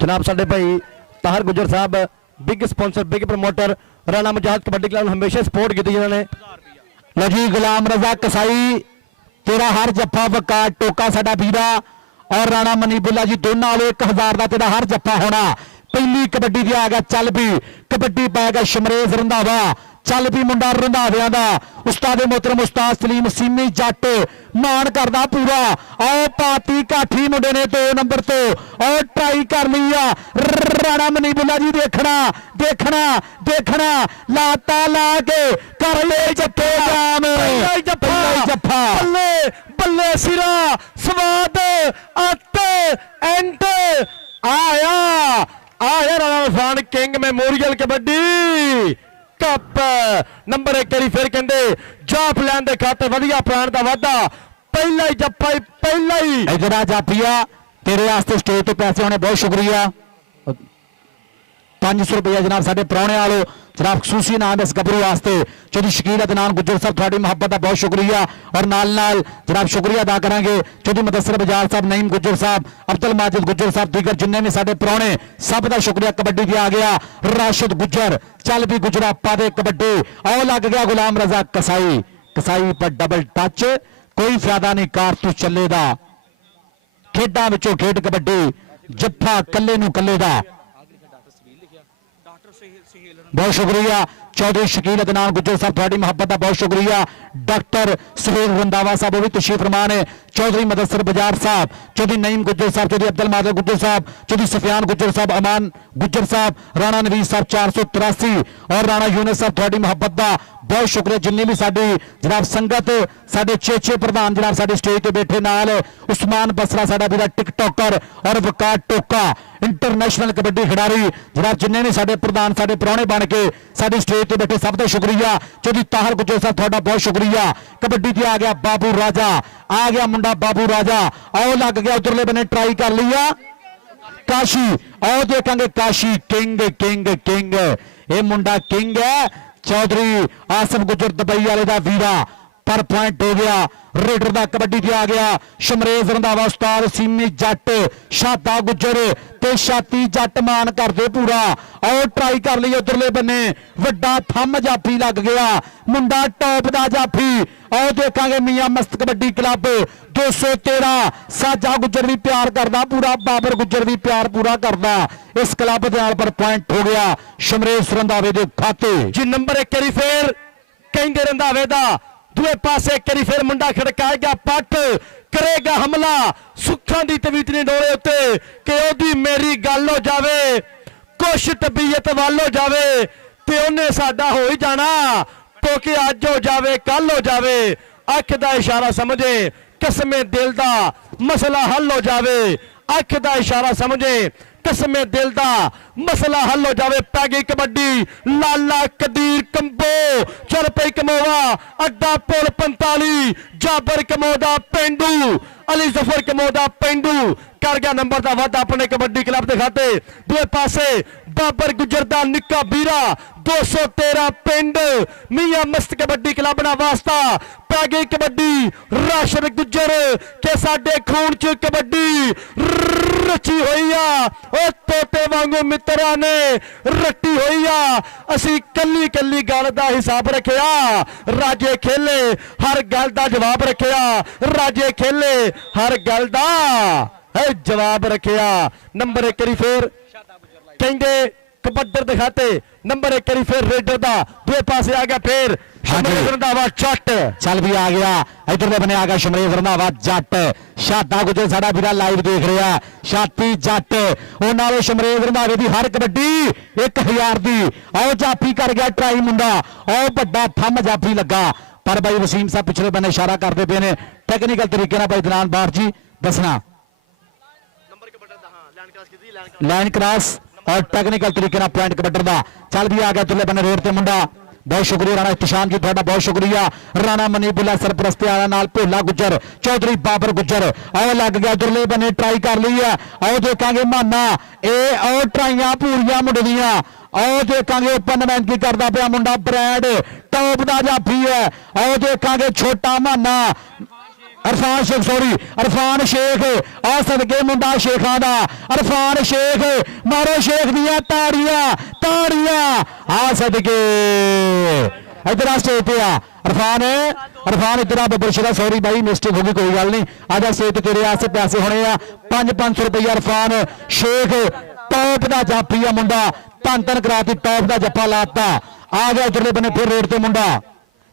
ਜਨਾਬ ਸਾਡੇ ਭਾਈ Tahir Gujjar Sahib big sponsor, big promoter, Rana Mujahid kabaddi club ਨੂੰ ਹਮੇਸ਼ਾ ਸਪੋਰਟ ਕੀਤੀ ਜਿਨ੍ਹਾਂ ਨੇ। ਲਓ ਜੀ ਗੁਲਾਮ ਰਜ਼ਾ ਕਸਾਈ ਤੇਰਾ ਹਰ ਜੱਫਾ, ਵਕਾਰ ਟੋਕਾ ਸਾਡਾ ਵੀਰਾ ਔਰ ਰਾਣਾ ਮਨੀਬੁੱਲਾ ਜੀ ਦੋਨਾਂ ਵਾਲੇ 1000 ਦਾ ਤੇਰਾ ਹਰ ਜੱਫਾ ਹੋਣਾ। ਪਹਿਲੀ ਕਬੱਡੀ ਦੀ ਆ ਗਿਆ ਚੱਲ ਵੀ ਕਬੱਡੀ ਪੈ ਗਿਆ ਸ਼ਮਰੇਜ਼ ਰੰਧਾਵਾ, ਚੱਲ ਵੀ ਮੁੰਡਾ ਰੰਧਾਵਿਆਂ ਦਾ ਉਸਤਾਦ ਮੋਹਤਰਮ ਉਸਤਾਦ ਸਲੀਮ ਸੀਮੀ ਜੱਟ ਮਾਣ ਕਰਦਾ ਪੂਰਾ। ਆਓ ਪਾਤੀ ਕਾਠੀ ਮੁੰਡੇ ਨੇ 2 ਨੰਬਰ ਤੋਂ ਆਓ ਟਰਾਈ ਕਰ ਲਈ ਆ ਰਾਣਾ ਮਨੀਬੁੱਲਾ ਜੀ। ਦੇਖਣਾ ਲਾਤਾ ਲਾ ਕੇ ਕਰ ਲੈ ਜੱਫੇ ਜਾਮ, ਜੱਫਾ ਬੱਲੇ ਸਿਰਾ ਸਵਾਦ ਅੱਤ ਐਂਡ ਆਇਆ Rana Khan king memorial kabaddi cup number 1 ਕਰੀ। ਫਿਰ ਕਹਿੰਦੇ ਜਾਫ ਲੈਣ ਦੇ ਖਾਤਰ ਵਧੀਆ ਪ੍ਰਾਣ ਦਾ ਵਾਧਾ। ਪਹਿਲਾ ਹੀ ਜੱਫਾ ਪਹਿਲਾ ਹੀ ਇਧਰ ਆ ਜਾਫੀਆ ਤੇਰੇ ਵਾਸਤੇ ਸਟੇਜ ਤੇ ਪੈਸੇ ਹੋਣੇ ਬਹੁਤ ਸ਼ੁਕਰੀਆ। 500 ਰੁਪਇਆ ਜਨਾਬ ਸਾਡੇ ਪ੍ਰਾਹੁਣੇ ਵਾਲੋ ਜਨਾਬ ਖਸੂਸੀ ਨਾਮ ਇਸ ਗੱਭਰੂ ਵਾਸਤੇ ਚੌਧਰੀ ਸ਼ਕੀਲ ਅਦਨਾਨ ਗੁੱਜਰ ਸਾਹਿਬ ਤੁਹਾਡੀ ਮੁਹੱਬਤ ਦਾ ਬਹੁਤ ਸ਼ੁਕਰੀਆ। ਔਰ ਨਾਲ ਜਨਾਬ ਸ਼ੁਕਰੀਆ ਅਦਾ ਕਰਾਂਗੇ ਚੌਧਰੀ ਮਦਸਰ ਬਜਾਰ ਸਾਹਿਬ, ਨਈਮ ਗੁੱਜਰ ਸਾਹਿਬ, ਅਬਦੁਲ ਮਾਜਿਦ ਗੁੱਜਰ ਸਾਹਿਬ, ਦੀਗਰ ਜਿੰਨੇ ਵੀ ਸਾਡੇ ਪ੍ਰਾਹੁਣੇ ਸਭ ਦਾ ਸ਼ੁਕਰੀਆ। ਕਬੱਡੀ ਤੇ ਆ ਗਿਆ ਰਾਸ਼ਿਦ ਗੁੱਜਰ, ਚੱਲ ਵੀ ਗੁਜਰਾ ਪਾ ਦੇ ਕਬੱਡੀ। ਆਓ ਲੱਗ ਗਿਆ ਗੁਲਾਮ ਰਜ਼ਾ ਕਸਾਈ ਪਰ ਡਬਲ ਟੱਚ, ਕੋਈ ਫਾਇਦਾ ਨਹੀਂ ਕਾਰਤੂਸ ਚੱਲੇ ਦਾ। ਖੇਡਾਂ ਵਿੱਚੋਂ ਖੇਡ ਕਬੱਡੀ, ਜੱਫਾ ਕੱਲੇ ਨੂੰ ਕੱਲੇ ਦਾ। ਬਹੁਤ ਸ਼ੁਕਰੀਆ ਚੌਧਰੀ ਸ਼ਕੀਲ ਅਦਨਾਨ ਗੁੱਜਰ ਸਾਹਿਬ ਤੁਹਾਡੀ ਮੁਹੱਬਤ ਦਾ ਬਹੁਤ ਸ਼ੁਕਰੀਆ। ਡਾਕਟਰ ਸੁਹੇਲ ਰੰਦਾਵਾ ਸਾਹਿਬ ਉਹ ਵੀ ਤਸ਼ਰੀਫ ਫਰਮਾਨ ਹੈ। ਚੌਧਰੀ ਮਦਸਰ ਬਜਾਰ ਸਾਹਿਬ, ਚੌਧਰੀ ਨਈਮ ਗੁੱਜਰ ਸਾਹਿਬ, ਚੌਧਰੀ ਅਬਦੁਲ ਮਾਦਰ ਗੁੱਜਰ ਸਾਹਿਬ, ਚੌਧਰੀ ਸਫਿਆਨ ਗੁੱਜਰ ਸਾਹਿਬ, ਅਮਾਨ ਗੁੱਜਰ ਸਾਹਿਬ, ਰਾਣਾ ਨਵੀਦ ਸਾਹਿਬ 483 ਔਰ ਰਾਣਾ ਯੂਨਸ ਸਾਹਿਬ ਤੁਹਾਡੀ ਮੁਹੱਬਤ ਦਾ ਬਹੁਤ ਸ਼ੁਕਰੀਆ। ਜਿੰਨੀ ਵੀ ਸਾਡੀ ਜਨਾਬ ਸੰਗਤ, ਸਾਡੇ ਚੇਚੇ ਪ੍ਰਧਾਨ ਜਨਾਬ ਸਾਡੇ ਸਟੇਜ ਤੇ ਬੈਠੇ ਨਾਲ ਉਸਮਾਨ ਬਸਰਾ ਸਾਡਾ ਵੀਰਾ ਟਿਕਟੋਕਰ ਔਰ ਵਕਾਰ ਟੋਕਾ ਇੰਟਰਨੈਸ਼ਨਲ ਕਬੱਡੀ ਖਿਡਾਰੀ ਜਨਾਬ ਜਿੰਨੇ ਵੀ ਸਾਡੇ ਪ੍ਰਧਾਨ ਸਾਡੇ ਪ੍ਰਾਹੁਣੇ ਬਣ ਕੇ ਸਾਡੇ ਸਟੇਜ ਤੇ ਬੈਠੇ ਸਭ ਦਾ ਸ਼ੁਕਰੀਆ। ਚੌਧਰੀ ਤਾਹਰ ਗੁੱਜਰ ਸਾਹਿਬ ਤੁਹਾਡਾ ਬਹੁਤ ਸ਼ੁਕਰੀਆ। ਕਬੱਡੀ ਤੇ ਆ ਗਿਆ ਬਾਬੂ ਰਾਜਾ, ਆ ਗਿਆ ਮੁੰਡਾ ਬਾਬੂ ਰਾਜਾ, ਆਓ ਲੱਗ ਗਿਆ ਉਧਰਲੇ ਬੰਨੇ ਟਰਾਈ ਕਰ ਲਈ ਆ ਕਾਸ਼ੀ, ਆਓ ਦੇਖਾਂਗੇ ਕਾਸ਼ੀ ਕਿੰਗ ਕਿੰਗ ਕਿੰਗ, ਇਹ ਮੁੰਡਾ ਕਿੰਗ ਹੈ। ਚੌਧਰੀ ਆਸਫ ਗੁੱਜਰ ਦੁਬਈ ਵਾਲੇ ਦਾ ਵੀਰਾ ਪਰ ਪੁਆਇੰਟ ਹੋ ਗਿਆ। ਰੇਡਰ ਦਾ ਕਬੱਡੀ ਤੇ ਆ ਗਿਆ ਸ਼ਮਰੇਜ਼ ਰੰਧਾਵਾ, ਉਸਤਾਦ ਸੀਮੀ ਜੱਟ, ਸ਼ਾਦਾ ਗੁੱਜਰ ਤੇ ਛਾਤੀ ਜੱਟ ਮਾਨ ਕਰਦੇ ਪੂਰਾ। ਆਓ ਟਰਾਈ ਕਰ ਲਈ ਉਧਰਲੇ ਬੰਨੇ, ਵੱਡਾ ਥੰਮ ਜਾਫੀ ਲੱਗ ਗਿਆ, ਮੁੰਡਾ ਟੌਪ ਦਾ ਜਾਫੀ। ਆਓ ਦੇਖਾਂਗੇ ਮੀਆਂ ਮਸਤ ਕਬੱਡੀ ਕਲੱਬ 213 ਸਾਜਾ ਗੁੱਜਰ ਵੀ ਪਿਆਰ ਕਰਦਾ ਪੂਰਾ, ਬਾਬਰ ਗੁੱਜਰ ਵੀ ਪਿਆਰ ਪੂਰਾ ਕਰਦਾ ਇਸ ਕਲੱਬ ਦੇ ਨਾਲ। ਪਰ ਪੁਆਇੰਟ ਹੋ ਗਿਆ ਸ਼ਮਰੇਜ਼ ਰੰਧਾਵੇ ਦੇ ਖਾਤੇ। ਜੀ ਨੰਬਰ 1 ਵਾਰੀ ਫੇਰ ਕਹਿੰਦੇ ਰੰਧਾਵੇ ਦਾ, ਦੂਏ ਪਾਸੇ ਇੱਕ ਵਾਰੀ ਫਿਰ ਮੁੰਡਾ ਖੜਕਾਏਗਾ ਪੱਟ, ਕਰੇਗਾ ਹਮਲਾ ਸੁੱਖਾਂ ਦੀ ਤਵੀਤਨੀ ਡੋਲੇ ਉੱਤੇ ਕਿ ਉਹਦੀ ਮੇਰੀ ਗੱਲ ਹੋ ਜਾਵੇ, ਕੁਛ ਤਬੀਅਤ ਵੱਲ ਹੋ ਜਾਵੇ ਤੇ ਉਹਨੇ ਸਾਡਾ ਹੋ ਹੀ ਜਾਣਾ, ਕਿਉਂਕਿ ਅੱਜ ਹੋ ਜਾਵੇ ਕੱਲ ਹੋ ਜਾਵੇ, ਅੱਖ ਦਾ ਇਸ਼ਾਰਾ ਸਮਝੇ ਕਸਮੇ ਦਿਲ ਦਾ ਮਸਲਾ ਹੱਲ ਹੋ ਜਾਵੇ, ਅੱਖ ਦਾ ਇਸ਼ਾਰਾ ਸਮਝੇ ਕਸਮੇ ਦਿਲ ਦਾ ਮਸਲਾ ਹੱਲ ਹੋ ਜਾਵੇ। ਪੈ ਗਈ ਕਬੱਡੀ, ਲਾਲਾ ਕਦੀਰ ਕੰਬੋ ਚੱਲ ਪਈ ਕਮੋਵਾ, ਅੱਡਾ ਪੁਲ 45 ਜਾਬਰ ਕਮੋ ਦਾ ਪਿੰਡੂ, ਅਲੀ ਜ਼ਫਰ ਕਮੋ ਦਾ ਪਿੰਡੂ ਕਰ ਗਿਆ ਨੰਬਰ ਦਾ ਵਾਧਾ ਆਪਣੇ ਕਬੱਡੀ ਕਲੱਬ ਦੇ ਖਾਤੇ। ਦੂਏ ਪਾਸੇ ਬਾਬਰ ਗੁੱਜਰ ਦਾ ਨਿੱਕਾ ਵੀਰਾ 213 ਪਿੰਡ ਮੀਆਂ ਮਸਤ ਕਬੱਡੀ ਕਲੱਬ ਦਾ ਵਾਸਤਾ। ਪੈ ਗਈ ਕਬੱਡੀ, ਰਾਸ਼ਦ ਗੁੱਜਰ ਕਿ ਸਾਡੇ ਖੂਨ ਚ ਕਬੱਡੀ ਰਚੀ ਹੋਈ ਆ, ਉਹ ਤੋਤੇ ਵਾਂਗੂ ਮਿੱਤਰਾਂ ਨੇ ਰੱਟੀ ਹੋਈ ਆ। ਅਸੀਂ ਕੱਲੀ ਕੱਲੀ ਗੱਲ ਦਾ ਹਿਸਾਬ ਰੱਖਿਆ, ਰਾਜੇ ਖੇਲੇ ਹਰ ਗੱਲ ਦਾ ਜਵਾਬ ਰੱਖਿਆ, ਰਾਜੇ ਖੇਲੇ ਹਰ ਗੱਲ ਦਾ ਹੈ ਜਵਾਬ ਰੱਖਿਆ। ਨੰਬਰ 1 ਵਾਰੀ ਫੇਰ ਕਹਿੰਦੇ ਕਬੱਡਰ ਦੇ ਖਾਤੇ, ਨੰਬਰ 1 ਵਾਰੀ ਫੇਰ ਰੇਡਰ ਦਾ, ਦੂਏ ਪਾਸੇ ਆ ਗਿਆ ਫੇਰ ਸ਼ਮਰੇਜ਼ ਰੰਧਾਵਾ ਜੱਟ, ਚੱਲ ਵੀ ਆ ਗਿਆ ਇਧਰਲੇ ਬੰਨੇ ਆ ਗਿਆ ਸ਼ਮਰੇਜ਼ ਰੰਧਾਵਾ ਜੱਟ। ਸ਼ਾਦਾ ਗੁੱਜਰ ਸਾਡਾ ਵੀਰਾ ਲਾਈਵ ਦੇਖ ਰਿਹਾ, ਛਾਤੀ ਜੱਟ ਉਹ ਨਾਲੇ ਸ਼ਮਰੇਜ਼ ਰੰਧਾਵੇ ਦੀ ਹਰ ਕਬੱਡੀ 1000 ਦੀ। ਆਓ ਜਾਫੀ ਕਰ ਗਿਆ ਟਰਾਈ ਮੁੰਡਾ, ਆਓ ਵੱਡਾ ਥੰਮ ਜਾਫੀ ਲੱਗਾ। ਪਰ ਬਾਈ ਵਸੀਮ ਸਾਹਿਬ ਪਿਛਲੇ ਬੰਨੇ ਇਸ਼ਾਰਾ ਕਰਦੇ ਪਏ ਨੇ ਟੈਕਨੀਕਲ ਤਰੀਕੇ ਨਾਲ ਬਾਈ ਦਨਾਨ ਬਾਰ ਜੀ ਦੱਸਣਾ ਲਾਈਨ ਕ੍ਰਾਸ ਔਰ ਟੈਕਨੀਕਲ ਤਰੀਕੇ ਨਾਲ ਪੁਆਇੰਟ ਕਬੱਡਰ ਦਾ। ਚੱਲ ਵੀ ਆ ਗਿਆ ਤੁਲੇ ਬੰਨੇ ਰੋਡ ਤੇ ਮੁੰਡਾ, ਬਹੁਤ ਸ਼ੁਕਰੀਆ ਰਾਣਾ ਇਤਸ਼ਾਮ ਜੀ ਤੁਹਾਡਾ ਬਹੁਤ ਸ਼ੁਕਰੀਆ। ਰਾਣਾ ਮਨੀਬੁੱਲਾ ਸਰਪ੍ਰਸਤੀ ਵਾਲਾ ਨਾਲ ਭੋਲਾ ਗੁੱਜਰ, ਚੌਧਰੀ ਬਾਬਰ ਗੁੱਜਰ ਆਓ ਲੱਗ ਗਿਆ ਦੁਰਲੇ ਬੰਨੇ ਟਰਾਈ ਕਰ ਲਈ ਹੈ। ਆਓ ਦੇਖਾਂਗੇ ਮਾਨਾ ਇਹ ਆਓ ਟਰਾਈਆਂ ਪੂਰੀਆਂ ਮੁੰਡਦੀਆਂ, ਆਓ ਦੇਖਾਂਗੇ ਓਪਨ ਮੈਚ ਕੀ ਕਰਦਾ ਪਿਆ ਮੁੰਡਾ ਬ੍ਰੈਡ ਟੌਪ ਦਾ ਜਾਫੀ ਹੈ। ਆਓ ਦੇਖਾਂਗੇ ਛੋਟਾ ਮਾਨਾ ਅਰਫਾਨ ਸ਼ੇਖ, ਸੌਰੀ ਅਰਫਾਨ ਸ਼ੇਖ ਆ ਸਦਕੇ ਮੁੰਡਾ ਸ਼ੇਖਾਂ ਦਾ, ਅਰਫਾਨ ਸ਼ੇਖ ਮਾਰੋ ਸ਼ੇਖ ਦੀਆਂ ਤਾੜੀਆਂ ਤਾੜੀਆਂ ਆ ਸਦਕੇ ਇਧਰ ਆ ਸਟੇਜ ਤੇ ਆ ਅਰਫਾਨ ਇਧਰ ਆ ਬੱਬਰ ਸ਼ੇਰਾ, ਸੌਰੀ ਬਾਈ ਮਿਸਟੇਕ ਹੋ ਗਈ ਕੋਈ ਗੱਲ ਨਹੀਂ, ਆਜਾ ਸਟੇਜ ਤੇ ਤੇਰੇ ਆਸੇ ਪੈਸੇ ਹੋਣੇ ਆ 500 ਰੁਪਏ। ਅਰਫਾਨ ਸ਼ੇਖ ਟੌਪ ਦਾ ਜਾਫੀ ਆ ਮੁੰਡਾ, ਧੰਨ ਕਰਾਤੀ ਟੌਪ ਦਾ ਜੱਫਾ ਲਾਤਾ। ਆ ਗਿਆ ਇਧਰਲੇ ਬੰਨੇ ਫਿਰ ਰੇਡ ਤੇ ਮੁੰਡਾ,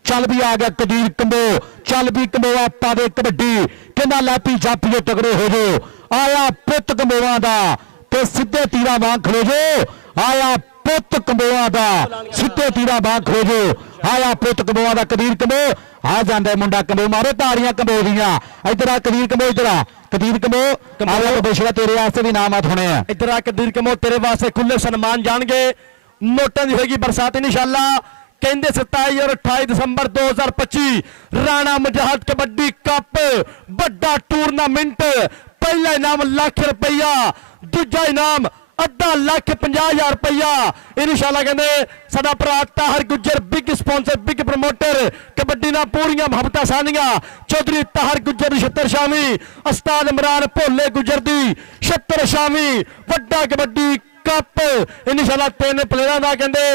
ਚੱਲ ਵੀ ਆ ਗਿਆ ਕਦੀਰ ਕੰਬੋ, ਚੱਲ ਵੀ ਕੰਬੋਆ ਪਾ ਦੇ ਕਬੱਡੀ ਕਹਿੰਦਾ ਲਾਪੀ ਜਾਪੀਏ ਤਗੜੇ ਹੋ ਜੋ, ਆਇਆ ਪੁੱਤ ਕੰਬੋਆਂ ਦਾ ਤੇ ਸਿੱਧੇ ਤੀਰਾਂ ਵਾਂਗ ਖਲੋ ਜੋ, ਆਇਆ ਪੁੱਤ ਕੰਬੋਆਂ ਦਾ ਸਿੱਧੇ ਤੀਰਾਂ ਵਾਂਗ ਖਲੋ ਜੋ, ਆਇਆ ਪੁੱਤ ਕੰਬੋਆਂ ਦਾ ਕਦੀਰ ਕੰਬੋ ਆ ਜਾਂਦਾ ਮੁੰਡਾ ਕੰਬੋ, ਮਾਰੋ ਤਾੜੀਆਂ ਕੰਬੋ ਦੀਆਂ। ਇੱਧਰ ਆ ਕਦੀਰ ਕੰਬੋ, ਇੱਧਰ ਆ ਕਦੀਰ ਕੰਬੋ, ਆਇਆ ਬੇਸ਼ਰਾ ਤੇਰੇ ਵਾਸਤੇ ਵੀ ਨਾਮਾਤ ਹੋਣੇ ਆ। ਇੱਧਰ ਆ ਕਦੀਰ ਕੰਬੋ ਤੇਰੇ ਵਾਸਤੇ ਖੁੱਲੇ ਸਨਮਾਨ ਜਾਣਗੇ, ਨੋਟਾਂ ਦੀ ਹੋਏਗੀ ਬਰਸਾਤ ਇਨਸ਼ਾਅੱਲਾ। ਕਹਿੰਦੇ 27 ਔਰ 28 ਦਸੰਬਰ 2025 ਰਾਣਾ ਮੁਜਾਹਦ ਕਬੱਡੀ ਕੱਪ ਵੱਡਾ ਟੂਰਨਾਮੈਂਟ, ਪਹਿਲਾ ਇਨਾਮ ਲੱਖ ਰੁਪਈਆ, ਦੂਜਾ ਇਨਾਮ ਅੱਧਾ ਲੱਖ 50,000 ਰੁਪਈਆ ਇਨਸ਼ਾਅੱਲਾ। ਕਹਿੰਦੇ ਸਾਡਾ ਭਰਾ tahr Gujjar big sponsor big promoter, kabaddi ਨਾਲ ਪੂਰੀਆਂ ਮੁਹੱਬਤਾਂ ਸਾਂਝੀਆਂ, ਚੌਧਰੀ ਤਾਹਰ ਗੁੱਜਰ ਛੱਤਰ ਸ਼ਾਮੀ, ਉਸਤਾਦ ਇਮਰਾਨ ਭੋਲੇ ਗੁੱਜਰ ਦੀ ਛੱਤਰ ਸ਼ਾਮੀ, ਵੱਡਾ ਕਬੱਡੀ ਕੱਪ ਇਨਸ਼ਾਅੱਲਾ। 3 ਪਲੇਅਰਾਂ ਦਾ ਕਹਿੰਦੇ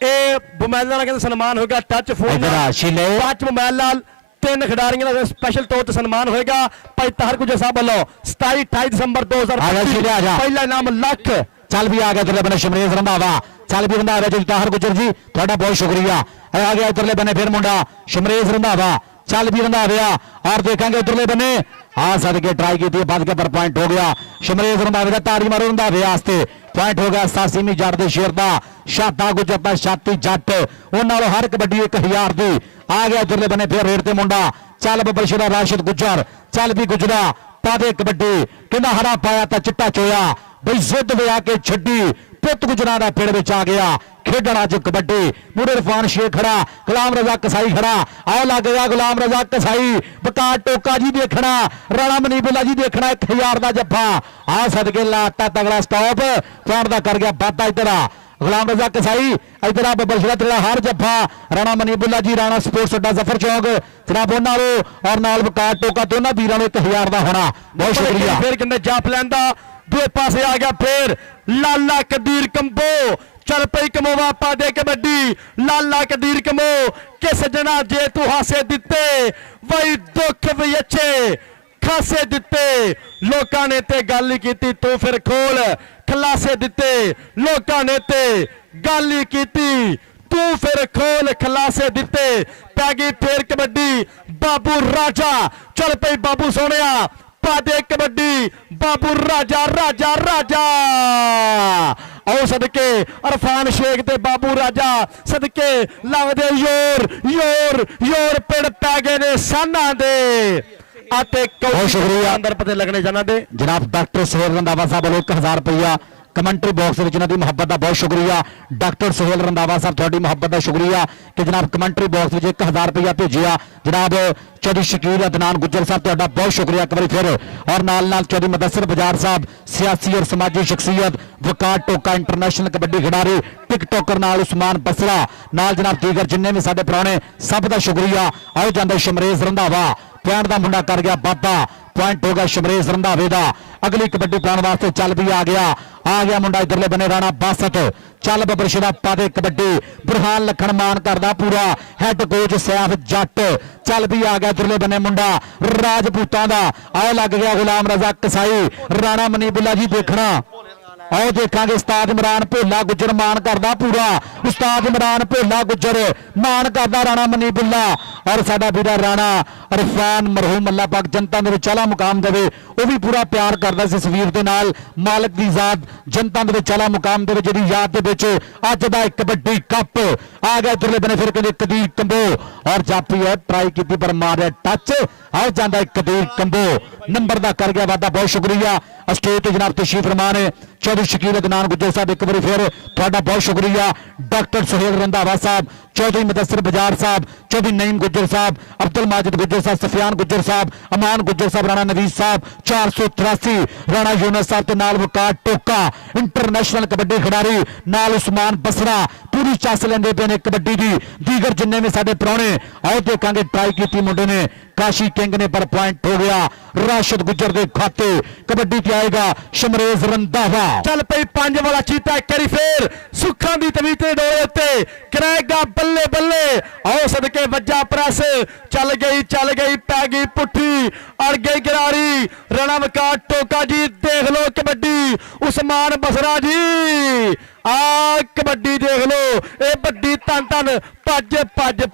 ਇਹ ਬੁਮੈਲ ਨਾਲ ਕਹਿੰਦੇ ਸਨਮਾਨ ਹੋਏਗਾ, ਟੱਚ ਫੋਨ ਟੱਚ ਮੋਬਾਈਲ ਨਾਲ 3 ਖਿਡਾਰੀਆਂ ਦਾ ਸਪੈਸ਼ਲ ਤੌਰ ਤੇ ਸਨਮਾਨ ਹੋਏਗਾ ਭਾਈ ਤਾਹਰ ਗੁੱਜਰ ਸਾਹਿਬ ਵੱਲੋਂ। 27 28 ਦਸੰਬਰ 2025 ਪਹਿਲਾ ਇਨਾਮ ਲੱਖ। ਚੱਲ ਵੀ ਆ ਗਿਆ ਤੁਲੇ ਬੰਨੇ ਸ਼ਮਰੇਜ਼ ਰੰਧਾਵਾ, ਚੱਲ ਵੀ ਰੰਧਾਵਾ ਜੀ ਤਾਹਰ ਗੁੱਜਰ ਜੀ ਤੁਹਾਡਾ ਬਹੁਤ ਸ਼ੁਕਰੀਆ। ਇਹ ਆ ਗਿਆ ਇਧਰਲੇ ਬੰਨੇ ਫਿਰ ਮੁੰਡਾ ਸ਼ਮਰੇਜ਼ ਰੰਧਾਵਾ, ਚੱਲ ਵੀ ਰੰਧਾਵਿਆ ਔਰ ਦੇਖਾਂਗੇ ਉਧਰਲੇ ਬੰਨੇ ਆ ਸਦਕੇ ਟਰਾਈ ਕੀਤੀ ਵੱਧ ਕੇ ਪਰ ਪੁਆਇੰਟ ਹੋ ਗਿਆ ਸ਼ਮਰੇਜ਼ ਰੰਧਾਵੇ ਦਾ। ਤਾੜੀ ਮਾਰੋ ਰੰਧਾਵੇ ਵਾਸਤੇ, ਪੁਆਇੰਟ ਹੋ ਗਿਆ 87ਵੀਂ ਜੱਟ ਦੇ ਸ਼ੇਰ ਦਾ। ਛਾਤਾ ਗੁੱਜਰ ਦਾ ਛਾਤੀ ਜੱਟ, ਉਹਨਾਂ ਨਾਲੋਂ ਹਰ ਕਬੱਡੀ 1000 ਦੀ। ਆ ਗਿਆ ਉਧਰਲੇ ਬੰਨੇ ਫਿਰ ਰੇਡ ਤੇ ਮੁੰਡਾ, ਚੱਲ ਬੱਬਰ ਸ਼ੇਰਾ ਰਾਸ਼ਿਦ ਗੁੱਜਰ, ਚੱਲ ਵੀ ਗੁੱਜਰਾ ਪਾ ਦੇ ਕਬੱਡੀ, ਕਹਿੰਦਾ ਹਰਾ ਪਾਇਆ ਤਾਂ ਚਿੱਟਾ ਚੋਇਆ ਬਈ ਜ਼ਿੱਦ ਵਿਆ ਕੇ ਛੱਡੀ, ਪੁੱਤ ਗੁਜਰਾਂ ਦਾ ਪਿੰਡ ਵਿੱਚ ਆ ਗਿਆ ਖੇਡਣ ਅੱਜ ਕਬੱਡੀ। ਮੁਰੇ ਇਰਫਾਨ ਸ਼ੇਖ ਖੜਾ, ਗੁਲਾਮ ਰਜ਼ਾ ਕਸਾਈ ਖੜਾ, ਆਓ ਲੱਗ ਗਿਆ ਗੁਲਾਮ ਰਜ਼ਾ ਕਸਾਈ, ਬਕਾਰ ਟੋਕਾ ਜੀ ਦੇਖਣਾ, ਰਾਣਾ ਮਨੀਬੁੱਲਾ ਜੀ ਦੇਖਣਾ, 1000 ਦਾ ਜੱਫਾ ਆ ਸਦਕੇ ਲਾਤਾ ਤਗੜਾ ਸਟਾਪ ਪੁਆਇੰਟ ਦਾ ਕਰ ਗਿਆ ਵਾਧਾ। ਇੱਧਰ ਆ ਗੁਲਾਮ ਰਜ਼ਾ ਕਸਾਈ, ਇੱਧਰ ਆ ਬੱਬਰ ਸ਼ੇਰਾ ਤੇਰਾ ਹਰ ਜੱਫਾ, ਰਾਣਾ ਮਨੀਬੁੱਲਾ ਜੀ ਰਾਣਾ ਸਪੋਰਟਸ ਅੱਡਾ ਜ਼ਫਰ ਚੌਂਕ ਜਨਾਬ ਉਹਨਾਂ ਨੂੰ ਔਰ ਨਾਲ ਬਕਾਰ ਟੋਕਾ ਦੋਨਾਂ ਵੀਰਾਂ ਨੂੰ 1000 ਦਾ ਹੋਣਾ। ਬਹੁਤ ਸ਼ੁਕਰੀਆ। ਫਿਰ ਕਹਿੰਦੇ ਜਾਪ ਲੈਂਦਾ ਦੂਏ ਪਾਸੇ ਆ ਗਿਆ ਫਿਰ ਲਾਲਾ ਕਦੀਰ ਕੰਬੋ, ਚੱਲ ਪਈ ਕਮੋਵਾ ਪਾ ਦੇ ਕਬੱਡੀ। ਲਾਲਾ ਕਦੀਰ ਕੰਬੋ ਕਿ ਸਜਣਾ ਜੇ ਤੂੰ ਹਾਸੇ ਦਿੱਤੇ ਵਈ ਦੁੱਖ ਵੀ ਅੱਛੇ ਖਾਸੇ ਦਿੱਤੇ, ਲੋਕਾਂ ਨੇ ਤੇ ਗੱਲ ਹੀ ਕੀਤੀ ਤੂੰ ਫਿਰ ਖੋਲ ਖਲਾਸੇ ਦਿੱਤੇ, ਲੋਕਾਂ ਨੇ ਤੇ ਗੱਲ ਹੀ ਕੀਤੀ ਤੂੰ ਫਿਰ ਖੋਲ ਖਲਾਸੇ ਦਿੱਤੇ। ਪੈ ਗਈ ਫੇਰ ਕਬੱਡੀ ਬਾਬੂ ਰਾਜਾ, ਚੱਲ ਪਈ ਬਾਬੂ ਸੋਹਣਿਆ ਪਾ ਦੇ ਕਬੱਡੀ ਬਾਬੂ ਰਾਜਾ ਰਾਜਾ ਰਾਜਾ। ਆਓ ਸਦਕੇ ਇਰਫਾਨ ਸ਼ੇਖ ਤੇ ਬਾਬੂ ਰਾਜਾ ਸਦਕੇ ਲੱਗਦੇ ਯੋਰ ਪਿੰਡ ਪੈ ਗਏ ਨੇ ਸਾਨਾਂ ਦੇ ਅਤੇ ਬਹੁਤ ਸ਼ੁਕਰੀਆ। ਅੰਦਰ ਪਤੇ ਲੱਗਣੇ ਜਾਣਾ ਦੇ ਜਨਾਬ ਡਾਕਟਰ ਸੁਹੇਲ ਰੰਧਾਵਾ ਸਾਹਿਬ ਵੱਲੋਂ 1000 ਰੁਪਇਆ ਕਮੈਂਟਰੀ ਬਾਕਸ ਵਿੱਚ ਇਹਨਾਂ ਦੀ ਮੁਹੱਬਤ ਦਾ ਬਹੁਤ ਸ਼ੁਕਰੀਆ। ਡਾਕਟਰ ਸੁਹੇਲ ਰੰਧਾਵਾ ਸਾਹਿਬ ਤੁਹਾਡੀ ਮੁਹੱਬਤ ਦਾ ਸ਼ੁਕਰੀਆ ਕਿ ਜਨਾਬ ਕਮੈਂਟਰੀ ਬਾਕਸ ਵਿੱਚ 1000 ਰੁਪਇਆ ਭੇਜਿਆ। ਜਨਾਬ ਚੌਧਰੀ ਸ਼ਕੀਲ ਅਦਨਾਨ ਗੁੱਜਰ ਸਾਹਿਬ ਤੁਹਾਡਾ ਬਹੁਤ ਸ਼ੁਕਰੀਆ ਇੱਕ ਵਾਰੀ ਫਿਰ, ਔਰ ਨਾਲ ਚੌਧਰੀ ਮੁਦੱਸਰ ਬਜਾਰ ਸਾਹਿਬ ਸਿਆਸੀ ਔਰ ਸਮਾਜੀ ਸ਼ਖਸੀਅਤ, ਵਕਾਰ ਟੋਕਾ ਇੰਟਰਨੈਸ਼ਨਲ ਕਬੱਡੀ ਖਿਡਾਰੀ, ਟਿਕਟੋਕਰ ਨਾਲ ਉਸਮਾਨ ਬਸਰਾ ਨਾਲ ਜਨਾਬ ਦੀਗਰ ਜਿੰਨੇ ਵੀ ਸਾਡੇ ਪੁਰਾਣੇ ਸਭ ਦਾ ਸ਼ੁਕਰੀਆ। ਆਓ ਜਾਂਦਾ ਸ਼ਮਰੇਜ਼ ਰੰਧਾਵਾ ਪੁਆਇੰਟ ਦਾ ਮੁੰਡਾ ਕਰ ਗਿਆ ਵਾਧਾ, ਪੁਆਇੰਟ ਹੋ ਗਿਆ ਸ਼ਮਰੇਜ਼ ਰੰਧਾਵੇ ਦਾ। ਅਗਲੀ ਕਬੱਡੀ ਪਾਉਣ ਵਾਸਤੇ ਚੱਲ ਵੀ ਆ ਗਿਆ ਮੁੰਡਾ ਇਧਰਲੇ ਬੰਨੇ ਰਾਣਾ ਬਾਸਤ, ਚੱਲ ਬੱਬਰ ਸ਼ੇਰਾ ਪਾ ਦੇ ਕਬੱਡੀ। ਬੁਰਹਾਨ ਲਖਣ ਮਾਨ ਕਰਦਾ ਪੂਰਾ, ਹੈਡ ਕੋਚ ਸੈਫ ਜੱਟ, ਚੱਲ ਵੀ ਆ ਗਿਆ ਇਧਰਲੇ ਬੰਨੇ ਮੁੰਡਾ ਰਾਜਪੂਤਾਂ ਦਾ। ਆਓ ਲੱਗ ਗਿਆ ਗੁਲਾਮ ਰਜ਼ਾ ਕਸਾਈ, ਰਾਣਾ ਮਨੀਬੁੱਲਾ ਜੀ ਦੇਖਣਾ। ਆਓ ਦੇਖਾਂਗੇ ਉਸਤਾਦ ਇਮਰਾਨ ਭੋਲਾ ਗੁੱਜਰ ਮਾਨ ਕਰਦਾ ਪੂਰਾ, ਉਸਤਾਦ ਇਮਰਾਨ ਭੋਲਾ ਗੁੱਜਰ ਮਾਨ ਕਰਦਾ ਰਾਣਾ ਮਨੀਬੁੱਲਾ, ਔਰ ਸਾਡਾ ਵੀਰਾ ਰਾਣਾ ਇਰਫਾਨ ਮਰਹੂਮ ਅੱਲਾ ਪਾਕ ਜਨਤਾ ਦੇ ਵਿੱਚ ਆਲਾ ਮੁਕਾਮ ਦੇਵੇ, ਉਹ ਵੀ ਪੂਰਾ ਪਿਆਰ ਕਰਦਾ ਸੀ ਇਸ ਵੀਰ ਦੇ ਨਾਲ। ਮਾਲਕ ਦੀ ਜ਼ਾਤ ਜਨਤਾ ਦੇ ਵਿੱਚ ਆਲਾ ਮੁਕਾਮ ਦੇਵੇ, ਜਿਹਦੀ ਯਾਦ ਦੇ ਵਿੱਚ ਅੱਜ ਦਾ ਇੱਕ ਕਬੱਡੀ ਕੱਪ ਆ ਗਿਆ। ਇਧਰਲੇ ਬਨੇ ਫਿਰ ਕਹਿੰਦੇ ਕਦੀਰ ਕੰਬੋ ਔਰ ਜਾਪੀ ਹੈ ਟਰਾਈ ਕੀਤੀ ਪਰ ਮਾਰਿਆ ਟੱਚ। ਆ ਜਾਂਦਾ ਕਦੀਰ ਕੰਬੋ ਨੰਬਰ ਦਾ ਕਰ ਗਿਆ ਵਾਦਾ। ਬਹੁਤ ਸ਼ੁਕਰੀਆ। ਸਟੇਜ ਤੇ ਜਨਾਬ ਤਸ਼ਰੀਫ ਫਰਮਾਨ ਚੌਧਰੀ ਸ਼ਕੀਲ ਅਦਨਾਨ ਗੁੱਜਰ ਸਾਹਿਬ ਇੱਕ ਵਾਰੀ ਫਿਰ ਤੁਹਾਡਾ ਬਹੁਤ ਸ਼ੁਕਰੀਆ। ਡਾਕਟਰ ਸੁਹੇਲ ਰੰਧਾਵਾ ਸਾਹਿਬ, ਚੌਧਰੀ ਮੁਦੱਸਰ ਬਜਾਰ ਸਾਹਿਬ, ਚੌਧਰੀ ਨਈਮ ਗੁੱਜਰ ਸਾਹਿਬ, ਅਬਦੁਲ ਮਾजिद ਗੁੱਜਰ ਸਾਹਿਬ, ਸਫਿਆਨ ਗੁੱਜਰ ਸਾਹਿਬ, ਅਮਾਨ ਗੁੱਜਰ ਸਾਹਿਬ, ਰਾਣਾ ਨਵੀਜ਼ ਸਾਹਿਬ 483, ਰਾਣਾ ਯੂਨਸ ਸਾਹਿਬ ਤੇ ਨਾਲ ਵਕਾਰ ਟੋਕਾ ਇੰਟਰਨੈਸ਼ਨਲ ਕਬੱਡੀ ਖਿਡਾਰੀ ਨਾਲ ਉਸਮਾਨ ਬਸਰਾ ਪੂਰੀ ਚੱਸ ਲੈਂਦੇ ਪਏ ਨੇ ਕਬੱਡੀ ਦੀ। ਦੀਗਰ ਜਿੰਨੇ ਵੀ ਸਾਡੇ ਪ੍ਰਾਹੁਣੇ ਆਓ ਦੇਖਾਂਗੇ ਟਰਾਈ ਕੀਤੀ ਮੁੰਡੇ ਨੇ, ਕਾਸ਼ੀ ਕਿੰਗ ਨੇ ਪਰ ਪੁਆਇੰਟ ਹੋ ਗਿਆ ਰਾਸ਼ਿਦ ਗੁੱਜਰ ਦੇ ਖਾਤੇ। ਕਬੱਡੀ ਤੇ ਆਏਗਾ ਸ਼ਮਰੇਜ਼ ਰੰਧਾਵਾ। ਚੱਲ ਪਈ 5 ਵਾਲਾ ਚੀਤਾ ਇੱਕ ਵਾਰੀ ਫੇਰ ਸੁੱਖਾਂ ਦੀ ਤਵੀ ਤੇ ਡੋਲੇ ਉੱਤੇ ਕਰੇਗਾ ਬੱਲੇ ਬੱਲੇ। ਆਓ ਸਦਕੇ ਵੱਜਾ ਪ੍ਰੈਸ, ਚੱਲ ਗਈ ਪੈ ਗਈ ਪੁੱਠੀ ਅੜ ਗਈ ਗਰਾਰੀ। ਰਾਣਾ ਵਕਾਰ ਟੋਕਾ ਜੀ ਦੇਖ ਲੋ ਕਬੱਡੀ, ਉਸਮਾਨ ਬਸਰਾ ਜੀ ਆ ਕਬੱਡੀ ਦੇਖ ਲੋ, ਇਹ ਵੱਡੀ ਧੰਨ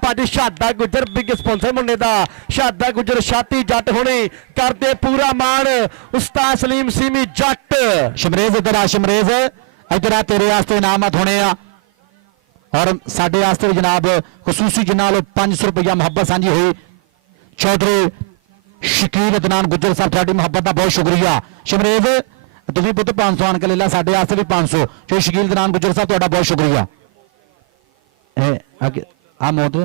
ਭੱਜ ਸ਼ਾਦਾ ਗੁੱਜਰ ਬਿਗ ਸਪਾਂਸਰ ਮੁੰਡੇ ਦਾ। ਸ਼ਾਦਾ ਗੁੱਜਰ ਛਾਤੀ ਜੱਟ ਹੋਣੀ ਕਰਦੇ ਪੂਰਾ ਮਾਣ, ਉਸਤਾਦ ਸਲੀਮ ਸੀਮੀ ਜੱਟ। ਸ਼ਮਰੇਜ਼ ਇਧਰ ਆ, ਸ਼ਮਰੇਜ਼ ਇਧਰ ਆ, ਤੇਰੇ ਵਾਸਤੇ ਇਨਾਮਤ ਹੋਣੇ ਆ ਔਰ ਸਾਡੇ ਵਾਸਤੇ ਵੀ ਜਨਾਬ ਖਸੂਸੀ ਜਿਨ੍ਹਾਂ ਨਾਲ 500 ਰੁਪਇਆ ਮੁਹੱਬਤ ਸਾਂਝੀ ਹੋਈ। ਚੌਧਰੀ ਸ਼ਕੀਲ ਅਦਨਾਨ ਗੁੱਜਰ ਸਾਹਿਬ ਤੁਹਾਡੀ ਮੁਹੱਬਤ ਦਾ ਬਹੁਤ ਸ਼ੁਕਰੀਆ। ਸ਼ਮਰੇਜ਼ ਤੁਸੀਂ ਪੁੱਤ 500 ਆਣ ਕੇ ਲੈ ਲਾ, ਸਾਡੇ ਵਾਸਤੇ ਵੀ 500। ਜੋ ਸ਼ਕੀਲ ਅਦਨਾਨ ਗੁੱਜਰ ਸਾਹਿਬ ਤੁਹਾਡਾ ਬਹੁਤ ਸ਼ੁਕਰੀਆ। ਆ ਮੌਤ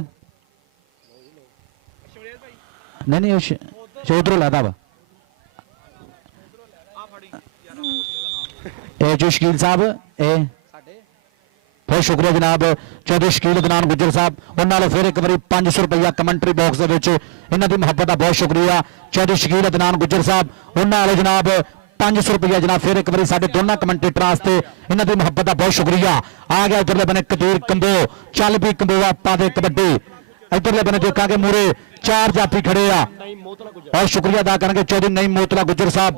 ਨਹੀਂ ਉਧਰੋਂ ਲੈਦਾ ਵਾ ਇਹ ਜੋ ਸ਼ਕੀਲ ਸਾਹਿਬ ਇਹ ਬਹੁਤ ਸ਼ੁਕਰੀਆ ਜਨਾਬ ਚੌਧਰੀ ਸ਼ਕੀਲ ਅਦਨਾਨ ਗੁੱਜਰ ਸਾਹਿਬ। ਉਹਨਾਂ ਨਾਲ ਫਿਰ ਇੱਕ ਵਾਰੀ 500 ਰੁਪਇਆ ਕਮੈਂਟਰੀ ਬਾਕਸ ਦੇ ਵਿੱਚ ਇਹਨਾਂ ਦੀ ਮੁਹੱਬਤ ਦਾ ਬਹੁਤ ਸ਼ੁਕਰੀਆ। ਚੌਧਰੀ ਸ਼ਕੀਲ ਅਦਨਾਨ ਗੁੱਜਰ ਸਾਹਿਬ ਉਹਨਾਂ ਨਾਲ ਜਨਾਬ 500 ਰੁਪਇਆ ਜਨਾਬ ਫਿਰ ਇੱਕ ਵਾਰੀ ਸਾਡੇ ਦੋਨਾਂ ਕਮੈਂਟੇਟਰਾਂ ਵਾਸਤੇ ਇਹਨਾਂ ਦੀ ਮੁਹੱਬਤ ਦਾ ਬਹੁਤ ਸ਼ੁਕਰੀਆ। ਆ ਗਿਆ ਇਧਰਲੇ ਬਨੇ ਕਦੀਰ ਕੰਬੋ, ਚੱਲ ਵੀ ਕੰਬੋਆ ਪਾ ਦੇ ਕਬੱਡੀ। ਇਧਰਲੇ ਬਨੇ ਦੇਖਾਂਗੇ ਮੂਰੇ 4 ਜਾਫੀ ਖੜੇ ਆ ਔਰ ਸ਼ੁਕਰੀਆ ਅਦਾ ਕਰਾਂਗੇ ਚੌਧਰੀ ਨਈਮ ਮੋਤਲਾ ਗੁੱਜਰ ਸਾਹਿਬ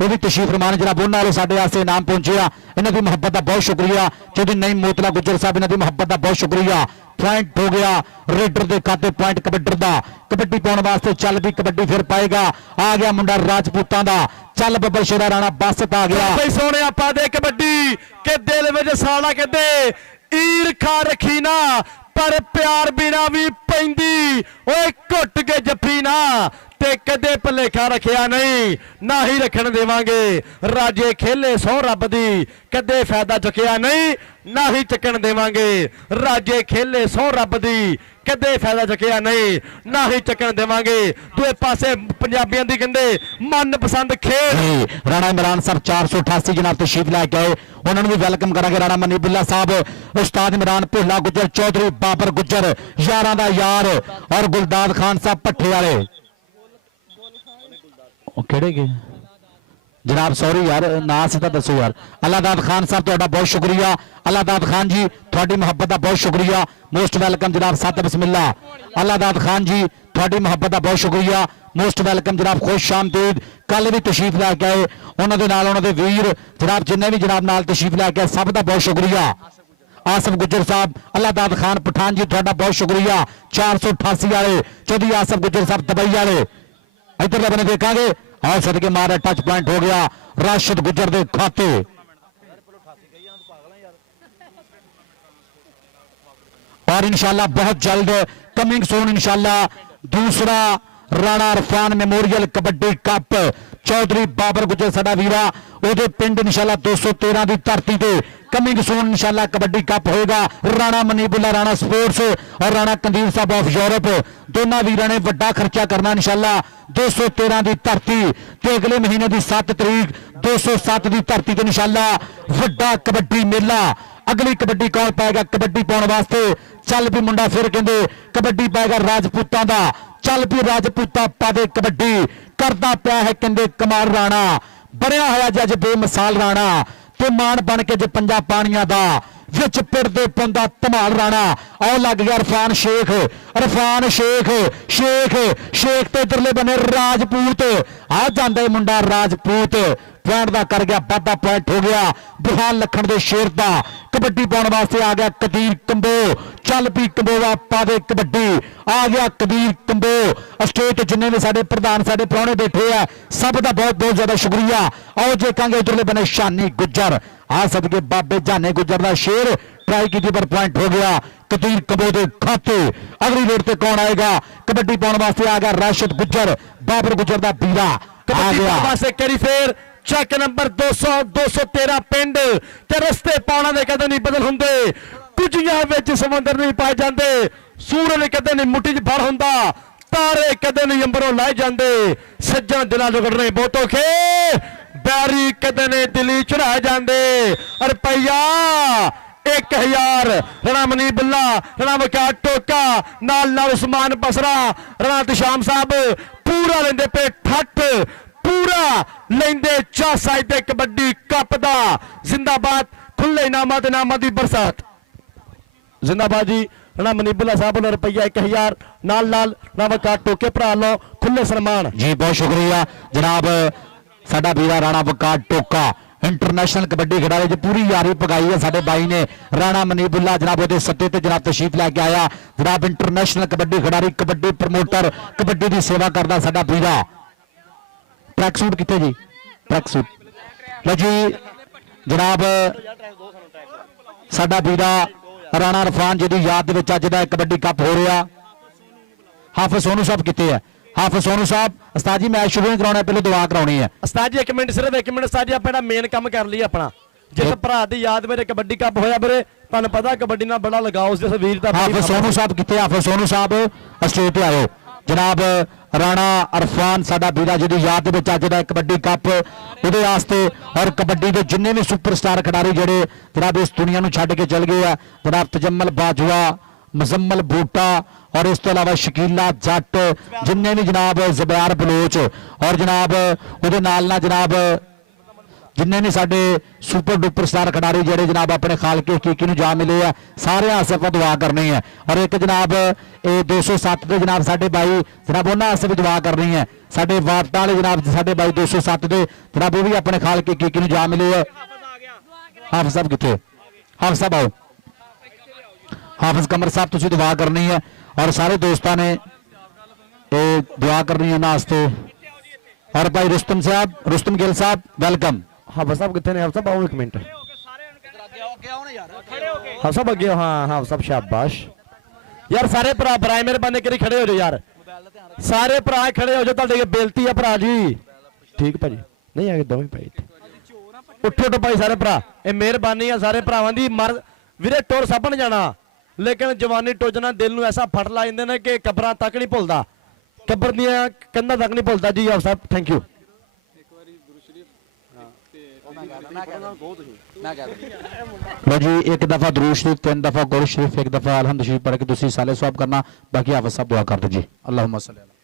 ਇਹ ਵੀ ਤਸ਼ਰੀਫ ਫਰਮਾਨ ਜਨਾਬ ਉਹਨਾਂ ਵਾਲੇ ਸਾਡੇ ਵਾਸਤੇ ਇਨਾਮ ਪਹੁੰਚਿਆ ਇਹਨਾਂ ਦੀ ਮੁਹੱਬਤ ਦਾ ਬਹੁਤ ਸ਼ੁਕਰੀਆ ਚੌਧਰੀ ਨਈਮ ਮੋਤਲਾ ਗੁੱਜਰ ਸਾਹਿਬ ਇਹਨਾਂ ਦੀ ਮੁਹੱਬਤ ਦਾ ਬਹੁਤ ਸ਼ੁਕਰੀਆ ਪੁਆਇੰਟ ਹੋ ਗਿਆ ਰੇਡਰ ਦੇ ਖਾਤੇ ਪੁਆਇੰਟ ਕਬੱਡਰ ਦਾ ਕਬੱਡੀ ਪਾਉਣ ਵਾਸਤੇ ਚੱਲ ਵੀ ਕਬੱਡੀ ਫਿਰ ਪਾਏਗਾ ਆ ਗਿਆ ਮੁੰਡਾ ਰਾਜਪੂਤਾਂ ਦਾ ਚੱਲ ਬੱਬਲ ਸ਼ੇਰਾ ਰਾਣਾ ਬਸਤ ਆ ਗਿਆ ਬਈ ਸੋਹਣਿਆ ਪਾ ਦੇ ਕਬੱਡੀ ਕਿ ਦਿਲ ਵਿੱਚ ਸਾਲਾ ਕਹਿੰਦੇ ਈਰਖਾ ਰੱਖੀ ਨਾ ਪਰ ਪਿਆਰ ਬਿਨਾ ਵੀ ਪੈਂਦੀ ਓਏ ਘੁੱਟ ਕੇ ਜੱਫੀ ਨਾ ਤੇ ਕਦੇ ਭੁਲੇਖਾ ਰੱਖਿਆ ਨਹੀਂ ਨਾ ਹੀ ਰੱਖਣ ਦੇਵਾਂਗੇ ਰਾਜੇ ਖੇਲੇ ਸਹੁੰ ਰੱਬ ਦੀ ਕਦੇ ਫਾਇਦਾ ਚੁੱਕਿਆ ਨਹੀਂ ਨਾ ਹੀ ਚੱਕਣ ਦੇਵਾਂਗੇ ਰਾਜੇ ਖੇਲੇ ਸਹੁੰ ਰੱਬ ਦੀ ਕਦੇ ਫਾਇਦਾ ਚੁੱਕਿਆ ਨਹੀਂ ਨਾ ਹੀ ਚੱਕਣ ਦੇਵਾਂਗੇ ਦੂਏ ਪਾਸੇ ਪੰਜਾਬੀਆਂ ਦੀ ਕਹਿੰਦੇ ਮਨਪਸੰਦ ਖੇਡ ਜੀ ਰਾਣਾ ਇਮਰਾਨ ਸਾਹਿਬ 488 ਜਨਾਬ ਤਸ਼ਰੀਫ ਲੈ ਕੇ ਆਏ ਉਹਨਾਂ ਨੂੰ ਵੀ ਵੈਲਕਮ ਕਰਾਂਗੇ ਰਾਣਾ ਮਨੀਬੁੱਲਾ ਸਾਹਿਬ ਉਸਤਾਦ ਇਮਰਾਨ ਭੋਲਾ ਗੁੱਜਰ ਚੌਧਰੀ ਬਾਬਰ ਗੁੱਜਰ ਯਾਰਾਂ ਦਾ ਯਾਰ ਔਰ ਗੁਲਦਾਦ ਖਾਨ ਸਾਹਿਬ ਭੱਠੇ ਵਾਲੇ ਉਹ ਕਿਹੜੇ ਗਏ ਜਨਾਬ ਸੌਰੀ ਯਾਰ ਨਾਂ ਸਿੱਧਾ ਦੱਸੋ ਯਾਰ ਅੱਲਾਦਾਦ ਖਾਨ ਸਾਹਿਬ ਤੁਹਾਡਾ ਬਹੁਤ ਸ਼ੁਕਰੀਆ ਅੱਲਾਦਾਦ ਖਾਨ ਜੀ ਤੁਹਾਡੀ ਮੁਹੱਬਤ ਦਾ ਬਹੁਤ ਸ਼ੁਕਰੀਆ ਮੋਸਟ ਵੈਲਕਮ ਜਨਾਬ ਸਤ ਬਿਸਮਿਲ੍ਲਾ ਅੱਲਾਦਾਦ ਖਾਨ ਜੀ ਤੁਹਾਡੀ ਮੁਹੱਬਤ ਦਾ ਬਹੁਤ ਸ਼ੁਕਰੀਆ ਮੋਸਟ ਵੈਲਕਮ ਜਨਾਬ ਖੁਸ਼ ਆਮਦੀਦ ਕੱਲ ਵੀ ਤਸ਼ਰੀਫ ਲੈ ਕੇ ਆਏ ਉਹਨਾਂ ਦੇ ਨਾਲ ਉਹਨਾਂ ਦੇ ਵੀਰ ਜਨਾਬ ਜਿੰਨੇ ਵੀ ਜਨਾਬ ਨਾਲ ਤਸ਼ਰੀਫ ਲੈ ਕੇ ਆਏ ਸਭ ਦਾ ਬਹੁਤ ਸ਼ੁਕਰੀਆ ਆਸਫ ਗੁੱਜਰ ਸਾਹਿਬ ਅੱਲਾਦਾਦ ਖਾਨ ਪਠਾਨ ਜੀ ਤੁਹਾਡਾ ਬਹੁਤ ਸ਼ੁਕਰੀਆ 488 ਵਾਲੇ ਚੌਧਰੀ ਆਸਫ ਗੁੱਜਰ ਸਾਹਿਬ ਦੁਬਈ ਵਾਲੇ ਇੱਧਰਲੇ ਬੰਨੇ ਦੇਖਾਂਗੇ ਆਹ ਸਦਕੇ ਮਾਰਾ ਟੱਚ ਪੁਆਇੰਟ ਹੋ ਗਿਆ ਰਾਸ਼ਦ ਗੁੱਜਰ ਦੇ ਖਾਤੇ और इंशाल्लाह बहुत जल्द कमिंग सून इंशाल्लाह दूसरा राणा अरफान मेमोरियल कबड्डी कप चौधरी बाबर गुजर साडा वीरा ओदे पिंड इंशाल्लाह 213 दी धरती ते कमिंग सून इंशाल्लाह कबड्डी कप होएगा राणा मनीबुल्ला राणा स्पोर्ट्स और राणा कंदील साहब ऑफ यूरोप दोनों वीरां ने वड्डा खर्चा करना इंशाल्लाह 213 दी धरती ते अगले महीने दी 7 तरीक 207 दी धरती ते इंशाल्लाह वड्डा कबड्डी मेला अगली कबड्डी कौन पाएगा कबड्डी पाने वास्ते चल भी मुंडा फिर कहते कबड्डी पाएगा राजपूतां दा चल भी राजपूता पावे कबड्डी करता पाया है कहते कमाल राणा बनया होया जज बेमिसाल राणा ते मान बन के ज पंजा पानियां दा विच पिड़दे पंदा धमाल राणा आओ लग गया इरफान शेख शेख ते इधरले बने राजपूत आ जांदा मुंडा राजपूत पॉइंट का कर गया वाधा पॉइंट हो गया बुहान लखन दे शेर दा कबड्डी पाने वास्ते आ गया कदीर कंबो चल भी कंबोवा पावे कबड्डी आ गया कदीर कंबो स्टेट जिन्ने भी साडे प्रधान साडे प्राहुणे बैठे है सब का बहुत बहुत ज्यादा शुक्रिया आओ देखा इधरले बने शानी गुज्जर आ सदके बाबे जाने गुज्जर का शेर ट्राई की पर पॉइंट हो गया कदीर कंबो दे खाते अगली रेड से कौन आएगा कबड्डी पाने वास्ते आ गया राशिद गुज्जर बाबर गुज्जर का बीरा आ गया करी फेर चेक नंबर 200 213 पिंड ते रस्ते पाना दे कदे नहीं बदल हुंदे कुजियां विच समंदर नहीं पाए जांदे सूरज कदे नहीं मुट्ठी च फड़ हुंदा तारे कदे नहीं अंबरों लाए जांदे सज्जन दिलां लुगड़ने बहुत औखे बैरी कदे नहीं दिली चढ़ाए जांदे रुपया 1000 राणा मनीबुल्ला राणा वकार टोका नाल उस्मान बसरा राणा तशाम साहब पूरा लेंदे पे ठट पूरा लेंदे चासा ते कबड्डी कप दा जिंदाबाद खुले इनामां ते इनामां दी बरसात जिंदाबाद जी राणा मनीबुल्ला साहब ने रुपया 1000 नाल वकार टोके भरा लो खुले सन्मान जी बहुत शुक्रिया जनाब साडा वीरा राणा वकार टोका इंटरनेशनल कबड्डी खिडारी जो पूरी यारी पगाई है साडे भाई ने राणा मनीबुल्ला जनाब ओदे सत्ते ते जनाब तशरीफ लैके आया जनाब इंटरनेशनल कबड्डी खिडारी कबड्डी प्रमोटर कबड्डी की सेवा करता साडा वीरा ट्रैक सूट कितने जी ट्रैक सूट लो जी जनाब साडा वीरा राणा अरफान जी की याद दे विच अज दा कबड्डी कप हो रहा हाफिज सोनू साहब कितने है हाफिज सोनू साहब उस्ताद जी मैच शुरू नहीं कराना पहले दुआ करानी है उस्ताद जी 1 मिनट सिर्फ 1 मिनट उस्ताद जी अपना मेन काम कर लिया अपना जिस भरा की याद मेरे कबड्डी कप होया मेरे तुहानू पता कबड्डी नाल बड़ा लगाओ उस वीर दा हाफिज सोनू साहब कितने हाफिज सोनू साहब स्टेज पे आयो जनाब राणा अरफान साडा वीरा जी की याद दे विच अज दा कबड्डी कप उहदे वास्ते और कबड्डी के जिन्ने भी सुपरस्टार खिडारी जिहड़े जनाब इस दुनिया नूं छड्ड के चल गए आ जनाब तजम्मल बाजवा मुजम्मल बूटा और इस तो अलावा शकीला जट जिन्ने भी जनाब जुबैर बलोच और जनाब उहदे नाल ना जनाब ਜਿੰਨੇ ਵੀ ਸਾਡੇ ਸੁਪਰ ਡੁਪਰ ਸਟਾਰ ਖਿਡਾਰੀ ਜਿਹੜੇ ਜਨਾਬ ਆਪਣੇ ਖਾਲਕੇ ਹਕੀਕੀ ਨੂੰ ਜਾ ਮਿਲੇ ਆ, ਸਾਰਿਆਂ ਵਾਸਤੇ ਆਪਾਂ ਦੁਆ ਕਰਨੀ ਹੈ। ਔਰ ਇੱਕ ਜਨਾਬ ਇਹ 207 ਦੇ ਜਨਾਬ ਸਾਡੇ ਬਾਈ ਜਨਾਬ ਉਹਨਾਂ ਵਾਸਤੇ ਵੀ ਦੁਆ ਕਰਨੀ ਹੈ। ਸਾਡੇ ਵਾਟਾਂ ਵਾਲੇ ਜਨਾਬ ਸਾਡੇ ਬਾਈ 207 ਦੇ ਜਨਾਬ ਉਹ ਵੀ ਆਪਣੇ ਖਾਲਕੇ ਹਕੀਕੀ ਨੂੰ ਜਾ ਮਿਲੇ ਆ। ਹਾਫਿਜ਼ ਸਾਹਿਬ ਕਿੱਥੇ? ਹਾਫਿਜ਼ ਸਾਹਿਬ ਆਓ। ਹਾਫਿਜ਼ ਕਮਰ ਸਾਹਿਬ ਤੁਸੀਂ ਦੁਆ ਕਰਨੀ ਹੈ ਔਰ ਸਾਰੇ ਦੋਸਤਾਂ ਨੇ ਇਹ ਦੁਆ ਕਰਨੀ ਹੈ ਉਹਨਾਂ ਵਾਸਤੇ। ਔਰ ਭਾਈ ਰੁਸਤਮ ਸਾਹਿਬ, ਰੁਸਤਮ ਗਿੱਲ ਸਾਹਿਬ ਵੈਲਕਮ। ਹਾਫਿਜ਼ ਸਾਹਿਬ ਕਿੱਥੇ ਨੇ? ਹਾਫਿਜ਼ ਸਾਹਿਬ ਆਓ ਇੱਕ ਮਿੰਟ। ਹਾਫਿਜ਼ ਸਾਹਿਬ ਅੱਗੇ ਆਓ। ਹਾਂ ਹਾਫਿਜ਼ ਸਾਹਿਬ ਸ਼ਾਬਾਸ਼ ਯਾਰ। ਸਾਰੇ ਭਰਾ ਬਰਾਏ ਮੇਰੇ ਬੰਦੇ ਕਿਹੜੇ ਖੜੇ ਹੋ ਜਾਓ ਯਾਰ, ਸਾਰੇ ਭਰਾ ਖੜੇ ਹੋ ਜਾਓ, ਤੁਹਾਡੇ ਅੱਗੇ ਬੇਨਤੀ ਆ ਭਰਾ ਜੀ। ਠੀਕ ਭਾਜੀ, ਨਹੀਂ ਆ ਦੋਵੇਂ ਭਾਈ ਉੱਠੋ ਉੱਠੋ ਭਾਈ ਸਾਰੇ ਭਰਾ, ਇਹ ਮਿਹਰਬਾਨੀ ਆ ਸਾਰੇ ਭਰਾਵਾਂ ਦੀ। ਮਰ ਵੀਰੇ ਟੁਰ ਸਭ ਨੇ ਜਾਣਾ, ਲੇਕਿਨ ਜਵਾਨੀ ਟੁੱਜਣਾ ਦਿਲ ਨੂੰ ਐਸਾ ਫਟ ਲਾ ਜਾਂਦੇ ਨੇ ਕਿ ਕਬਰਾਂ ਤੱਕ ਨਹੀਂ ਭੁੱਲਦਾ, ਕਬਰ ਦੀਆਂ ਕੰਧਾਂ ਤੱਕ ਨਹੀਂ ਭੁੱਲਦਾ ਜੀ। ਆਪ ਸਾਹਿਬ ਥੈਂਕ ਯੂ। ਲੋ ਜੀ ਇੱਕ ਦਫਾ ਦਰੂਦ ਸ਼ਰੀਫ, 3 ਦਫਾ ਗੁਰ ਸ਼ਰੀਫ, 1 ਦਫਾ ਅਲਹਮਦ ਸ਼ਰੀਫ ਪੜ੍ਹ ਕੇ ਤੁਸੀਂ ਸਾਲੇ ਸਵਾਬ ਕਰਨਾ। ਬਾਕੀ ਹਾਫਿਜ਼ ਸਾਹਿਬ ਦੁਆ ਕਰ ਦਿਓ ਜੀ। ਅੱਲਾਹੁम्मा सल्ली अला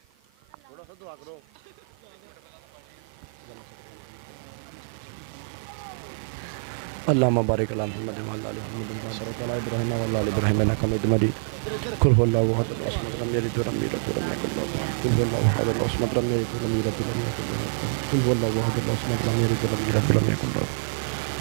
अल्लाहुम्मा बारिक अला मुहम्मद व अला आलि मुहम्मद व बारिक अला इब्राहीम व अला आलि इब्राहीम इन्नका हमीदुम मजीद। कुल हुवल्लाहु अहद अल्लाहु समद लम यलिद व लम यूलद व लम यकुल lahu कुफुवन अहद। कुल हुवल्लाहु अहद अल्लाहु समद लम यलिद व लम यूलद व लम यकुल lahu कुल हुवल्लाहु अहद अल्लाहु समद लम यलिद व लम यूलद व लम यकुल lahu।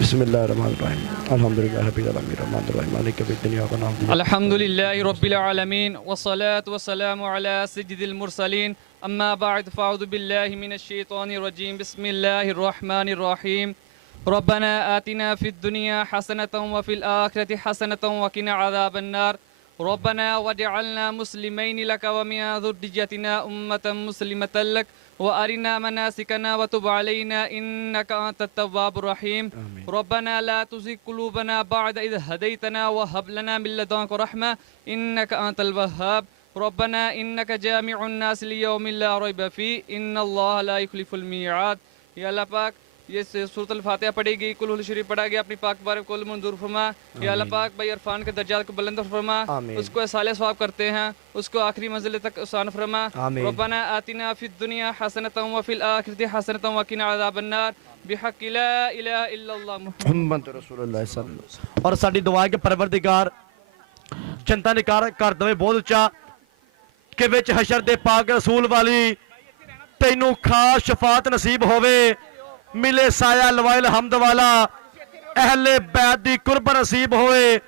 बिस्मिल्लाहिर रहमानिर रहीम अल्हम्दुलिल्लाहि रब्बिल आलमीन अर्रहमानिर रहीम मालिकि यौमिद्दीन इय्याका नअबुदु अल्हम्दुलिल्लाहि रब्बिल आलमीन वस्सलातु वस्सलामु अला सय्यिदिल मुरसलीन अम्मा बअद फ़अऊज़ु बिल्लाहि मिनश शैतानिर रजीम बिस्मिल्लाहिर रहमानिर रहीम रब्बना आतिना फिद दुनिया हसनतन व फिल आखिरति हसनतन व क़िना अज़ाबन नार रब्बना वजअलना मुस्लिमैन लक व मिन ज़ुर्रिय्यतिना उम्मतन मुस्लिमतन लक व अरिना मनासिकना व तुब अलैना इन्नका अंतत तव्वाबुर रहीम रब्बना ला तुज़िग़ क़ुलूबना बअद इज़ हदैतना व हब लना मिन लदुनका रहमा इन्नका अंतल वह्हाब रब्बना इन्नका जामिउन नास लियौमिन ला रैब फ़ीह इन्नल्लाह ला युख़्लिफ़ुल मिईआद। या अल्लाह पाक ये सूरत फातिहा पढ़ी गई, कुल हुल शरीफ पढ़ा गया, अपनी पाक बारे को मंजूर फरमा। या अल्लाह पाक भाई इरफान के दर्जात को बुलंद फरमा, उसको साले सवाब करते हैं, उसको आखिरी मंजिल तक आसान फरमा। रब्बना आतिना फिद दुनिया हसनतन व फिल आखिरति हसनतन व क़िना अज़ाबन नार बिहक़्क़ि ला इलाहा इल्लल्लाह मुहम्मद रसूलुल्लाह सल्लल्लाहु। और साडी दुआ है कि परवरदिगार जनता ने कर दवे बहुत उच्चा कि विच हशर दे पाक रसूल वाली तैनू खास शफात नसीब होवे, मिले साया लवाइल हमद वाला अहले बैत दी कुर्ब नसीब होवे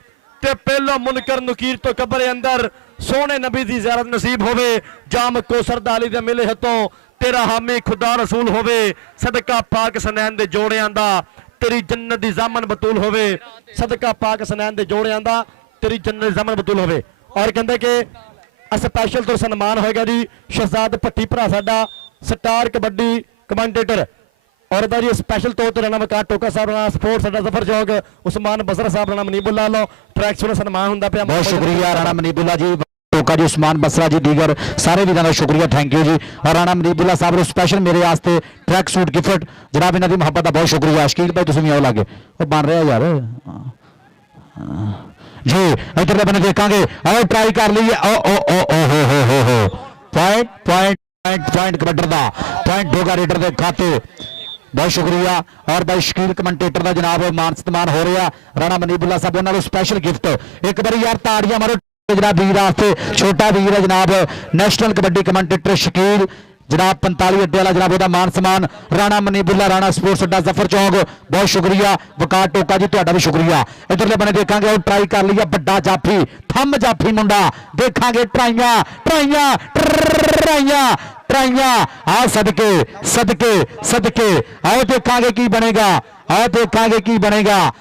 ते पहलो मुनकर नकीर तो कब्र अंदर सोने नबी दी ज़ियारत नसीब होवे। जाम कोसर दाली दे मिले हतों तेरा हामी खुदा रसूल होवे, सदका पाक सनैन दे जोड़ियां दा तेरी जन्नत दी ज़ामन बतूल होवे, सदका पाक सनैन दे जोड़ियां दा तेरी जन्नत दी ज़ामन बतूल होवे। और कहंदे कि स्पैशल तो सन्मान होएगा जी शहजाद भट्टी भरा साडा स्टार कबड्डी कमेंटेटर और जी स्पैशल तौर पर राणा वकार टोका साहब राणा स्पोर्ट्स साडा जफर चौक उस्मान बसरा साहब राणा मनीबुल्ला लो ट्रैक सुन सन्मान हुंदा पिया। बहुत शुक्रिया राणा मनीबुल्ला जी, टोका जी, उस्मान बसरा जी, दीगर सारे वीरां दा शुक्रिया, थैंक यू जी। और राणा मनीबुल्ला साहब नु स्पैशल मेरे वास्ते ट्रैक सूट गिफ्ट जनाब इन्हां दी मुहब्बत दा बहुत शुक्रिया। शकील भाई तुसीं भी आओ लागे ओ बन रहा यार जी। इधर बने देखांगे, आओ ट्राई कर लीजिए। ओ ओ ओ ओ हो पॉइंट पॉइंट पॉइंट पॉइंट कबड्डर दा पॉइंट डोगा रेडर दे खाते, बहुत शुक्रिया। और भाई शकील कमेंटेटर का जनाब मान सन्मान हो रहा, राणा मनीबुल्ला साहब उन्होंने स्पैशल गिफ्ट एक बार यार ताड़ियां मारो जनाब वीर वास्ते, छोटा वीर है जनाब नेशनल कबड्डी कमेंटेटर शकील जनाब 45 अड्डे वाला जनाब ओदा मान सम्मान राणा मनीबुल्ला राणा स्पोर्ट्स अड्डा जफर चौक, बहुत शुक्रिया। वकार टोका जी तुहाडा भी शुक्रिया। इधरले बने देखांगे और ट्राई कर लिया बड़ा जाफी थम जाफी मुंडा, देखांगे ट्राइयां ट्राइयां ट्राइयां ट्राइयां आ सदके सदके सदके आओ देखांगे की बनेगा, आओ देखांगे की बनेगा।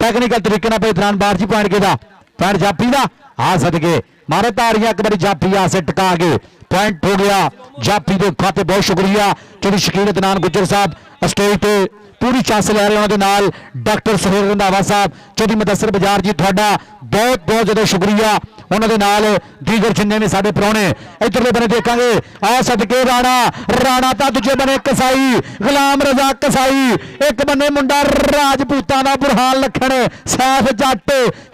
टेक्निकल तरीके नाल भाई दरान बार जी पॉइंट केदा पॉइंट जाफी दा आ सदके मारे तारियां एक बार जाफी आ से टका के पॉइंट हो गया जाफी के खाते। बहुत शुक्रिया चौधरी शकील अदनान गुज्जर साहब स्टेज पे पूरी चांस लै रहे उन्होंने नाल डॉक्टर सुहेल रंधावा साहब चौधरी मुदस्सिर बजार जी थोड़ा बहुत बहुत ज़्यादा शुक्रिया। उन्होंने नाल दीगर जिन्ने भी साडे प्राहुणे इधरले बने देखांगे आ सदके राणा राणा ता दूजे बने कसाई गुलाम रजा कसाई, एक बने मुंडा राजपूतां दा बुरहान लखन सैफ जट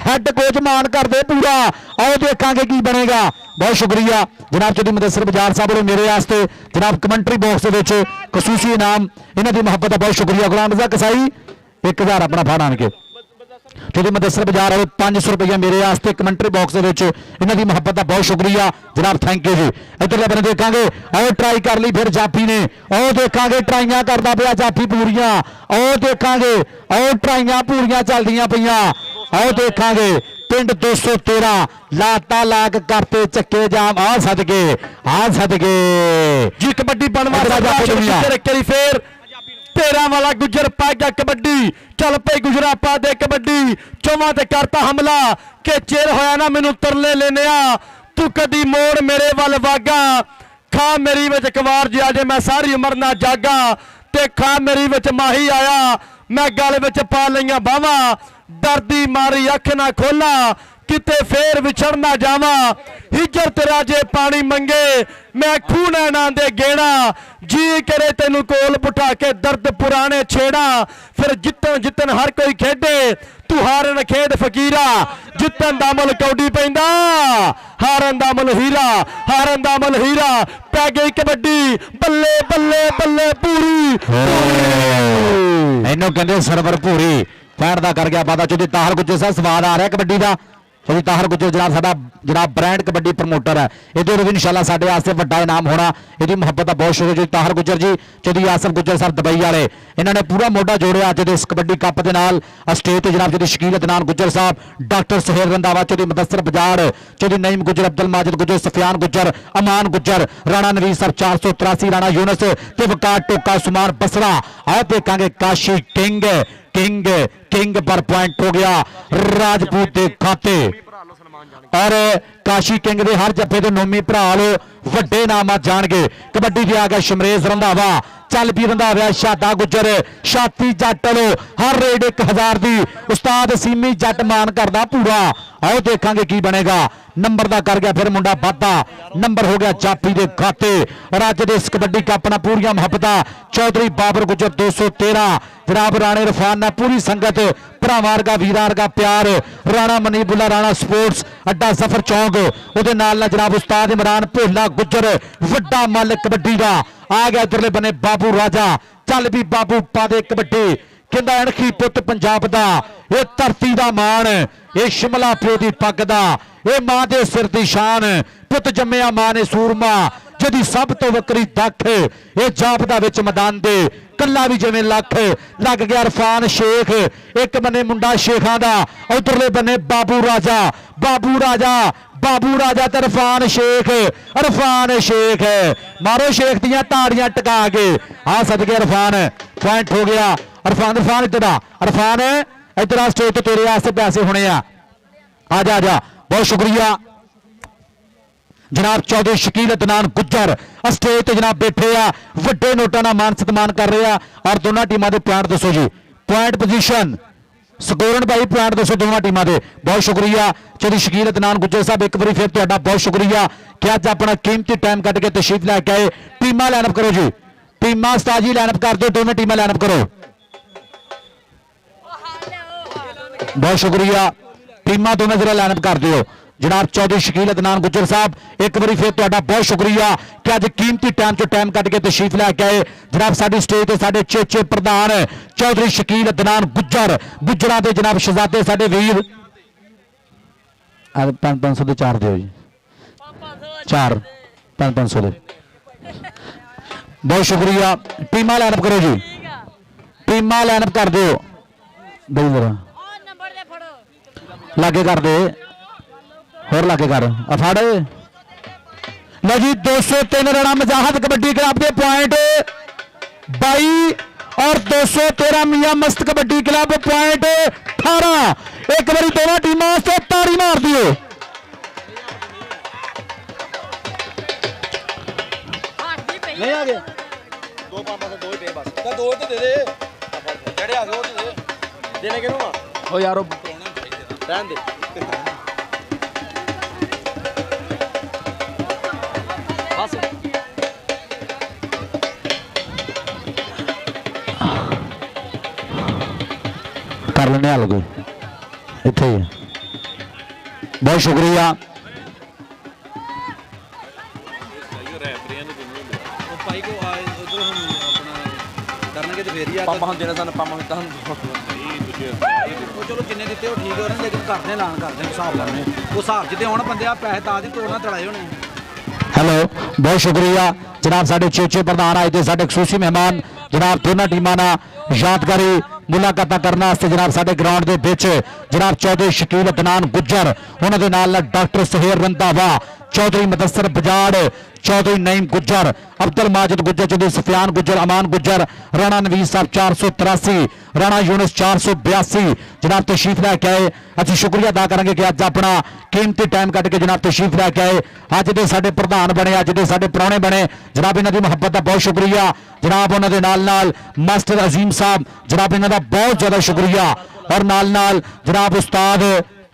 हैड कोच मान करदे पूरा। आओ देखांगे की बनेगा। बहुत शुक्रिया जनाब चौधरी मुदस्सिर बजार साहब मेरे वास्ते जनाब कमेंटरी बॉक्स ਖਸੂਸੀ ਇਨਾਮ ਇਹਨਾਂ ਦੀ ਮੁਹੱਬਤ ਦਾ ਬਹੁਤ ਸ਼ੁਕਰੀਆ। ਗੁਲਾਮ ਰਜ਼ਾ ਕਸਾਈ 1000 ਆਪਣਾ ਫੜ ਆਣ ਕੇ ਜਿਹਦੇ ਮਦਸਰ ਬਾਜ਼ਾਰ ਵਾਲੇ 500 ਰੁਪਏ ਮੇਰੇ ਵਾਸਤੇ ਕਮੈਂਟਰੀ ਬਾਕਸ ਦੇ ਵਿੱਚ ਇਹਨਾਂ ਦੀ ਮੁਹੱਬਤ ਦਾ ਬਹੁਤ ਸ਼ੁਕਰੀਆ ਜਨਾਬ, ਥੈਂਕ ਯੂ ਜੀ। ਇੱਧਰਲੇ ਬੰਨੇ ਦੇਖਾਂਗੇ, ਆਓ ਟਰਾਈ ਕਰ ਲਈ ਫਿਰ ਜਾਫੀ ਨੇ, ਆਓ ਦੇਖਾਂਗੇ ਟਰਾਈਆਂ ਕਰਦਾ ਪਿਆ ਜਾਫੀ ਪੂਰੀਆਂ, ਆਓ ਦੇਖਾਂਗੇ, ਆਓ ਟਰਾਈਆਂ ਪੂਰੀਆਂ ਚੱਲਦੀਆਂ ਪਈਆਂ, ਆਓ ਦੇਖਾਂਗੇ ਪਿੰਡ 213 ਲਾਤਾ ਲਾਗ ਕਰਤੇ ਚੱਕੇ ਜਾਮ ਆ ਸਦਕੇ ਜੀ ਕਬੱਡੀ ਬਣਵਾ ਇੱਕ ਵਾਰੀ ਫੇਰ 13 ਵਾਲਾ ਗੁੱਜਰ ਪਾ ਗਿਆ ਕਬੱਡੀ, ਚੱਲ ਪਈ ਗੁਜਰਾ ਪਾ ਦੇ ਕਬੱਡੀ, ਚੌਵਾਂ ਤੇ ਕਰਤਾ ਹਮਲਾ ਕਿ ਚਿਰ ਹੋਇਆ ਨਾ ਮੈਨੂੰ ਤਰਲੇ ਲੈਨਿਆ, ਤੂੰ ਕਦੀ ਮੋੜ ਮੇਰੇ ਵੱਲ ਵਾਗਾ, ਖਾ ਮੇਰੀ ਵਿੱਚ ਕਵਾਰ ਜਿਆ ਜੇ ਮੈਂ ਸਾਰੀ ਉਮਰ ਨਾ ਜਾਗਾ, ਤੇ ਖਾ ਮੇਰੀ ਵਿੱਚ ਮਾਹੀ ਆਇਆ ਮੈਂ ਗਲ ਵਿੱਚ ਪਾ ਲਈਆਂ ਬਾਹਾਂ, ਡਰਦੀ ਮਾਰੀ ਅੱਖ ਨਾ ਖੋਲਾ ਕਿਤੇ ਫੇਰ ਵਿਛੜ ਨਾ ਜਾਵਾਂ, ਹਿਜਰ ਤੇਰਾ ਜੇ ਪਾਣੀ ਮੰਗੇ ਮੈਂ ਖੂਨਾ ਨਾ ਦੇ ਗੇਣਾ, ਜੀ ਕਰੇ ਤੈਨੂੰ ਕੋਲ ਬਿਠਾ ਕੇ ਦਰਦ ਪੁਰਾਣੇ ਛੇੜਾ, ਫਿਰ ਜਿੱਤਣ ਹਰ ਕੋਈ ਖੇਡੇ ਤੂੰ ਹਾਰਨ ਖੇਡ ਫਕੀਰਾ, ਜਿੱਤਣ ਦਾ ਮੁੱਲ ਕੌਡੀ ਪੈਂਦਾ ਹਾਰਨ ਦਾ ਮੁੱਲ ਹੀਰਾ, ਹਾਰਨ ਦਾ ਮੁੱਲ ਹੀਰਾ, ਪੈ ਗਈ ਕਬੱਡੀ ਬੱਲੇ ਬੱਲੇ ਬੱਲੇ ਪੂਰੀ। ਇਹਨੂੰ ਕਹਿੰਦੇ ਸਰਵਰ ਭੂਰੀ ਫੈਨ ਦਾ ਕਰ ਗਿਆ ਵਾਦਾ ਚੋਦੀ ਤਾਹਰ ਗੁੱਜਰ ਸਾਹਿਬ, ਸਵਾਦ ਆ ਰਿਹਾ ਕਬੱਡੀ ਦਾ। ਜੀ ਤਾਹਰ ਗੁੱਜਰ ਜਨਾਬ ਸਾਡਾ ਜਨਾਬ ਬ੍ਰਾਂਡ ਕਬੱਡੀ ਪ੍ਰਮੋਟਰ ਹੈ, ਇਹਦੇ ਵੀ ਇਨਸ਼ਾਅੱਲਾ ਸਾਡੇ ਵਾਸਤੇ ਵੱਡਾ ਇਨਾਮ ਹੋਣਾ, ਇਹਦੀ ਮੁਹੱਬਤ ਦਾ ਬਹੁਤ ਸ਼ੁਕਰੀਆ ਜੀ ਤਾਹਰ ਗੁੱਜਰ ਜੀ। ਚੌਧਰੀ ਆਸਫ ਗੁੱਜਰ ਸਾਹਿਬ ਦੁਬਈ ਵਾਲੇ, ਇਹਨਾਂ ਨੇ ਪੂਰਾ ਮੋਢਾ ਜੋੜਿਆ ਅੱਜ ਦੇ ਇਸ ਕਬੱਡੀ ਕੱਪ ਦੇ ਨਾਲ। ਸਟੇਜ ਤੇ ਜਨਾਬ ਜੀ ਸ਼ਕੀਲ ਅਦਨਾਨ ਗੁੱਜਰ ਸਾਹਿਬ, ਡਾਕਟਰ ਸੁਹੇਲ ਰੰਧਾਵਾ, ਚੌਧਰੀ ਮੁਦੱਸਰ ਬਜਾੜ, ਚੌਧਰੀ ਨਈਮ ਗੁੱਜਰ, ਅਬਦੁਲ ਮਾਜਿਦ ਗੁੱਜਰ, ਸਫਿਆਨ ਗੁੱਜਰ, ਅਮਾਨ ਗੁੱਜਰ, ਰਾਣਾ ਨਵੀਸ ਸਾਹਿਬ 483, ਰਾਣਾ ਯੂਨਸ ਤੇ ਵਕਾਰ ਟੋਕਾ, ਸੁਮਾਨ ਬਸਰਾ। ਆਓ ਦੇਖਾਂਗੇ ਕਾਸ਼ੀ ਕਿੰਗ पर पॉइंट हो गया राजपूत के खाते और काशी किंग दे हर जफे तो नोमी भरा लो वड्डे नाम जाणगे। कबड्डी दे आ गया शमरेज रंधावा, चल भी रंधावा, शादा गुजर, छाती जट लो हर रेड 1000 दी, उस्ताद सीमी जट मान करदा पूरा। आओ देखांगे की बनेगा। नंबर दा कर गया फिर मुंडा वाधा, नंबर हो गया जाफी दे खाते। और अज दे इस कबड्डी कप नाल पूरियां मुहब्बतां चौधरी बाबर गुजर 213 जनाब राणे रफान ने पूरी संगत भरावां वर्गा वीरां वर्गा प्यार, राणा मनीबुल्ला, राणा स्पोर्ट्स अड्डा जफर चौक, उहदे नाल जनाब उस्ताद इमरान भोला गुजर, वड्डा मल कबड्डी दा आ गया। इधरले बने बाबू राजा, चल भी बाबू पा दे कबड्डी, कहंदा अणखी पुत पंजाब दा, ये धरती दा मान, ये शिमला प्यो दी पग दा, ये मां दे सिर दी शान, पुत जम्मिया मां ने सूरमा, जदी सब तो वकरी दख, ये जापदा विच मैदान दे कला भी जिवें लख। लग गया इरफान शेख, एक बने मुंडा शेखां दा, उधरले बने बाबू राजा, बाबू राजा, बाबू राजा ते इरफान शेख, इरफान शेख मारो शेख दियां ताड़ियां टका के आ सदके इरफान पॉइंट हो गया। इरफान इरफान इधर आ, इरफान इधर आ, स्टेज तो तेरे वास्ते पैसे होने आ जा बहुत शुक्रिया जनाब। चौधरी शकील अदनान गुज्जर स्टेज ते जनाब बैठे आ, वड्डे नोटां दा मान सन्मान कर रहे हैं। और दोनों टीमां दे पॉइंट दसो जी, पॉइंट पोजीशन स्कोरन भाई पॉइंट दसो दोनों टीमां दे। बहुत शुक्रिया चौधरी शकील अदनान गुज्जर साहब, एक बार फिर तुहाडा बहुत शुक्रिया कि अज अपना कीमती टाइम कट के तशरीफ लैके आए। टीमां लाइनअप करो जी, टीमां उस्ताद जी लाइनअप कर दो, दोनों टीमां लाइनअप करो। बहुत शुक्रिया, टीमां दोनों जरा लाइनअप कर दो जनाब। चौधरी शकील अदनान गुज्जर साहब, एक बार फिर तुहाडा बहुत शुक्रिया कि अज कीमती टाइम चो टाइम कट के तशरीफ लैके आए जनाब। साडी स्टेज ते साडे चेचे प्रधान चौधरी शकील अदनान गुज्जर, गुज्जरां दे जनाब शहजादे साडे वीर 500 दे 4 दिओ जी, 4 500 दे। बहुत शुक्रिया, टीमां लाइनअप करो जी, टीमां लाइनअप कर दो बई जरा लागे कर दे और लागे कर अफाड़े लो जी। 203 राणा मजाहत कबड्डी क्लब के पॉइंट 22 और 213 मियां मस्त कबड्डी क्लब पॉइंट 18। एक बार दोनों टीमों से ताड़ी मार दियो। नहीं आ गए दो पापा से दो ही पे बस तो दो तो दे दे जेड़े आ गए वो दे देने किनु आ ओ यारो रहन दे बस कर लेने हल कोई इत्थे ही है। बहुत शुक्रिया भाई को उधर हम ਦੇਣਗੇ ਤੇ ਫੇਰ ਹੀ ਆ ਪੰਪ ਹੁਣ ਦੇਣਾ ਸਾਨੂੰ ਪੰਪ ਦਿੱਤਾ ਉਹ ਚਲੋ ਜਿੰਨੇ ਦਿੱਤੇ ਉਹ ਠੀਕ ਹੋ ਰਹੇ ਲੇਕਿਨ ਕਰਦੇ ਐਲਾਨ ਕਰਦੇ ਹਿਸਾਬ ਲਾਣੇ ਉਹ ਹਿਸਾਬ 'ਚ ਤੇ ਹੁਣ ਬੰਦੇ ਆ ਪੈਸੇ ਤਾਂ ਦੀ ਤੋੜਨਾ ਚੜਾਏ ਹੋਣੇ ਹੈਲੋ ਬਹੁਤ ਸ਼ੁਕਰੀਆ ਜਨਾਬ ਸਾਡੇ ਚੇਚੇ ਪ੍ਰਧਾਨ ਆਏ ਤੇ ਸਾਡੇ ਖਸੂਸੀ ਮਹਿਮਾਨ ਜਨਾਬ ਦੋਨਾਂ ਟੀਮਾਂ ਨਾਲ ਯਾਦਗਾਰੀ ਮੁਲਾਕਾਤਾਂ ਕਰਨ ਵਾਸਤੇ ਜਨਾਬ ਸਾਡੇ ਗਰਾਊਂਡ ਦੇ ਵਿੱਚ ਜਨਾਬ ਚੌਧਰੀ ਸ਼ਕੀਲ ਅਦਨਾਨ ਗੁੱਜਰ ਉਹਨਾਂ ਦੇ ਨਾਲ ਡਾਕਟਰ ਸੁਹੇਰ ਰੰਧਾਵਾ ਚੌਧਰੀ ਮੁਦੱਸਰ ਬਜਾੜ चौधरी नईम गुज्जर अब्दुल माजिद गुज्जर चौधरी सफियान गुज्जर अमान गुज्जर राणा नवीद साहब 483 राणा यूनिस 482 जनाब तशरीफ लैके आए अच्छी शुक्रिया अदा करेंगे कि अज अपना कीमती टाइम कट के जनाब तशरीफ लैके आए अज दे साडे प्रधान बने अज दे साडे प्राहुणे बने जनाब इन्हां दी मुहब्बत दा बहुत शुक्रिया जनाब उन्हां दे नाल मास्टर अजीम साहब जनाब इन्हां दा बहुत ज़्यादा शुक्रिया और नाल जनाब उस्ताद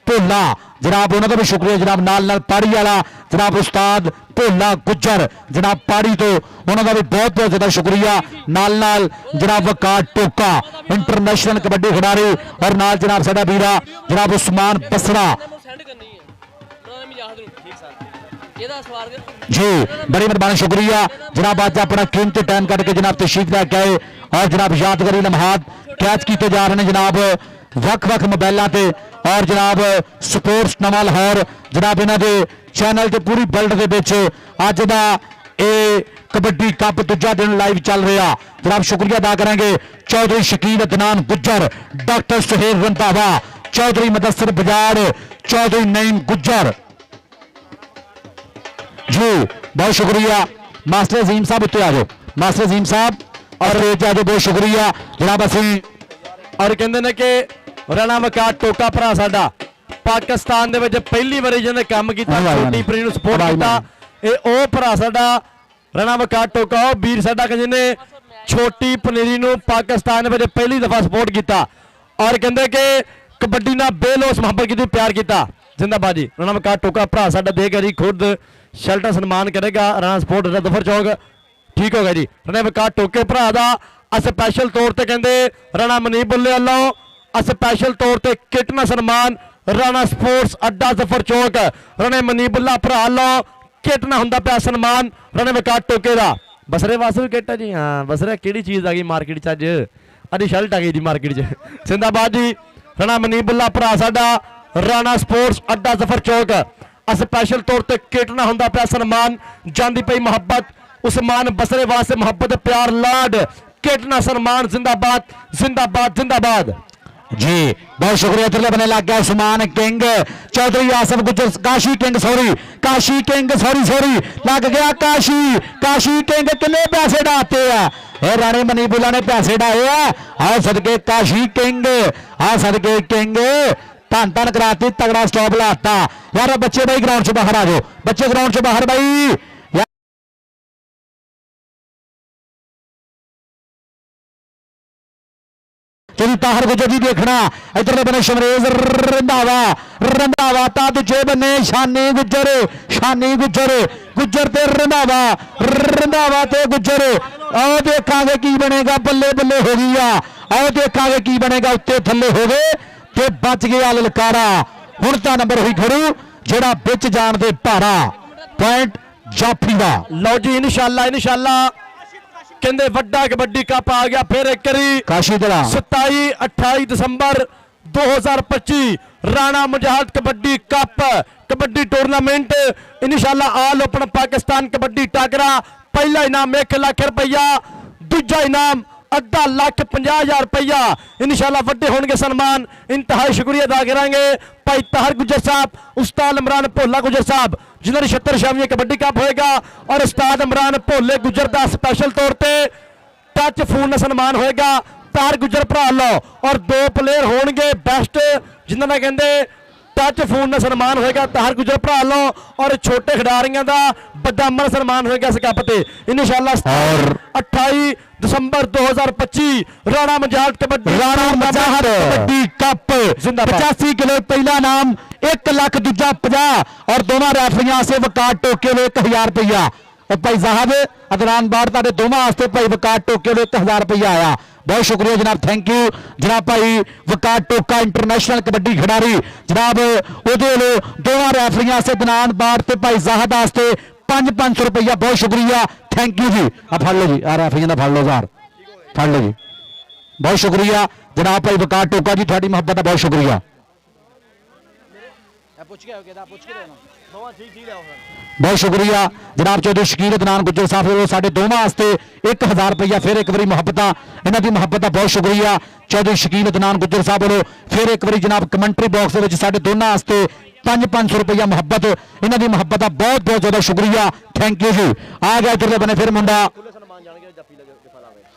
भोला जनाब उन्होंने भी शुक्रिया जनाब नाल पाड़ी वाला जनाब उस्ताद भोला गुज्जर जनाब पाड़ी तो उन्होंने भी बहुत बहुत ज्यादा शुक्रिया नाल जनाब वकार टोका इंटरनेशनल कबड्डी खिडारी और नाल जनाब साडा वीरा जनाब उस्मान बसरा जी बड़ी मेहरबानी शुक्रिया जनाब अज अपना कीमती टाइम कट के जनाब तशरीफ लैके आए और जनाब यादगारी लम्हात कैच किए जा रहे हैं जनाब वख-वख मोबाइलों ते और जनाब स्पोर्ट्स नवा लाहौर जनाब इन्हां दे चैनल ते पूरी वर्ल्ड दे विच अज दा कबड्डी कप दूजा दिन लाइव चल रहा जनाब शुक्रिया अदा करेंगे चौधरी शकील अदनान गुज्जर डॉक्टर सुहेल रंधावा चौधरी मुदस्सिर बजाड़ चौधरी नईम गुज्जर जी बहुत शुक्रिया मास्टर अजीम साहब उत्ते आ जाओ मास्टर अजीम साहब और बहुत शुक्रिया जनाब असी और कहते ने कि राणा वकार टोका भरा साडा पाकिस्तान दे विच पहली वारी जिहने काम कीता छोटी परी नूं सपोर्ट कीता ਇਹ ਉਹ ਭਰਾ ਸਾਡਾ ਰਾਣਾ ਵਕਾਰ ਟੋਕਾ ਉਹ ਵੀਰ ਸਾਡਾ ਕਿ ਜਿਹਨੇ ਛੋਟੀ ਪਨੀਰੀ ਨੂੰ ਪਾਕਿਸਤਾਨ ਵਿੱਚ ਪਹਿਲੀ ਦਫਾ ਸਪੋਰਟ ਕੀਤਾ ਔਰ ਕਹਿੰਦੇ ਕਿ ਕਬੱਡੀ ਨਾਲ ਬੇਲੋਸ ਮੁਹੱਬਤ ਕੀਤੀ ਪਿਆਰ ਕੀਤਾ ਜ਼ਿੰਦਾਬਾਦ ਜੀ ਰਾਣਾ ਵਕਾਰ ਟੋਕਾ ਭਰਾ ਸਾਡਾ ਦੇ ਕੇ ਜੀ ਖੁਦ ਸ਼ੈਲਟਰ ਸਨਮਾਨ ਕਰੇਗਾ ਰਾਣਾ ਸਪੋਰਟ ਦਾ ਦਫਰ ਚੌਕ ਠੀਕ ਹੋ ਗਿਆ ਜੀ ਰਾਣਾ ਵਕਾਰ ਟੋਕੇ ਭਰਾ ਦਾ ਸਪੈਸ਼ਲ ਤੌਰ ਤੇ ਕਹਿੰਦੇ ਰਾਣਾ ਮਨੀਪ ਬੁੱਲੇ ਵੱਲੋਂ ਸਪੈਸ਼ਲ ਤੌਰ ਤੇ ਕਿਟ ਨਾਲ ਸਨਮਾਨ ਰਾਣਾ ਸਪੋਰਟਸ ਅੱਡਾ ਜ਼ਫਰ ਚੌਕ ਰਾਣਾ ਮਨੀਪ ਬੁੱਲਾ ਭਰਾ ਵੱਲੋਂ किट ना हुंदा पिया सन्मान राणे वकार टोके दा बसरे वास्ते भी किट है जी हाँ बसरे किहड़ी चीज़ आ गई मार्केट च अज अड़ी शर्ट आ गई जी मार्केट च जिंदाबाद जी राणा मनीप बुल्ला भरा साडा राणा स्पोर्ट्स अड्डा जफर चौक स्पैशल तौर पर किट ना हुंदा पिया सन्मान जांदी पई मुहब्बत उस्मान बसरे वास्ते मुहब्बत प्यार लाड किट ना सन्मान जिंदाबाद जिंदाबाद जिंदाबाद जी बहुत शुक्रिया इधरले बने लग गया Usman king Chaudhary Asif Gujjar Kashi king sorry लग गया काशी किंग कितने पैसे डाते हैं राणे मनीपुला ने पैसे डाए आओ सदके काशी किंग आओ सदके किंग धन धन कराती तगड़ा स्टॉप लाता यार बच्चे भाई ग्राउंड से बाहर आ जाओ बच्चे ग्राउंड से बाहर भाई ताहर गुज्जर जी देखना इधर बने शमरेज रंधावा ता दूजे बने शानी गुज्जर ते रंधावा ते गुज्जर आओ देखांगे की बनेगा बल्ले बल्ले हो गई आओ देखांगे की बनेगा उत्ते थल्ले हो गए ते बच गया ललकारा हुण तां नंबर होई खड़ू जेड़ा विच जाण दे भारा पॉइंट जाफरी दा लो जी इंशाअल्लाह कहते वड्डा कबड्डी कप आ गया फिर एक करी काशी 27-28 दिसंबर 2025 राणा मुजाहिद कबड्डी कप कबड्डी टूर्नामेंट इंशाअल्लाह आल ओपन पाकिस्तान कबड्डी टाकरा पहला इनाम 1 लाख रुपया दूजा इनाम अद्धा लाख 50,000 रुपया इंशाअल्लाह वड्डे होंगे सन्मान इंतहाई शुक्रिया अदा करेंगे भाई ताहर गुज्जर साहब उस्ताद इमरान भोला गुज्जर साहब जिन्होंने 76 शामिया कबड्डी कप होएगा और उस्ताद इमरान भोले गुज्जर का स्पैशल तौर पर टच फोन सन्मान होएगा ताहर गुज्जर भरा लो और 2 प्लेयर होंगे बेस्ट जिन्होंने कहते टच फोन सन्मान होएगा ताहर गुज्जर भरा लो और छोटे खिडारियों का बदामन सन्मान होएगा इस कप से इंशाअल्लाह 28 दिसंबर 2025 राणा मुजाहिद कबड्डी कप 85 किलो पहला नाम 1 लाख दूजा 50 और दोनों रैफरियां से वकार टोके 1000 रुपया भाई साहब अदनान बाड़ तारे दोनों वास्ते भाई वकार टोके 1000 रुपया आया बहुत शुक्रिया जनाब थैंक यू जनाब भाई वकार टोका इंटरनेशनल कबड्डी खिडारी जनाब ओदे दोनों रैफरियां से अदनान बाड़ ते भाई जाहद वास्ते 500 रुपया बहुत शुक्रिया थैंक यू जी आ फड़ लो जी आ रैफरियां दा फड़ लो जार फड़ लो जी बहुत शुक्रिया जनाब भाई वकार टोका जी, थोड़ी मोहब्बत का बहुत शुक्रिया। बहुत शुक्रिया जनाब चौधरी शकील अदनान गुज्जर साहब ਵੱਲੋਂ ਸਾਡੇ ਦੋਵਾਂ ਵਾਸਤੇ 1000 ਰੁਪਇਆ ਫਿਰ ਇੱਕ ਵਾਰੀ ਮੁਹੱਬਤਾਂ, ਇਹਨਾਂ ਦੀ ਮੁਹੱਬਤ ਦਾ ਬਹੁਤ ਸ਼ੁਕਰੀਆ ਚੌਧਰੀ ਸ਼कील ਅਦਨਾਨ ਗੁੱਜਰ ਸਾਹਿਬ ਵੱਲੋਂ ਫਿਰ ਇੱਕ ਵਾਰੀ ਜਨਾਬ ਕਮੈਂਟਰੀ ਬਾਕਸ ਦੇ ਵਿੱਚ ਸਾਡੇ ਦੋਨਾਂ ਵਾਸਤੇ 500 ਰੁਪਇਆ ਮੁਹੱਬਤ, ਇਹਨਾਂ ਦੀ ਮੁਹੱਬਤ ਦਾ ਬਹੁਤ ਬਹੁਤ ਜ਼ਿਆਦਾ ਸ਼ੁਕਰੀਆ, ਥੈਂਕ ਯੂ ਜੀ। ਆ ਗਿਆ ਇਧਰਲੇ ਬਨੇ ਫਿਰ ਮੁੰਡਾ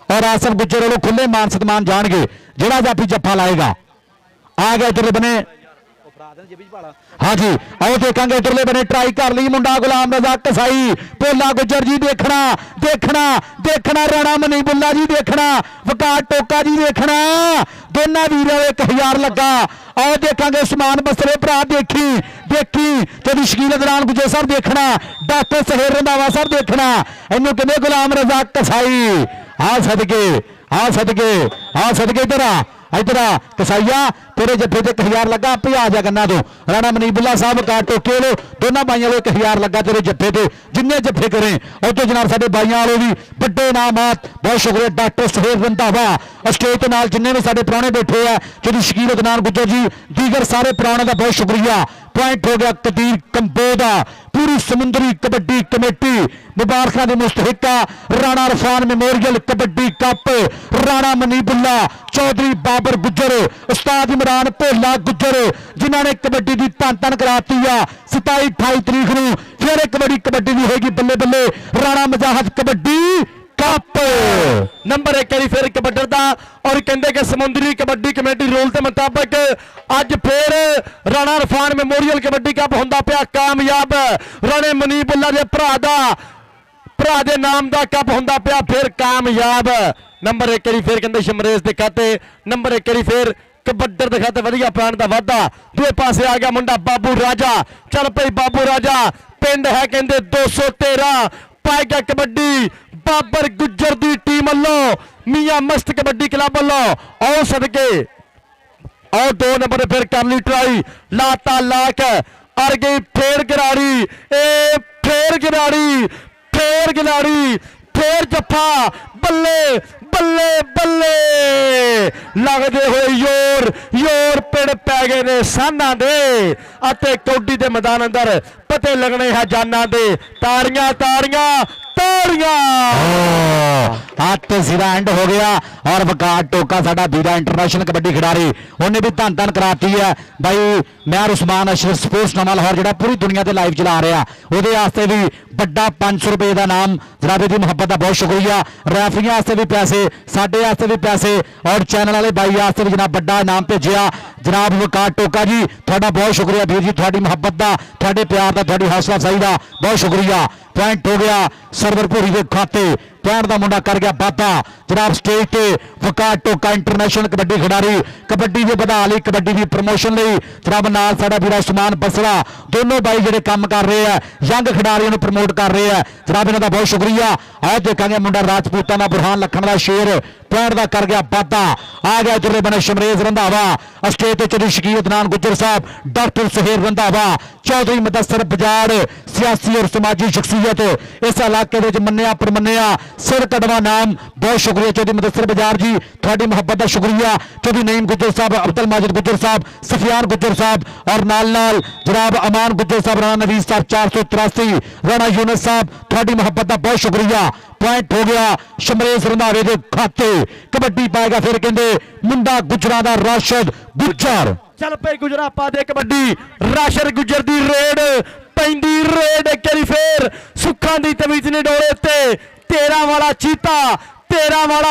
ਔਰ ਆਸਫ ਗੁੱਜਰ ਵੱਲੋਂ ਖੁੱਲੇ ਮਾਨ ਸਨਮਾਨ ਜਾਣਗੇ ਜਿਹੜਾ ਜਾਫੀ ਜੱਫਾ ਲਾਏਗਾ। ਆ ਗਿਆ ਇਧਰਲੇ ਬਨੇ, हाँ जी आओ देखेंगे इधरले बने ट्राई कर ली मुंडा गुलाम रज़ाक कसाई, भोला गुज्जर जी देखना देखना देखना, राणा मनी बुल्ला जी देखना, वकार टोका जी देखना, दोनों वीरों 1000 लगा। आओ देखेंगे उस्मान बसरे भरा देखी देखी, चौधरी शकील अदनान गुज्जर साहब देखना, डॉक्टर सहेर रंधावा साहब देखना, इन्हों कहते गुलाम रज़ाक कसाई। आ सदके आ सदके आ सदके इधर इधर कसाईया तेरे जफे ते 1000 लगा, आपे आ जा गन्ना तो राणा मनीबुल्ला साहब का टोके लो दोनों भाइयों को 1000 लगा तेरे जफे ते, जिन्ने जफे करें और तो जनाब साडे भाइयों वालों भी बड़े इनामात, बहुत शुक्रिया डॉक्टर सुहेल रंधावा स्टेज के नाल जिन्ने भी साडे प्राणे बैठे हैं, चौधरी शकील अदनान गुज्जर जी, दीगर सारे प्राणों का बहुत शुक्रिया। पॉइंट हो गया कदीर कंबोदा, पूरी समुद्री कबड्डी कमेटी मुबारक दे मुस्तहिका राणा अरफान मेमोरियल कबड्डी कप, राणा मनीबुल्ला चौधरी बाबर गुज्जर, उस्ताद इमरान भोला गुज्जर जिन्होंने कबड्डी की धन धन कराती है। 27-28 तरीक को फिर एक बड़ी कबड्डी भी होगी बल्ले बल्ले, राणा मजाहत कबड्डी कप नंबर 1 वारी फिर कबड्डर दा और कहते कि समुद्री कबड्डी कमेटी रूल के मुताबिक अज फिर राणा अरफान मेमोरियल कबड्डी कप होंदा पिया कामयाब, राणे मनीबुल्ला दे भरा दे नाम दा कप होंदा पिया फिर कामयाब। नंबर 1 वारी फिर कहते शमरेश दे खाते, नंबर 1 वारी फिर कबड्डर दे खाते वधिया प्राण दा वाधा। दूए पासे आ गया मुंडा बाबू राजा, चल पई बाबू राजा, पिंड है कहते 213, पाएगा कबड्डी बाबर गुज्जर दी टीम वालों, मियां मस्त कबड्डी क्लब वालों। आओ सदके और 2 नंबर फिर कर ली ट्राई, लाता लाक अर गई फेर गिराड़ी, ए फेर गिराड़ी फेर गिराड़ी फेर जफा, बल्ले बल्ले बल्ले लगते हुए योर योर पिंड पै गए ने साना दे अते कौडी दे मैदान अंदर पते लगने हैं जाना दे। तारियां तारियां तारियां हाथ सिरा एंड हो गया और वकार टोका साडा वीरा इंटरनेशनल कबड्डी खिडारी, उन्हें भी धन धन कराती है भाई। मैं उस्मान अशरफ स्पोर्ट्स नवा लाहौर जो पूरी दुनिया से लाइव चला रहा, वो भी बड़ा 500 रुपए का नाम, जनाब की मुहब्बत का बहुत शुक्रिया। रैफरियां वास्ते भी पैसे, साडे वास्ते भी पैसे और चैनल वाले भाई वास्ते भी जनाब बड़ा इनाम भेजिया। जनाब वकार टोका जी थोड़ा बहुत शुक्रिया वीर जी, थोड़ी मुहब्बत का, थोड़े प्यार का, थोड़ी हौसला अफजाई का बहुत शुक्रिया। पॉइंट हो गया सरवरपुरी के खाते, पॉइंट का मुंडा कर गया बाता। जनाब स्टेज पे वकार टोका इंटरनेशनल कबड्डी खिडारी, कबड्डी भी बढ़ा ली, कबड्डी की प्रमोशन ली जनाब नाल साडा वीरा उस्मान बसरा, दोनों भाई जेडे काम कर रहे हैं यंग खिडारियों को प्रमोट कर रहे हैं, जनाब इन्हों का बहुत शुक्रिया। आओ देखेंगे मुंडा राजपूतां दा बुरहान लखन का शेर, पॉइंट का कर गया बाता। आ गया इधरले बने शमरेज रंधावा, स्टेज पे चौधरी शकील अदनान गुज्जर साहब, डॉक्टर सुहेल रंधावा, चौधरी मुदस्सर बजाड़, सियासी और समाजी शख्सियत इस इलाके में मन्निया परमन्निया सिर कड़वा नाम, बहुत शुक्रिया चौधरी मुदस्सर बजाड़ जी, थोड़ी मुहब्बत का शुक्रिया। चौधरी नईम गुज्जर साहब, अब्दुल माजिद गुज्जर साहब, सफियान गुज्जर साहब और नाल नाल जनाब अमान गुज्जर साहब, राणा नवीज साहब 483, राणा यूनुस साहब थोड़ी मुहब्बत का बहुत शुक्रिया। पॉइंट हो गया शमरेश रंधावे के खाते, कबड्डी पाएगा फिर कहते मुंडा गुजरा दा राशिद गुज्जर, चल पे गुजरा पा दे कबड्डी, राशिद गुज्जर दी रेड पैंदी रेड करी फिर सुखा दी तवीज ने डोले ते तेरा वाला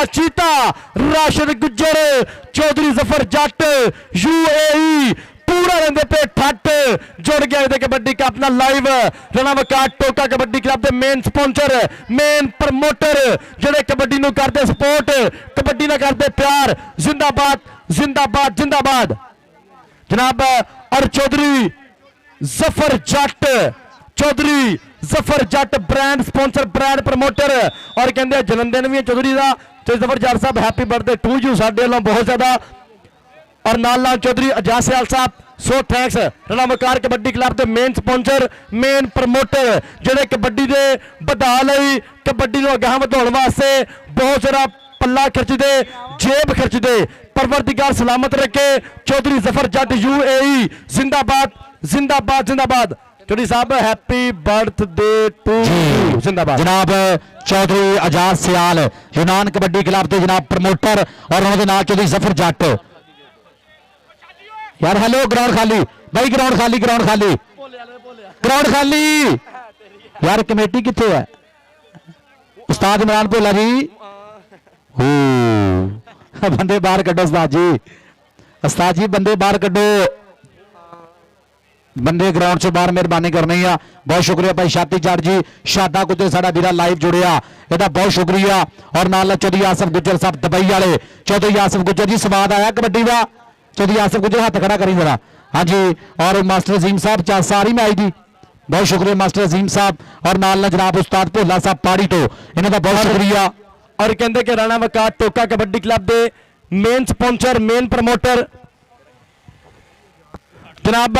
चीता राशिद गुज्जर, चौधरी जफर जट UAE पूरा रहते पे ठट जुड़ गया कबड्डी कप नाल लाइव। राणा वकार टोका कबड्डी क्लब के मेन स्पॉन्सर, मेन प्रमोटर जेडे कबड्डी नूं करते सपोर्ट, कबड्डी नाल करते प्यार, जिंदाबाद जिंदाबाद जिंदाबाद जनाब। और चौधरी जफर जट ब्रांड स्पॉन्सर, ब्रांड प्रमोटर और कहते जन्मदिन भी चौधरी का, जफर जट साहब हैप्पी बर्थडे टू यू साडे वालों बहुत ज्यादा। और नाल चौधरी अजाज सियाल साहब so thanks, Rana Waqar kabaddi club के मेन स्पॉन्सर, मेन प्रमोटर जेडे कबड्डी के बढ़ा लई, कबड्डी को अगाह बढ़ाने वास्ते बहुत सारा पल्ला खर्चते, जेब खर्च दे, परवरदिगार सलामत रखे। चौधरी जफर जट UAE जिंदाबाद जिंदाबाद जिंदाबाद। चौधरी साहब हैप्पी बर्थडे टू यू जिंदाबाद। जनाब चौधरी आजाद सियाल यूनान कबड्डी क्लब के जनाब प्रमोटर और उन्होंने नाल चौधरी जफर जट। यार हेलो ग्राउंड खाली भाई, ग्राउंड खाली ग्राउंड खाली ग्राउंड खाली यार, कमेटी कितने है? उस्ताद इमरान भोला जी बंदे बाहर कड्डो उस्ताद जी बंदे बाहर कड्डो, बंदे ग्राउंड से बाहर मेहरबानी करनी है। बहुत शुक्रिया भाई शाती जाट जी, शादा गुजर साडा वीरा लाइव जुड़िया, ਇਹਦਾ बहुत शुक्रिया। और नाल चौधरी आसफ गुजर साहब दुबई वाले। चौधरी आसफ गुजर जी स्वाद आया कबड्डी का? चौधरी आसफ गुजर हाथ खड़ा करी जरा। हाँ जी, और मास्टर अजीम साहब सारी मैच दी बहुत शुक्रिया मास्टर अजीम साहब, और नाल जनाब उस्ताद भोला साहब पाड़ी तो इन्हों का बहुत शुक्रिया। और कहते कि राणा वकार टोका कबड्डी क्लब के मेन स्पॉन्सर मेन प्रमोटर जनाब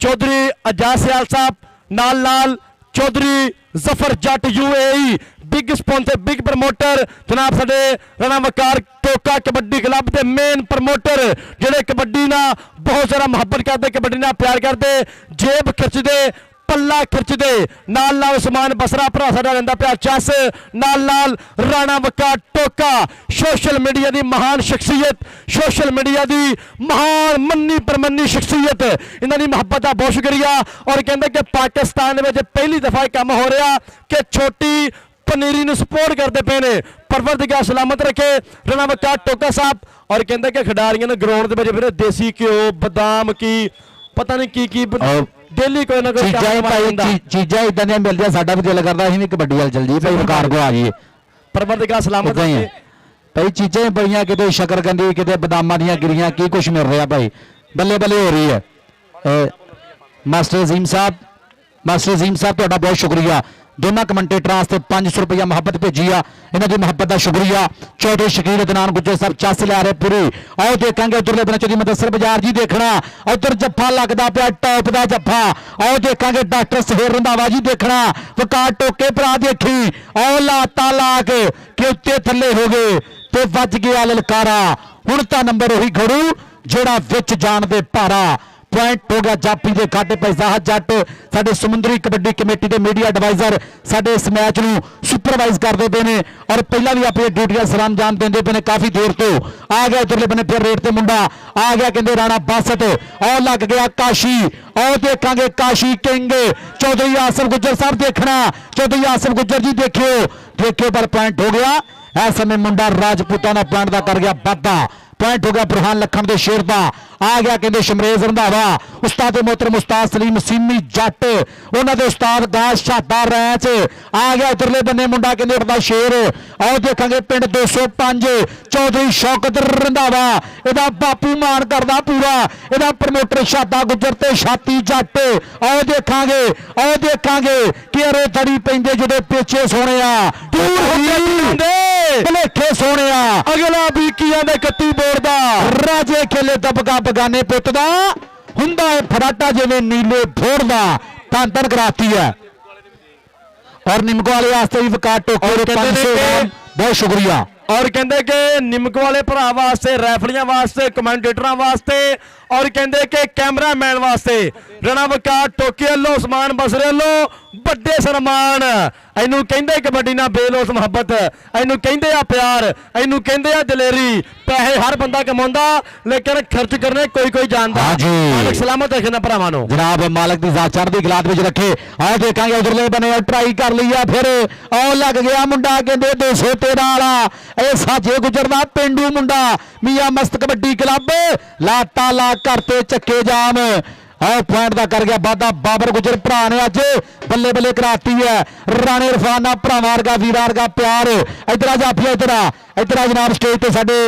चौधरी आजाद सियाल साहब, नाल नाल चौधरी जफर जट UAE big sponsor big promoter जनाब साडे राणा वकार टोका कबड्डी क्लब के मेन प्रमोटर जेडे कबड्डी ना बहुत ज़्यादा मुहब्बत करते, कबड्डी ना प्यार करते, जेब खर्चते, पल्ला खिरचदे। नाल नाल उस्मान बसरा भरा साडा रहिंदा पिया चस, नाल नाल राणा वकार टोका सोशल मीडिया की महान शख्सियत, सोशल मीडिया की महान मन्नी परमन्नी शख्सियत, इन्हां दी मुहब्बत का बहुत शुक्रिया। और कहते कि पाकिस्तान में पहली दफा काम हो रहा कि छोटी पनीरी नूं सपोर्ट करते पे ने, परवरदिगार सलामत रखे राणा वकार टोका साहब। और कहते कि खिडारियों ने ग्राउंड के फिर देसी घ्यो बादाम की पता नहीं की डेली कोई ना कोई चीज़ा इदा दी मिलदियां, साडा भी दिल करदा असीं भी कबड्डी वाल चल जाइए भाई, वकार को आ जाइए। परवरदिगार सलामत रखे भाई, चीज़ां पईयां किते शकरकंदी किते बादामां दियां गिरियां, की कुछ मिल रहा भाई, बल्ले बल्ले हो रही है। मास्टर अजीम साहब तुहाडा बहुत शुक्रिया। दोनों कमेंटेटर वास्ते 500 रुपया मुहब्बत भेजी आ, इन्हों की मुहब्बत का शुक्रिया। चौधरी शकील अदनान गुज्जर साहब चस लिया रहे पूरी। आओ देखेंगे उधरले बने चौधरी मुदस्सर बाजार जी देखना, उधर जफ्फा लगता पाया टॉप का जफ्फा। आओ देखेंगे डॉक्टर सुहेल रंधावा जी देखना, वकार टोके भरा देखी, आओ लाता ला के उत्ते थले हो गए तो वज गया ललकारा। हुण तां नंबर उही खड़ू जेड़ा विच जान दे भारा। पॉइंट हो गया जाफी के खाते पैसा जट साडे समुद्री कबड्डी कमेटी के मीडिया एडवाइजर साडे इस मैच नूं सुपरवाइज करते पे ने, और पहला भी अपनी ड्यूटियां सलाम जान देंदे पे ने काफी देर तो। आ गया उधरले बने फिर रेट ते मुंडा आ गया, कहते राणा बासठ और लग गया काशी। और देखांगे काशी किंग चौधरी आसफ गुज्जर साहब देखना, चौधरी आसफ गुज्जर जी देखियो पर पॉइंट हो गया। इस समय मुंडा राजपूताना पॉइंट का कर गया वाधा, पॉइंट हो गया बुरहान लखन के शेर का। आ गया कहते शमरेज रंधावा, उस्ताद मोहतरम उस्ताद सलीम सीमी जट, उन्होंने उस्ताद गाश शादा रैच। आ गया उधरले बन्ने मुंडा कहते उठदा शेर। आओ देखांगे पिंड 205 चौधरी शौकत रंधावा, इहदा बापू मान करदा पूरा, इहदा प्रमोटर शादा गुजर ते छाती जट। आओ देखांगे कि अरे दड़ी पैंदे जुदे पेचे सोने भलेखे सोने। अगला बीकिया दे 31 बोर्ड दा राजे खेले दबका बगाने पुत दा हुंदा है फराटा जिवें नीले भोर दा धन धन कराती है। और निमको वाले वास्ते भी वकार टोके बहुत शुक्रिया। और कहते कि निमको वाले भरा वास्ते, रैफलियां वास्ते, कमेंटेटर वास्ते, और कहते कि कैमरामैन वास्ते राणा वकार टोके वालों उस्मान बसरे वालों बड़े सन्मान। इनू कहते कबड्डी ना बेलोस मुहब्बत, इनू कहते आ प्यार, इनू कहते आ दलेरी। पैसे हर बंदा कमाਉਂਦਾ लेकिन खर्च करने कोई जानता। मालिक सलामत रखे ना भरावां नूं, जनाब मालिक दी जात चढ़दी गिलात विच रखे। आओ देखांगे उधरले बने ट्राई कर लिया फिर आओ लग गया मुंडा कहते 213 वाला, ਇਹ ਸਾਜੇ ਗੁਜਰਦਾ ਪਿੰਡੂ ਮੁੰਡਾ ਮੀਆਂ ਮਸਤ ਕਬੱਡੀ ਕਲੱਬ ਲਾਤਾ ਲਾ ਕਰਤੇ ਚੱਕੇ ਜਾਮ। आओ पॉइंट का कर गया वादा, बाबर गुजर भरा ने अज बल्ले बल्ले कराती है। राणे इरफान ना भरावां वर्गा वीरां वर्गा प्यार। इधर आ जाफिया, इधर आ जनाब स्टेज ते साडे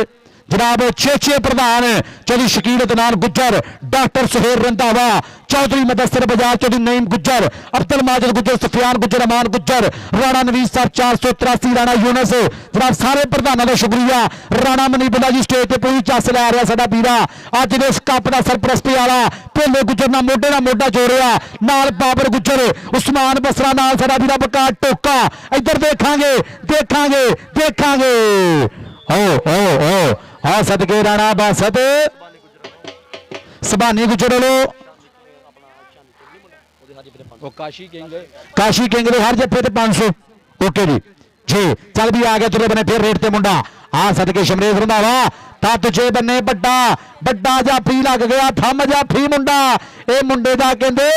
जनाब चेचे प्रधान चौधरी शकील अदनान गुज्जर, डॉक्टर सुहेल रंधावा, चौधरी मुदस्सर बाजार, चौधरी नईम गुज्जर, अब्दुल माजिद गुज्जर, सफियान गुज्जर, अमान गुज्जर, राणा नवीस साहब 483, राणा यूनस, जनाब सारे प्रधानों का शुक्रिया। राणा मनीबुल्ला जी स्टेज पर पूरी चस लै रहा साडा वीरा, अज दे इस कप का सरपरस्ती वाला। भोले गुज्जर ना मोढा जोड़िया, नाल बाबर गुज्जर, उस्मान बसरा, नाल साडा वीरा वकार टोका। इधर देखांगे ਆ ਸਦਕੇ ਰਾਣਾ ਬਾਸਤ ਸਬਾਨੀ ਗੁਜਰ ਵੱਲੋਂ ਉਹ ਕਾਸ਼ੀ ਕਿੰਗ ਦੇ ਹਰ ਜੱਫੇ ਤੇ 500 ਓਕੇ ਜੀ ਜੀ ਚੱਲ ਵੀ ਆ ਗਿਆ ਤੁਰੇ ਬਨੇ ਫਿਰ ਰੇਟ ਤੇ ਮੁੰਡਾ ਆ ਸਦਕੇ ਸ਼ਮਰੇਸ਼ ਰੰਧਾਵਾ ਤਾਂ ਤੁਝੇ ਬੰਨੇ ਵੱਡਾ ਜਾਫੀ ਲੱਗ ਗਿਆ ਥੰਮ ਜਾਫੀ ਮੁੰਡਾ ਇਹ ਮੁੰਡੇ ਦਾ ਕਹਿੰਦੇ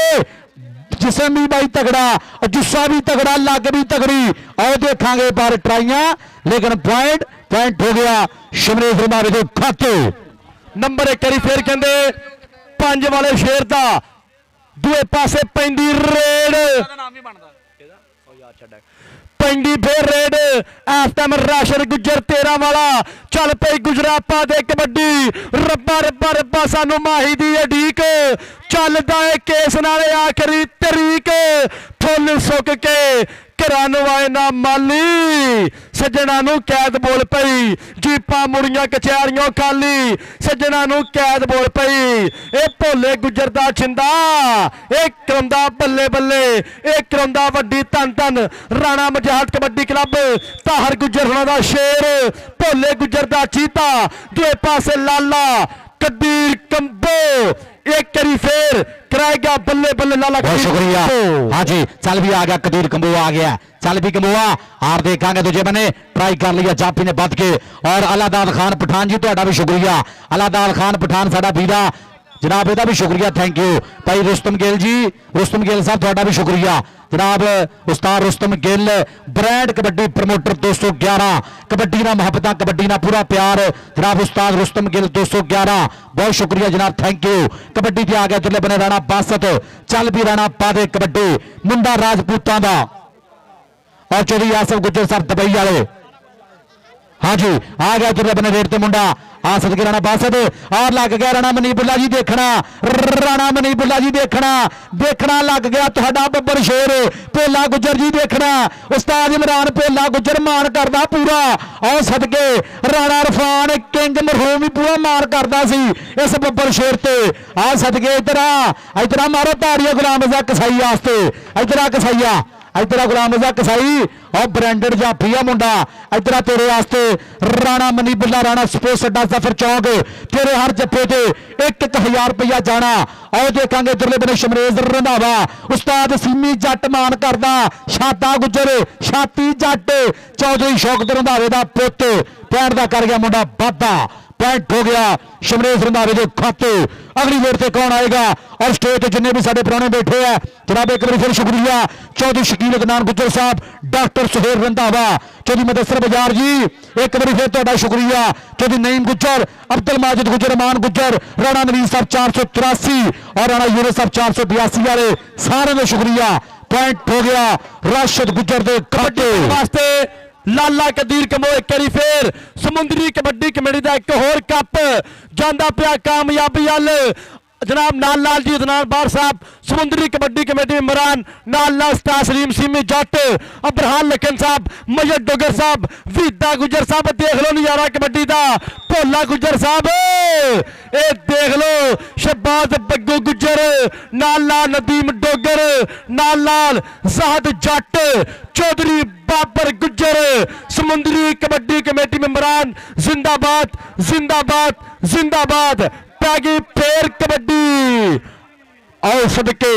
ਜਿਸਮ ਵੀ ਬਾਈ ਤਗੜਾ ਜੁੱਸਾ ਵੀ ਤਗੜਾ ਲੱਗ ਵੀ ਤਗੜੀ ਆਓ ਦੇਖਾਂਗੇ ਪਰ ਟਰਾਈਆਂ ਲੇਕਿਨ ਪੁਆਇੰਟ ਹੋ ਗਿਆ ਸ਼ਮਰੇਸ਼ ਰੰਧਾਵੇ ਦੇ ਖਾਤੇ ਨੰਬਰ 1 ਵਾਰੀ ਫੇਰ ਕਹਿੰਦੇ 5 ਵਾਲੇ ਸ਼ੇਰ ਦਾ ਦੂਏ ਪਾਸੇ ਪੈਂਦੀ ਰੇਡ ਨਾਮ ਵੀ ਬਣਦਾ ਇਹਦਾ ਉਹ ਯਾਰ ਛੱਡ ਪੈਂਦੀ ਫੇਰ ਰੇਡ ਇਸ ਟਾਈਮ ਰਾਸ਼ਦ ਗੁੱਜਰ 13 ਵਾਲਾ ਚੱਲ ਪਈ ਗੁਜਰਾਪਾ ਦੇ ਕਬੱਡੀ ਰੱਬਾ ਸਾਨੂੰ ਮਾਹੀ ਦੀ ਅਡੀਕ ਚੱਲਦਾ ਏ ਕੇਸ ਨਾਲੇ ਆਖਰੀ ਤਰੀਕ ਫੁੱਲ ਸੁੱਕ ਕੇ ਘਰਾਂ ਨੂੰ ਆਏ ਨਾ ਮਾਲੀ ਸੱਜਣਾ ਨੂੰ ਕੈਦ ਬੋਲ ਪਈ ਜੀਪਾਂ ਮੁੜੀਆਂ ਕਚਹਿਰੀਆਂ ਖਾਲੀ ਸੱਜਣਾ ਨੂੰ ਕੈਦ ਬੋਲ ਪਈ ਇਹ ਭੋਲੇ ਗੁੱਜਰ ਦਾ ਛਿੰਦਾ ਇਹ ਕਰਾਉਂਦਾ ਬੱਲੇ ਇਹ ਕਰਾਉਂਦਾ ਵੱਡੀ ਧੰਨ ਰਾਣਾ ਮਜਾਹਤ ਕਬੱਡੀ ਕਲੱਬ ਤਾਹਰ ਗੁੱਜਰ ਹੋਣਾ ਦਾ ਸ਼ੇਰ ਭੋਲੇ ਗੁੱਜਰ ਦਾ ਚੀਤਾ ਦੂਏ ਪਾਸੇ ਲਾਲਾ ਕਬੀਰ ਕੰਬੋ एक करी फेर कराएगा बल्ले लाला बहुत शुक्रिया हाँ जी चल भी आ गया कदीर कंबोआ आ गया चल भी कंबोआ और देखांगे तुझे मैंने ट्राई कर लिया जाफी ने बद के और अलादाद खान पठान जी तो भी शुक्रिया अलादाद खान पठान साडा वीरा जनाब ਇਹਦਾ भी शुक्रिया थैंक यू भाई रुस्तम गिल जी रुस्तम गिल साहब ਤੁਹਾਡਾ भी शुक्रिया जनाब उस्ताद रुस्तम गिल ब्रांड कबड्डी प्रमोटर 211 कबड्डी ना मुहब्बत कबड्डी ना पूरा प्यार जनाब उस्ताद रुस्तम गिल 211 बहुत शुक्रिया जनाब थैंक यू कबड्डी ते आ गया तुरले बने राणा बासत चल भी राणा पा दे कबड्डी मुंडा राजपूतां दा और चौधरी आसफ गुज्जर साहब दुबई वाले हाँ जी आ गया तुरले बने रेट ते मुंडा आ सदके राणा बासत और लग गया राणा मनीबुल्ला जी देखना राणा मनीबुल्ला जी देखना लग गया तुहाडा बब्बर शेर भोला गुज्जर जी देखना उस्ताद इमरान भोला गुज्जर मान करदा पूरा और सदके राणा इरफान किंग मरहूम भी पूरा मान करदा सी इस बब्बर शेर ते आ सदके इधर मारो ताड़ियां गुलाम रज़ा कसाई वास्ते इधर कसाईया इधर गुलाम रज़ा कसाई और ब्रांडेड जाफिया मुंडा इधर तेरे वास्ते राणा मनीबुल्ला राणा स्पोर्ट्स अड्डा सफर चौक तेरे हर जफे ते 1,000 रुपया जाना और देखा इधरले बने शमरेश रंधावा उस्ताद सीमी जट मान करदा छाता गुजर छाती जट चौधरी शौकत रंधावे दा पुत पैर दा कर गया मुंडा वाधा पॉइंट हो गया शमरेश रंधावे के खाते अगली वेट से कौन आएगा और स्टेज पे जिन्ने भी साडे प्राणे बैठे हैं जनाब एक बार फिर शुक्रिया चौधरी शकील अदनान गुज्जर साहब डॉक्टर सुहेल रंधावा चौधरी मुदस्सर बजार जी एक बार फिर तुहाडा शुक्रिया चौधरी नईम गुज्जर अब्दुल माजिद गुज्जर अमान गुज्जर राणा नवीन साहब 483 और राणा यूनुस साहब 482 वाले सारे का शुक्रिया पॉइंट हो गया राशिद गुज्जर के खाते वास्ते लाला कदीर कंबो एक बारी फेर समुंदरी कबड्डी कमेटी का एक होर कप जांदा पिया कामयाबी अल जनाब नाल लाल जी अदनान बार साहब समुंदरी कबड्डी कमेटी मेंबरान नाल लाल स्टार सलीम सीमी जट अबरहान लखन साहब मयत डोगर साहब वीदा गुजर साहब देख लो नजारा कबड्डी का भोला गुजर साहब ए देख लो शहबाज बग्गू गुजर नाल लाल नदीम डोगर नाल लाल साहद जट चौधरी बाबर गुजर समुंदरी कबड्डी कमेटी मेंबरान जिंदाबाद जिंदाबाद जिंदाबाद पैगी फेर कबड्डी और सदके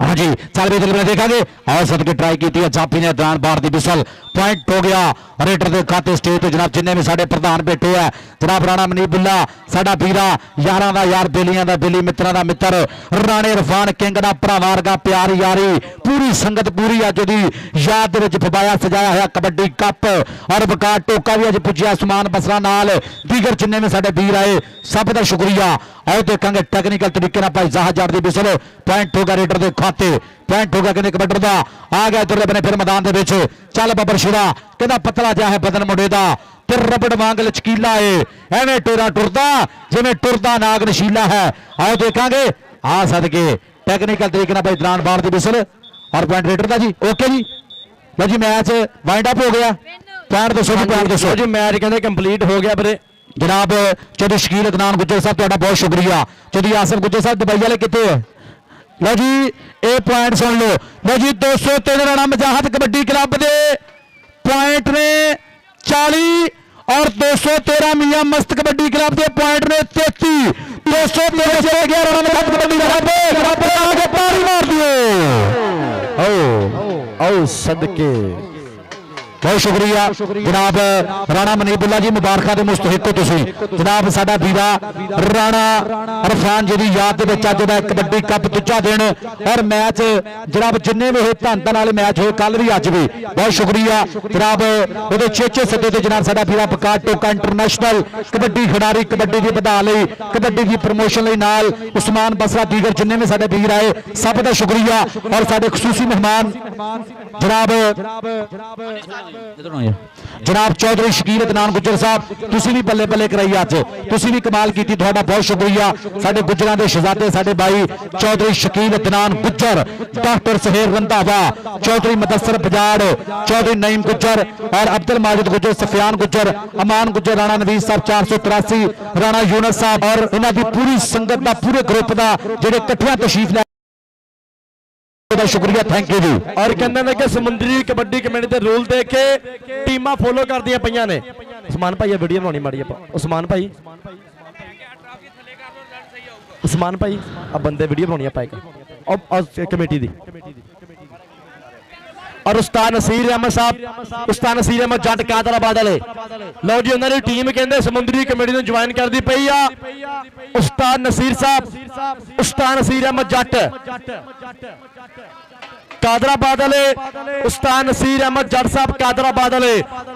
हाँ जी चल भी देखा और सदके ट्राई की जाफी ने दौरान बार दी बिसल पॉइंट हो गया रेडर के खाते स्टेज पे जनाब जिन्ने भी साडे प्रधान बैठे है जनाब राणा मनीबुल्ला साडा वीरा यारां दा यार बेलियां दा बेली मित्रां दा मित्र राणे इरफान किंग दा भरा वर्गा प्यार यारी पूरी संगत पूरी अज दी याद दे विच फबाया सजाया होया कबड्डी कप और वकार टोका भी अज पुज्जिया सुमान बसरा नाल दीगर जिन्ने भी साडे वीर आए सब दा शुक्रिया और देखांगे टैक्नीकल तरीके नाल भाई जहाज दी बिसल पॉइंट होगा रेडर के खाते पॉइंट होगा कि कबड्डर का आ गया इधरले बने फिर मैदान के चल बबर शिरा कहता पतला जा है बदन मुंडे का ते रबड़ वांग लचकीला है एवें टोरा टुरदा जिवें टुरदा नाग नशीला है आओ देखांगे आ सदके टैक्नीकल तरीके नाल भाई दरान बार दी बिसल और पॉइंट रेडर का जी ओके जी लो जी मैच वाइंड अप हो गया पॉइंट दसो जी पॉइंट दसो जी मैच कहते कंप्लीट हो गया फिर जनाब चौधरी शकील अदनान गुज्जर साहब तुहाडा बहुत शुक्रिया चौधरी आसिफ गुज्जर साहब दुबई वाले कितने है लो जी ए पॉइंट सुन लो लो जी 203 राणा मजाहत कबड्डी क्लब दे पॉइंट ने 40 ਔਰ 213 ਮੀਆਂ ਮਸਤ ਕਬੱਡੀ ਕਲੱਬ ਦੇ ਪੁਆਇੰਟ ਨੇ 33 213 ਚਲੇ ਗਿਆ ਰਣਾ ਮਸਤ ਕਬੱਡੀ ਕਲੱਬ ਆ ਕੇ ਪਾਰੀ ਮਾਰ ਦਿਓ ਆਓ ਸਦਕੇ बहुत शुक्रिया जनाब राणा मनीबुल्ला जी मुबारक दे मुस्तहिक हो तुसीं जनाब साडा वीरा राणा अरफान जी दी याद दे विच अज दा कबड्डी कप दूजा दिन और मैच जनाब जिन्ने भी धन धन वाले मैच होए कल भी अज भी बहुत शुक्रिया जनाब ओहदे चेचे सदे ते जनाब साडा वीरा बकार टोका इंटरनेशनल कबड्डी खिडारी कबड्डी दी वधा लई कबड्डी दी प्रमोशन लई नाल उस्मान बसरा दीगर जिन्ने भी साडे वीर आए सब दा शुक्रिया और साडे खसूसी मेहमान जनाब जनाब चौधरी शकील अदनान गुज्जर साहब तुसी भी बल्ले बल्ले कराई अज तुसी भी कमाल की तुहाडा बहुत शुक्रिया साडे गुज्जरां दे शहजादे साडे भाई चौधरी शकील अदनान गुज्जर डॉक्टर सहेर रंधावा चौधरी मुदस्सर बजाड़ चौधरी नईम गुज्जर और अब्दुल माजिद गुज्जर सफियान गुज्जर अमान गुज्जर राणा नवीस साहब 483 राणा यूनस साहब और इन्हां दी पूरी संगत दा पूरे ग्रुप दा जेडे इकट्ठियां तशरीफ ले शुक्रिया थैंक यू जी और कहते हैं कि समुद्री कबड्डी कमेटी के रूल देख के टीमां फॉलो कर दियां पईयां ने उस्मान भाई वीडियो बनानी माड़ी उस्मान भाई अब बंदे वीडियो बनानी पाएगा और कमेटी दी और उस्ताद नसीर अहमद साहब उस्ताद नसीर अहमद जट कादराबाद वाले लो जी उन्होंने टीम कहते समुद्री कमेटी ने ज्वाइन कर दी पई आ उस्ताद नसीर साहब उस्ताद नसीर अहमद जट कादराबाद वाले उस्ताद नसीर अहमद जट साहब कादराबाद वाले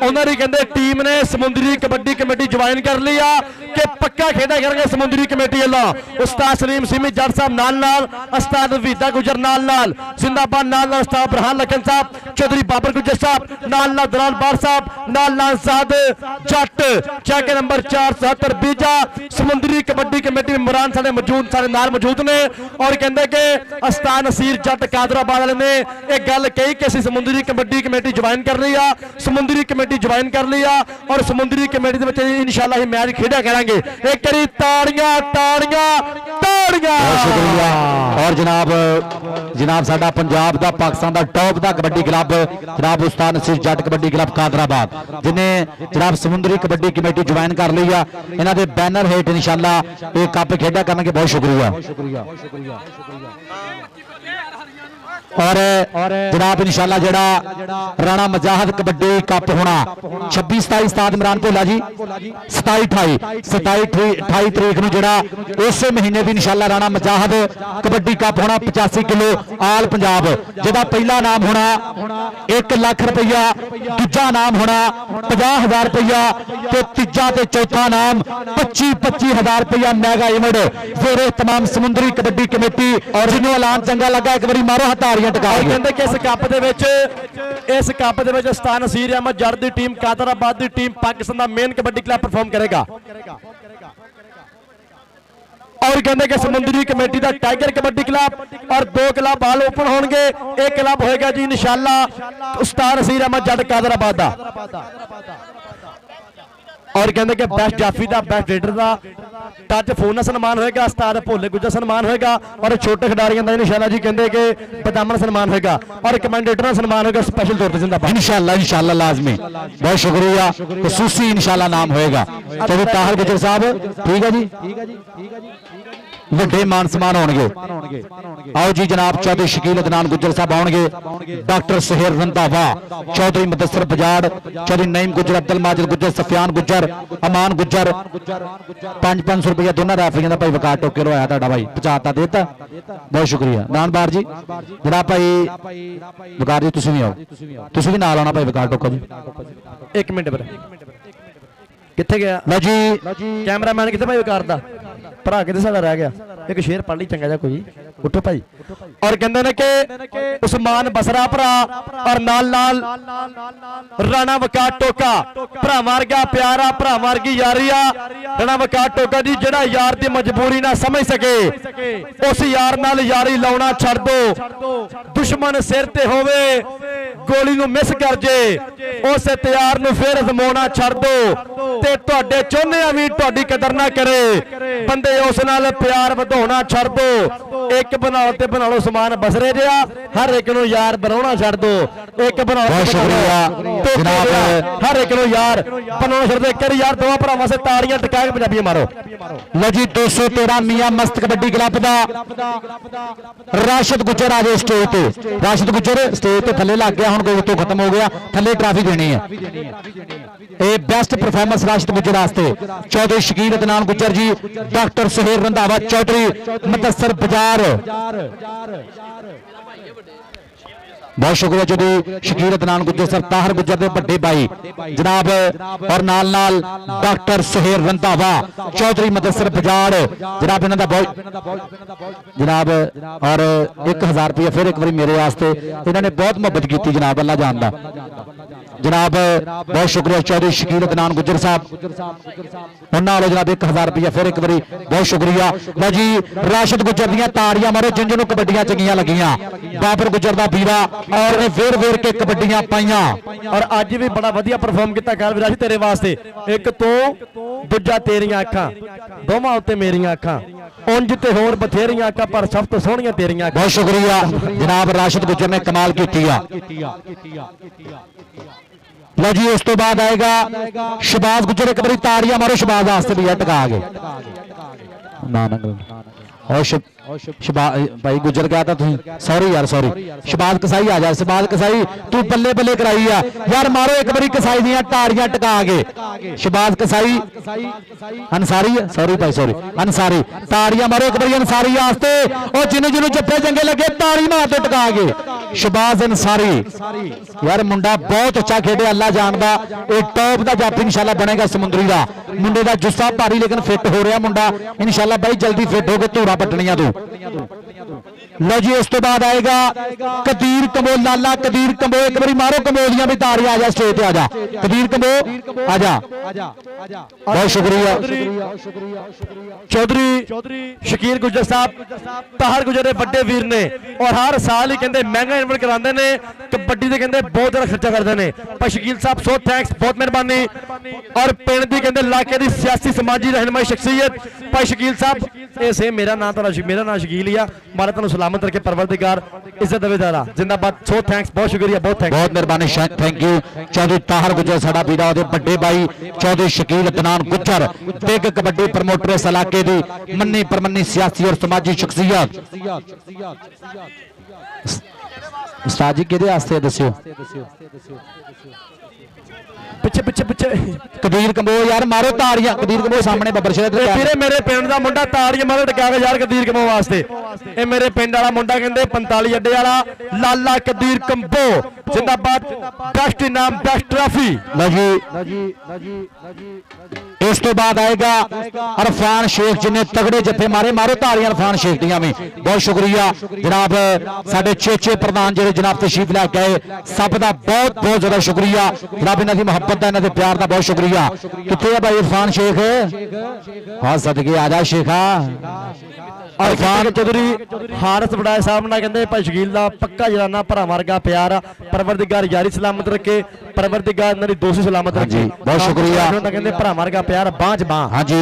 उन्होंने कहते टीम ने समुद्री कबड्डी कमेटी ज्वाइन कर ली आ कि पक्का खेडा करेंगे समुद्री कमेटी वालों उस्ताद सलीम सिमी जट साहब नाल उस्ताद वीदा गुजर नाल जिंदाबाद नाल उस्ताद बरहान लखन साहब चौधरी बाबर गुजर साहब नाल दलाल बार साहब नाल साद जट चेक नंबर 477 बीजा समुद्री कबड्डी कमेटी मेंबरान साडे मौजूद ने और कहते कि उस्ताद नसीर जट कादराबाद वाले ने एक गल कही कि असं समुद्री कबड्डी कमेटी ज्वाइन कर ली आ समुद्री कमेटी ज्वाइन कर ली आ और समुद्री कमेटी के इंशाल्लाह मैच खेड़ा करेंगे एक करी ताड़ियां ताड़ियां ताड़ियां शुक्रिया और जनाब साडा पंजाब दा पाकिस्तान दा टॉप दा कबड्डी क्लब जनाब उस्ताद नसीर जट कबड्डी क्लब कादराबाद जिन्हें जनाब समुद्री कबड्डी कमेटी ज्वाइन कर ली आ इन्हां दे बैनर हेठ इंशाल्लाह ये कप खेड़ा करनगे बहुत शुक्रिया और जनाब इंशाल्लाह जड़ा राणा मजाहद कबड्डी कप होना 26-27 उस्ताद इमरान भोला जी 27-28 तरीक नूं जड़ा इस महीने भी इंशाल्लाह राणा मजाहद कबड्डी कप होना 85 किलो आल पंजाब जिहदा पहला नाम होना 1 लाख रुपया दूजा नाम होना 50,000 रुपया ते तीजा ते चौथा नाम 25,000 रुपया मेगा इवेंट फिर तमाम समुद्री कबड्डी कमेटी और जिन्होंने ऐलान चंगा लगा एक बारी मारो हतारियां कहते कि इस कप दे विच उस्ताद नसीर अहमद जट दी टीम कादराबाद दी टीम पाकिस्तान दा मेन कबड्डी क्लब परफॉर्म करेगा और कहते कि समुद्री कमेटी दा टाइगर कबड्डी क्लब और 2 क्लब ऑल ओपन होंगे एक क्लब होएगा जी इंशाल्लाह उस्ताद नसीर अहमद जट कादराबाद दा और कहते कि बेस्ट जाफी का बेस्ट रेडर का टच फोन का सन्मान होएगा उस्ताद भोले गुजर सन्मान होएगा और छोटे खिडारियों का इंशाल्लाह जी कहते कि बदामन सन्मान होएगा और कमेंडेटर का सन्मान होगा स्पेशल तौर पर जिंदाबाद इंशाल्लाह लाजमी बहुत शुक्रिया खसूसी इंशाल्लाह नाम होएगा तो ताहिर गुजर साहब ठीक है जी ਵੱਡੇ ਮਾਨ ਸਨਮਾਨ ਹੋਣਗੇ आओ जी जनाब चौधरी शकील अदनान गुज्जर साहब आउणगे डॉक्टर सहेर रंधावा चौधरी मुदस्सर बजाड़ चौधरी नईम गुज्जर अब्दुल माजिद गुज्जर सफियान गुज्जर अमान गुज्जर 500 रुपया दोनों रैफरियां दा भाई वकार टोके लवाया तुहाडा भाई पहुंचाता देता बहुत शुक्रिया नानबार जी जनाब भाई वकार जी तुसीं भी आओ तुसीं भी नाल आउणा भाई वकार टोका जी 1 मिनट कित्थे गया लो जी कैमरामैन कित्थे भाई वकार दा भरा किते साडा रह गया एक शेर पढ़ ली चंगा जा कोई उठो भाई और कहते ने कि उस्मान बसरा भरा और नाल राणा वकार टोका भरा वर्गा प्यारा भरा वर्गी यारी आ राणा वकार टोका जी जेड़ा यार दी मजबूरी ना समझ सके उस यार नाल यारी लाउणा छड़ दो दुश्मन सिर ते होवे ਗੋਲੀ ਨੂੰ ਮਿਸ ਕਰ ਜੇ ਉਸ ਤਿਆਰ ਨੂੰ ਫਿਰ ਅਜ਼ਮਾਉਣਾ ਛੱਡ ਦੋ ਤੇ ਤੁਹਾਡੇ ਚਾਹੁੰਦਿਆਂ ਵੀ ਤੁਹਾਡੀ ਕਦਰ ਨਾ ਕਰੇ ਬੰਦੇ ਉਸ ਨਾਲ ਪਿਆਰ ਵਧਾਉਣਾ ਛੱਡ ਦੋ ਇੱਕ ਬਣਾਓ ਤੇ ਬਣਾ ਲਓ ਸਮਾਨ ਬਸਰੇ ਜਿਹਾ ਹਰ ਇੱਕ ਨੂੰ ਯਾਰ ਬਣਾਉਣਾ ਛੱਡ ਦੋ ਇੱਕ ਬਣਾਓ ਬਹੁਤ ਸ਼ੁਕਰੀਆ ਜਨਾਬ ਹਰ ਇੱਕ ਨੂੰ ਯਾਰ ਬਣਾਉਣਾ ਛੱਡ ਦੋ ਇੱਕ ਵਾਰੀ ਯਾਰ ਦੋਵਾਂ ਭਰਾਵਾਂ ਸੇ ਤਾੜੀਆਂ ਟਕਾ ਕੇ ਪੰਜਾਬੀ ਮਾਰੋ ਲਓ ਜੀ 213 ਮੀਆਂ ਮਸਤ ਕਬੱਡੀ ਕਲੱਬ ਦਾ ਰਾਸ਼ਦ ਗੁੱਜਰ ਆ ਗਏ ਸਟੇਜ ਤੇ ਰਾਸ਼ਦ ਗੁੱਜਰ ਸਟੇਜ ਤੇ ਥੱਲੇ ਲੱਗ ਗਿਆ ਹੁਣ ਗੋਲ ਤੋਂ ਖਤਮ ਹੋ ਗਿਆ ਥੱਲੇ ਟਰਾਫੀ ਦੇਣੀ ਹੈ ਇਹ ਬੈਸਟ ਪਰਫਾਰਮੈਂਸ ਰਾਸ਼ਦ ਗੁੱਜਰ ਵਾਸਤੇ ਚੌਧਰੀ ਸ਼ਕੀਲ ਅਦਨਾਨ ਗੁੱਜਰ ਜੀ ਡਾਕਟਰ ਸੁਹੇਲ ਰੰਧਾਵਾ ਚੌਧਰੀ ਮੁਦੱਸਰ ਬਾਜ਼ਾਰ ਬਹੁਤ ਸ਼ੁਕਰੀਆ Chaudhary Shakeel Adnan Gujjar sir tahr Gujjar ਦੇ ਵੱਡੇ ਭਾਈ ਜਨਾਬ ਔਰ ਨਾਲ ਡਾਕਟਰ ਸੁਹੇਲ ਰੰਧਾਵਾ ਚੌਧਰੀ ਮੁਦੱਸਰ ਬਾਜ਼ਾਰ ਜਨਾਬ ਇਹਨਾਂ ਦਾ ਬਹੁਤ ਜਨਾਬ ਔਰ 1000 ਰੁਪਏ ਫਿਰ ਇੱਕ ਵਾਰੀ ਮੇਰੇ ਵਾਸਤੇ ਇਹਨਾਂ ਨੇ ਬਹੁਤ ਮੁਹੱਬਤ ਕੀਤੀ ਜਨਾਬ ਅੱਲਾ ਜਾਣਦਾ ਜਨਾਬ ਬਹੁਤ ਸ਼ੁਕਰੀਆ ਚੌਧਰੀ ਸ਼ਕੀਲ ਅਦਨਾਨ ਗੁੱਜਰ ਸਾਹਿਬ ਉਹਨਾਂ ਵੱਲੋਂ ਜਨਾਬ 1000 ਰੁਪਏ ਫਿਰ ਇੱਕ ਵਾਰੀ ਬਹੁਤ ਸ਼ੁਕਰੀਆ ਲਓ ਜੀ ਰਾਸ਼ਦ ਗੁੱਜਰ ਦੀਆਂ ਤਾੜੀਆਂ ਮਾਰੋ ਜਿੰਜ ਨੂੰ ਕਬੱਡੀਆਂ ਚੰਗੀਆਂ ਲੱਗੀਆਂ ਬਾਬਰ ਗੁੱਜਰ ਦਾ ਵੀਰਾ ਔਰ ਨੇ ਵੇਰ ਕੇ ਕਬੱਡੀਆਂ ਪਾਈਆਂ ਔਰ ਅੱਜ ਵੀ ਬੜਾ ਵਧੀਆ ਪਰਫਾਰਮ ਕੀਤਾ ਕੱਲ ਵਿਰਾਜ ਤੇਰੇ ਵਾਸਤੇ ਇੱਕ ਤੂੰ ਦੂਜਾ ਤੇਰੀਆਂ ਅੱਖਾਂ ਦੋਵਾਂ ਉੱਤੇ ਮੇਰੀਆਂ ਅੱਖਾਂ ਉਂਝ ਤੇ ਹੋਰ ਬਥੇਰੀਆਂ ਅੱਖਾਂ ਪਰ ਸਭ ਤੋਂ ਸੋਹਣੀਆਂ ਤੇਰੀਆਂ ਬਹੁਤ ਸ਼ੁਕਰੀਆ ਜਨਾਬ ਰਾਸ਼ਦ ਗੁੱਜਰ ਨੇ ਕਮਾਲ ਕੀਤੀ ਆ ਲਓ ਜੀ ਉਸ ਤੋਂ ਬਾਅਦ ਆਏਗਾ ਸ਼ਬਾਜ਼ ਗੁੱਜਰ ਇੱਕ ਵਾਰੀ ਤਾੜੀਆਂ ਮਾਰੋ ਸ਼ਬਾਜ਼ ਵਾਸਤੇ ਵੀ ਟਕਾ ਗਏ ਨਾ ਔਰ भाई गुजर गया था तुम सॉरी यार सॉरी शबाज कसाई आ जा शबाज कसाई तू बल्ले बल्ले कराई आ यार मारो एक बारी कसाई दियां ताड़ियां टका के शबाज कसाई अंसारी है सॉरी भाई सॉरी अंसारी ताड़ियां मारो एक बारी अंसारी वास्ते और जिन्हें जिन्हें जफ्फे चंगे लगे ताड़ी मार दे टका के शबाज अंसारी यार मुंडा बहुत अच्छा खेडे अल्लाह जानदा एक टॉप दा जाफी इंशाल्लाह बनेगा समुंदरी दा मुंडे दा जुस्सा भारी लेकिन फिट हो रहा मुंडा इंशाल्लाह भाई जल्दी फिट हो के धूरा पटनियां तू लो जी उस तो बाद आएगा कदीर कमो लाला कदीर कमो एक बारी मारो कमोलियां भी तारी आ जा स्टेज पे आ जा कदीर कमो आ जा बहुत शुक्रिया चौधरी शकील गुजर साहब ताहर गुजर दे बड़े वीर ने और हर साल ही कहंदे महंगा इवेंट करांदे ने कबड्डी दे कहंदे बहुत ज्यादा खर्चा करदे ने पर शकील साहब सो थैंक्स बहुत मेहरबानी और पिंड दी कहंदे इलाके दी सियासी समाजी रहनुमाई शख्सियत पर शकील साहब ये सेम मेरा नाम तो मेरा नाम शकील ही आ मारा तुहानू सलामत रखे परवरदिगार इज्जत देवे दारा जिंदाबाद सो थैंक्स बहुत शुक्रिया बहुत मेहरबानी थैंक यू चौधरी ताहर गुजर साडा वीरा ओदे बड़े भाई चौधरी शकील अदनान गुजर बिग कबड्डी प्रमोटर इस इलाके दी मन्नी परमन्नी सियासी और समाजी शख्सियत उस्ताद जी किहदे वास्ते दस्सियो पिछे पिछे पिछे कबीर कंबो यार मारो ताड़ियां कबीर कंबो सामने बब्बर शहर दे वीरे मेरे पिंड दा मुंडा ताड़ियां मारो टका के यार कबीर कंबो वास्ते ए मेरे पिंड वाला मुंडा कहंदे 45 अड्डे वाला लाला कबीर कंबो जिंदाबाद बेस्ट इनाम बेस्ट ट्रॉफी लो जी इस तो बाद आएगा अरफान शेख जिन्हें तगड़े जत्थे मारे मारो ताड़ियां अरफान शेख दियां में बहुत शुक्रिया जनाब साडे चेचे प्रधान जिहड़े जनाब तशरीफ लेके आए सब दा बहुत बहुत ज्यादा शुक्रिया जनाब इन्हां दी मोहब्बत दा इन्हां दे प्यार दा बहुत शुक्रिया कित्थे है भाई इरफान शेख हां सदके आ जा शेखा अरफान चौधरी हारस बड़ाए साहब ना कहंदे भाई शकील दा पक्का जराना भरा वर्गा प्यार परवरदिगार यारी सलामत रखे परवरदिगार इन्हां दी दोस्ती सलामत रखे बहुत शुक्रिया कहंदे भरा वर्गा प्यार बांझ बां हां जी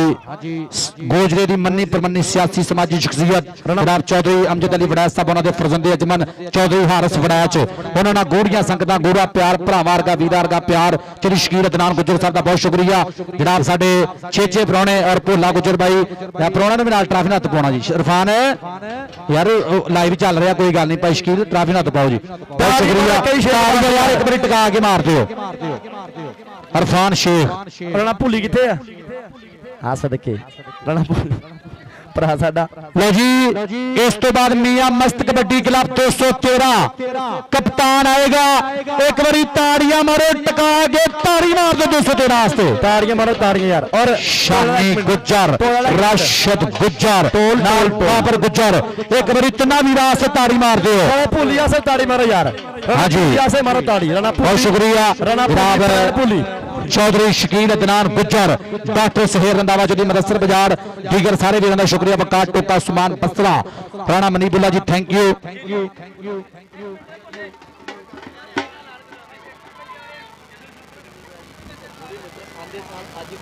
गोजरे दी मन्नी परमन्नी सियासी समाजी शख्सियत जनाब चौधरी अमजद अली वड़ैच साहब उन्हां दे फरजंदे अजमन चौधरी हारस वड़ैच उन्हां नाल गोड़ियां संगतां गोड़ा प्यार भरा वर्गा वीरा वर्गा प्यार चौधरी शकील अदनान गुजर साहब दा बहुत शुक्रिया जनाब साडे चेचे परौणे और भोला गुजर भाई परौणा नूं भी नाल ट्राफी नत्थ पाउणा जी इरफान यार लाइव चल रहा कोई गल नहीं भाई शकील ट्राफी नत्थ पाओ जी बहुत शुक्रिया यार एक बारी टका के मार दिओ अरफान शेख राणा भुल्ली किथे आ हां सदके राणा भुल्ली भरा साडा लो जी इस तो बाद मियां मस्त कबड्डी क्लब 213 कप्तान आएगा एक बारी ताड़ियां मारो टका के ताड़ी मार दो 213 वास्ते ताड़ियां मारो ताड़ियां यार और शानी गुज्जर राशिद गुज्जर नाल बाबर गुज्जर एक बारी तना वीरा से ताड़ी मार दो भुल्लिया से ताड़ी मारो यार हां जी से मारो ताड़ी राणा बहुत शुक्रिया राणा भुल्ली चौधरी शकील अदनान गुज्जर डॉक्टर सुहेल रंधावा जी मुदस्सर बाजार दीगर सारे वीरों का शुक्रिया वकार टोका सुमान बसरा राणा मनीबुल्ला जी थैंक यू ਹਾਂਜੀ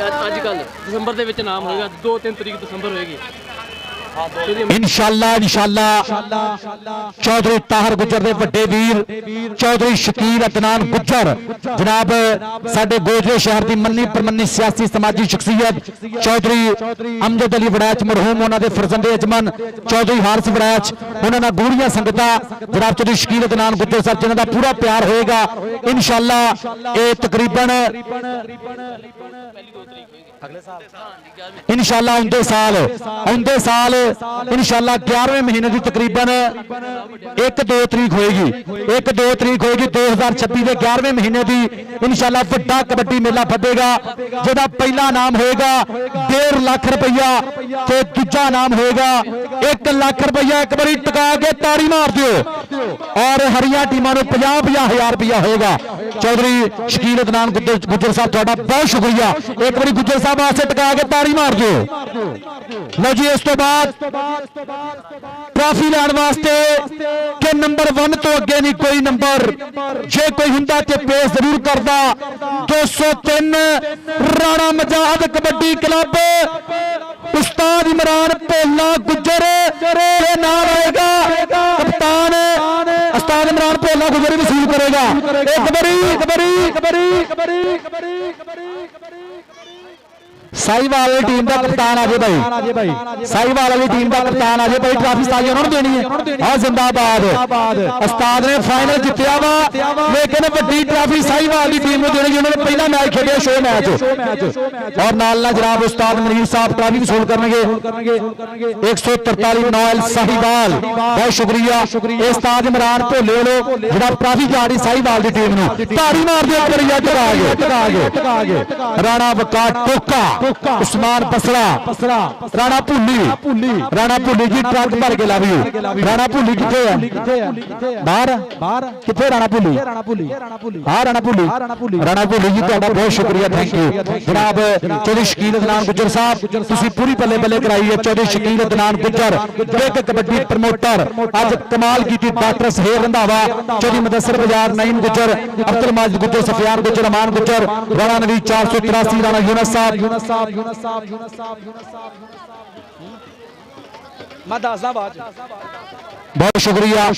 ਅੱਜ ਕੱਲ ਦਸੰਬਰ ਦੇ ਵਿੱਚ ਨਾਮ ਹੋਏਗਾ 2-3 ਤਰੀਕ ਦਸੰਬਰ ਹੋਏਗੀ इंशाल्लाह चौधरी ताहर गुजर दे वड्डे वीर चौधरी शकील अदनान गुजर जनाब साडे गोजरे शहर दी मन्नी परमन्नी सियासी समाजी शख्सियत चौधरी अमजद अली वड़ैच मरहूम उन्हां दे फरजंदे अजमन चौधरी हारिस वड़ैच उन्हां नाल गूढ़ियां संगतां जनाब चौधरी शकील अदनान गुजर साहब जिन्हां दा पूरा प्यार होएगा इंशाल्लाह ये तकरीबन इंशाल्लाह आउंदे साल इंशाल्लाह 11वें महीने की तकरीबन 1-2 तरीक होएगी 2026 के 11वें महीने की इंशाल्लाह वड्डा कबड्डी मेला फटेगा जिहदा पहला नाम होएगा 1.5 लाख रुपया ते दूजा नाम होएगा 1 लाख रुपया। एक बारी टका के ताड़ी मार दिओ और हरियां टीमां नूं 50-50 हज़ार रुपया होएगा। चौधरी शकील अदनान गुजर साहब तुहाडा बहुत शुक्रिया। एक बारी गुजर साहब वास्ते टका के ताड़ी मार दिओ। लो जी इस तो बाद ट्रॉफी लैण वास्ते के नंबर 1 तो अगे नहीं कोई नंबर जे कोई हुंदा ते पेश जरूर करदा। 203 राणा मजाहद कबड्डी क्लब उस्ताद इमरान भोला गुजर के नाम आएगा कप्तान उस्ताद इमरान भोला गुजर वसूल करेगा। साहिवाल टीम का कप्तान आजे भाई साहिवाल वाली टीम का कप्तान आजे भाई ट्रॉफी साजी उन्होंने देनी है और जिंदाबाद उस्ताद ने फाइनल जितया वा लेकिन बड़ी ट्रॉफी साहिवाल की टीम को देनी जिन्होंने पहला मैच खेलिया शो मैच और नाल जनाब उस्ताद मनीर साहब ट्रॉफी वसूल करेंगे 143 नौल साहिवाल बहुत शुक्रिया उस्ताद इमरान भोले वालों जनाब ट्रॉफी जा रही साहिवाल की टीम ने ताड़ी मार दिया राणा वकाट टोका उस्मान बसरा राणा भुल्ली जी ट्रक भर के लावी राणा भुल्ली किथे है बाहर किथे राणा भुल्ली हाँ राणा भुल्ली जी तुहाडा बहुत शुक्रिया थैंक यू जनाब चौधरी शकील अदनान गुजर साहब तुसीं पूरी बल्ले बल्ले कराई है। चौधरी शकील अदनान गुजर बिग कबड्डी प्रमोटर अज कमाल की डॉक्टर सहेर रंधावा चौधरी मुदस्सिर बाजार नईम गुजर अब्दुल माजिद गुजर सफियान गुजर अमान गुजर राणा नवी 483 राणा यूनस साहब मैं दसदा बाद बहुत शुक्रिया।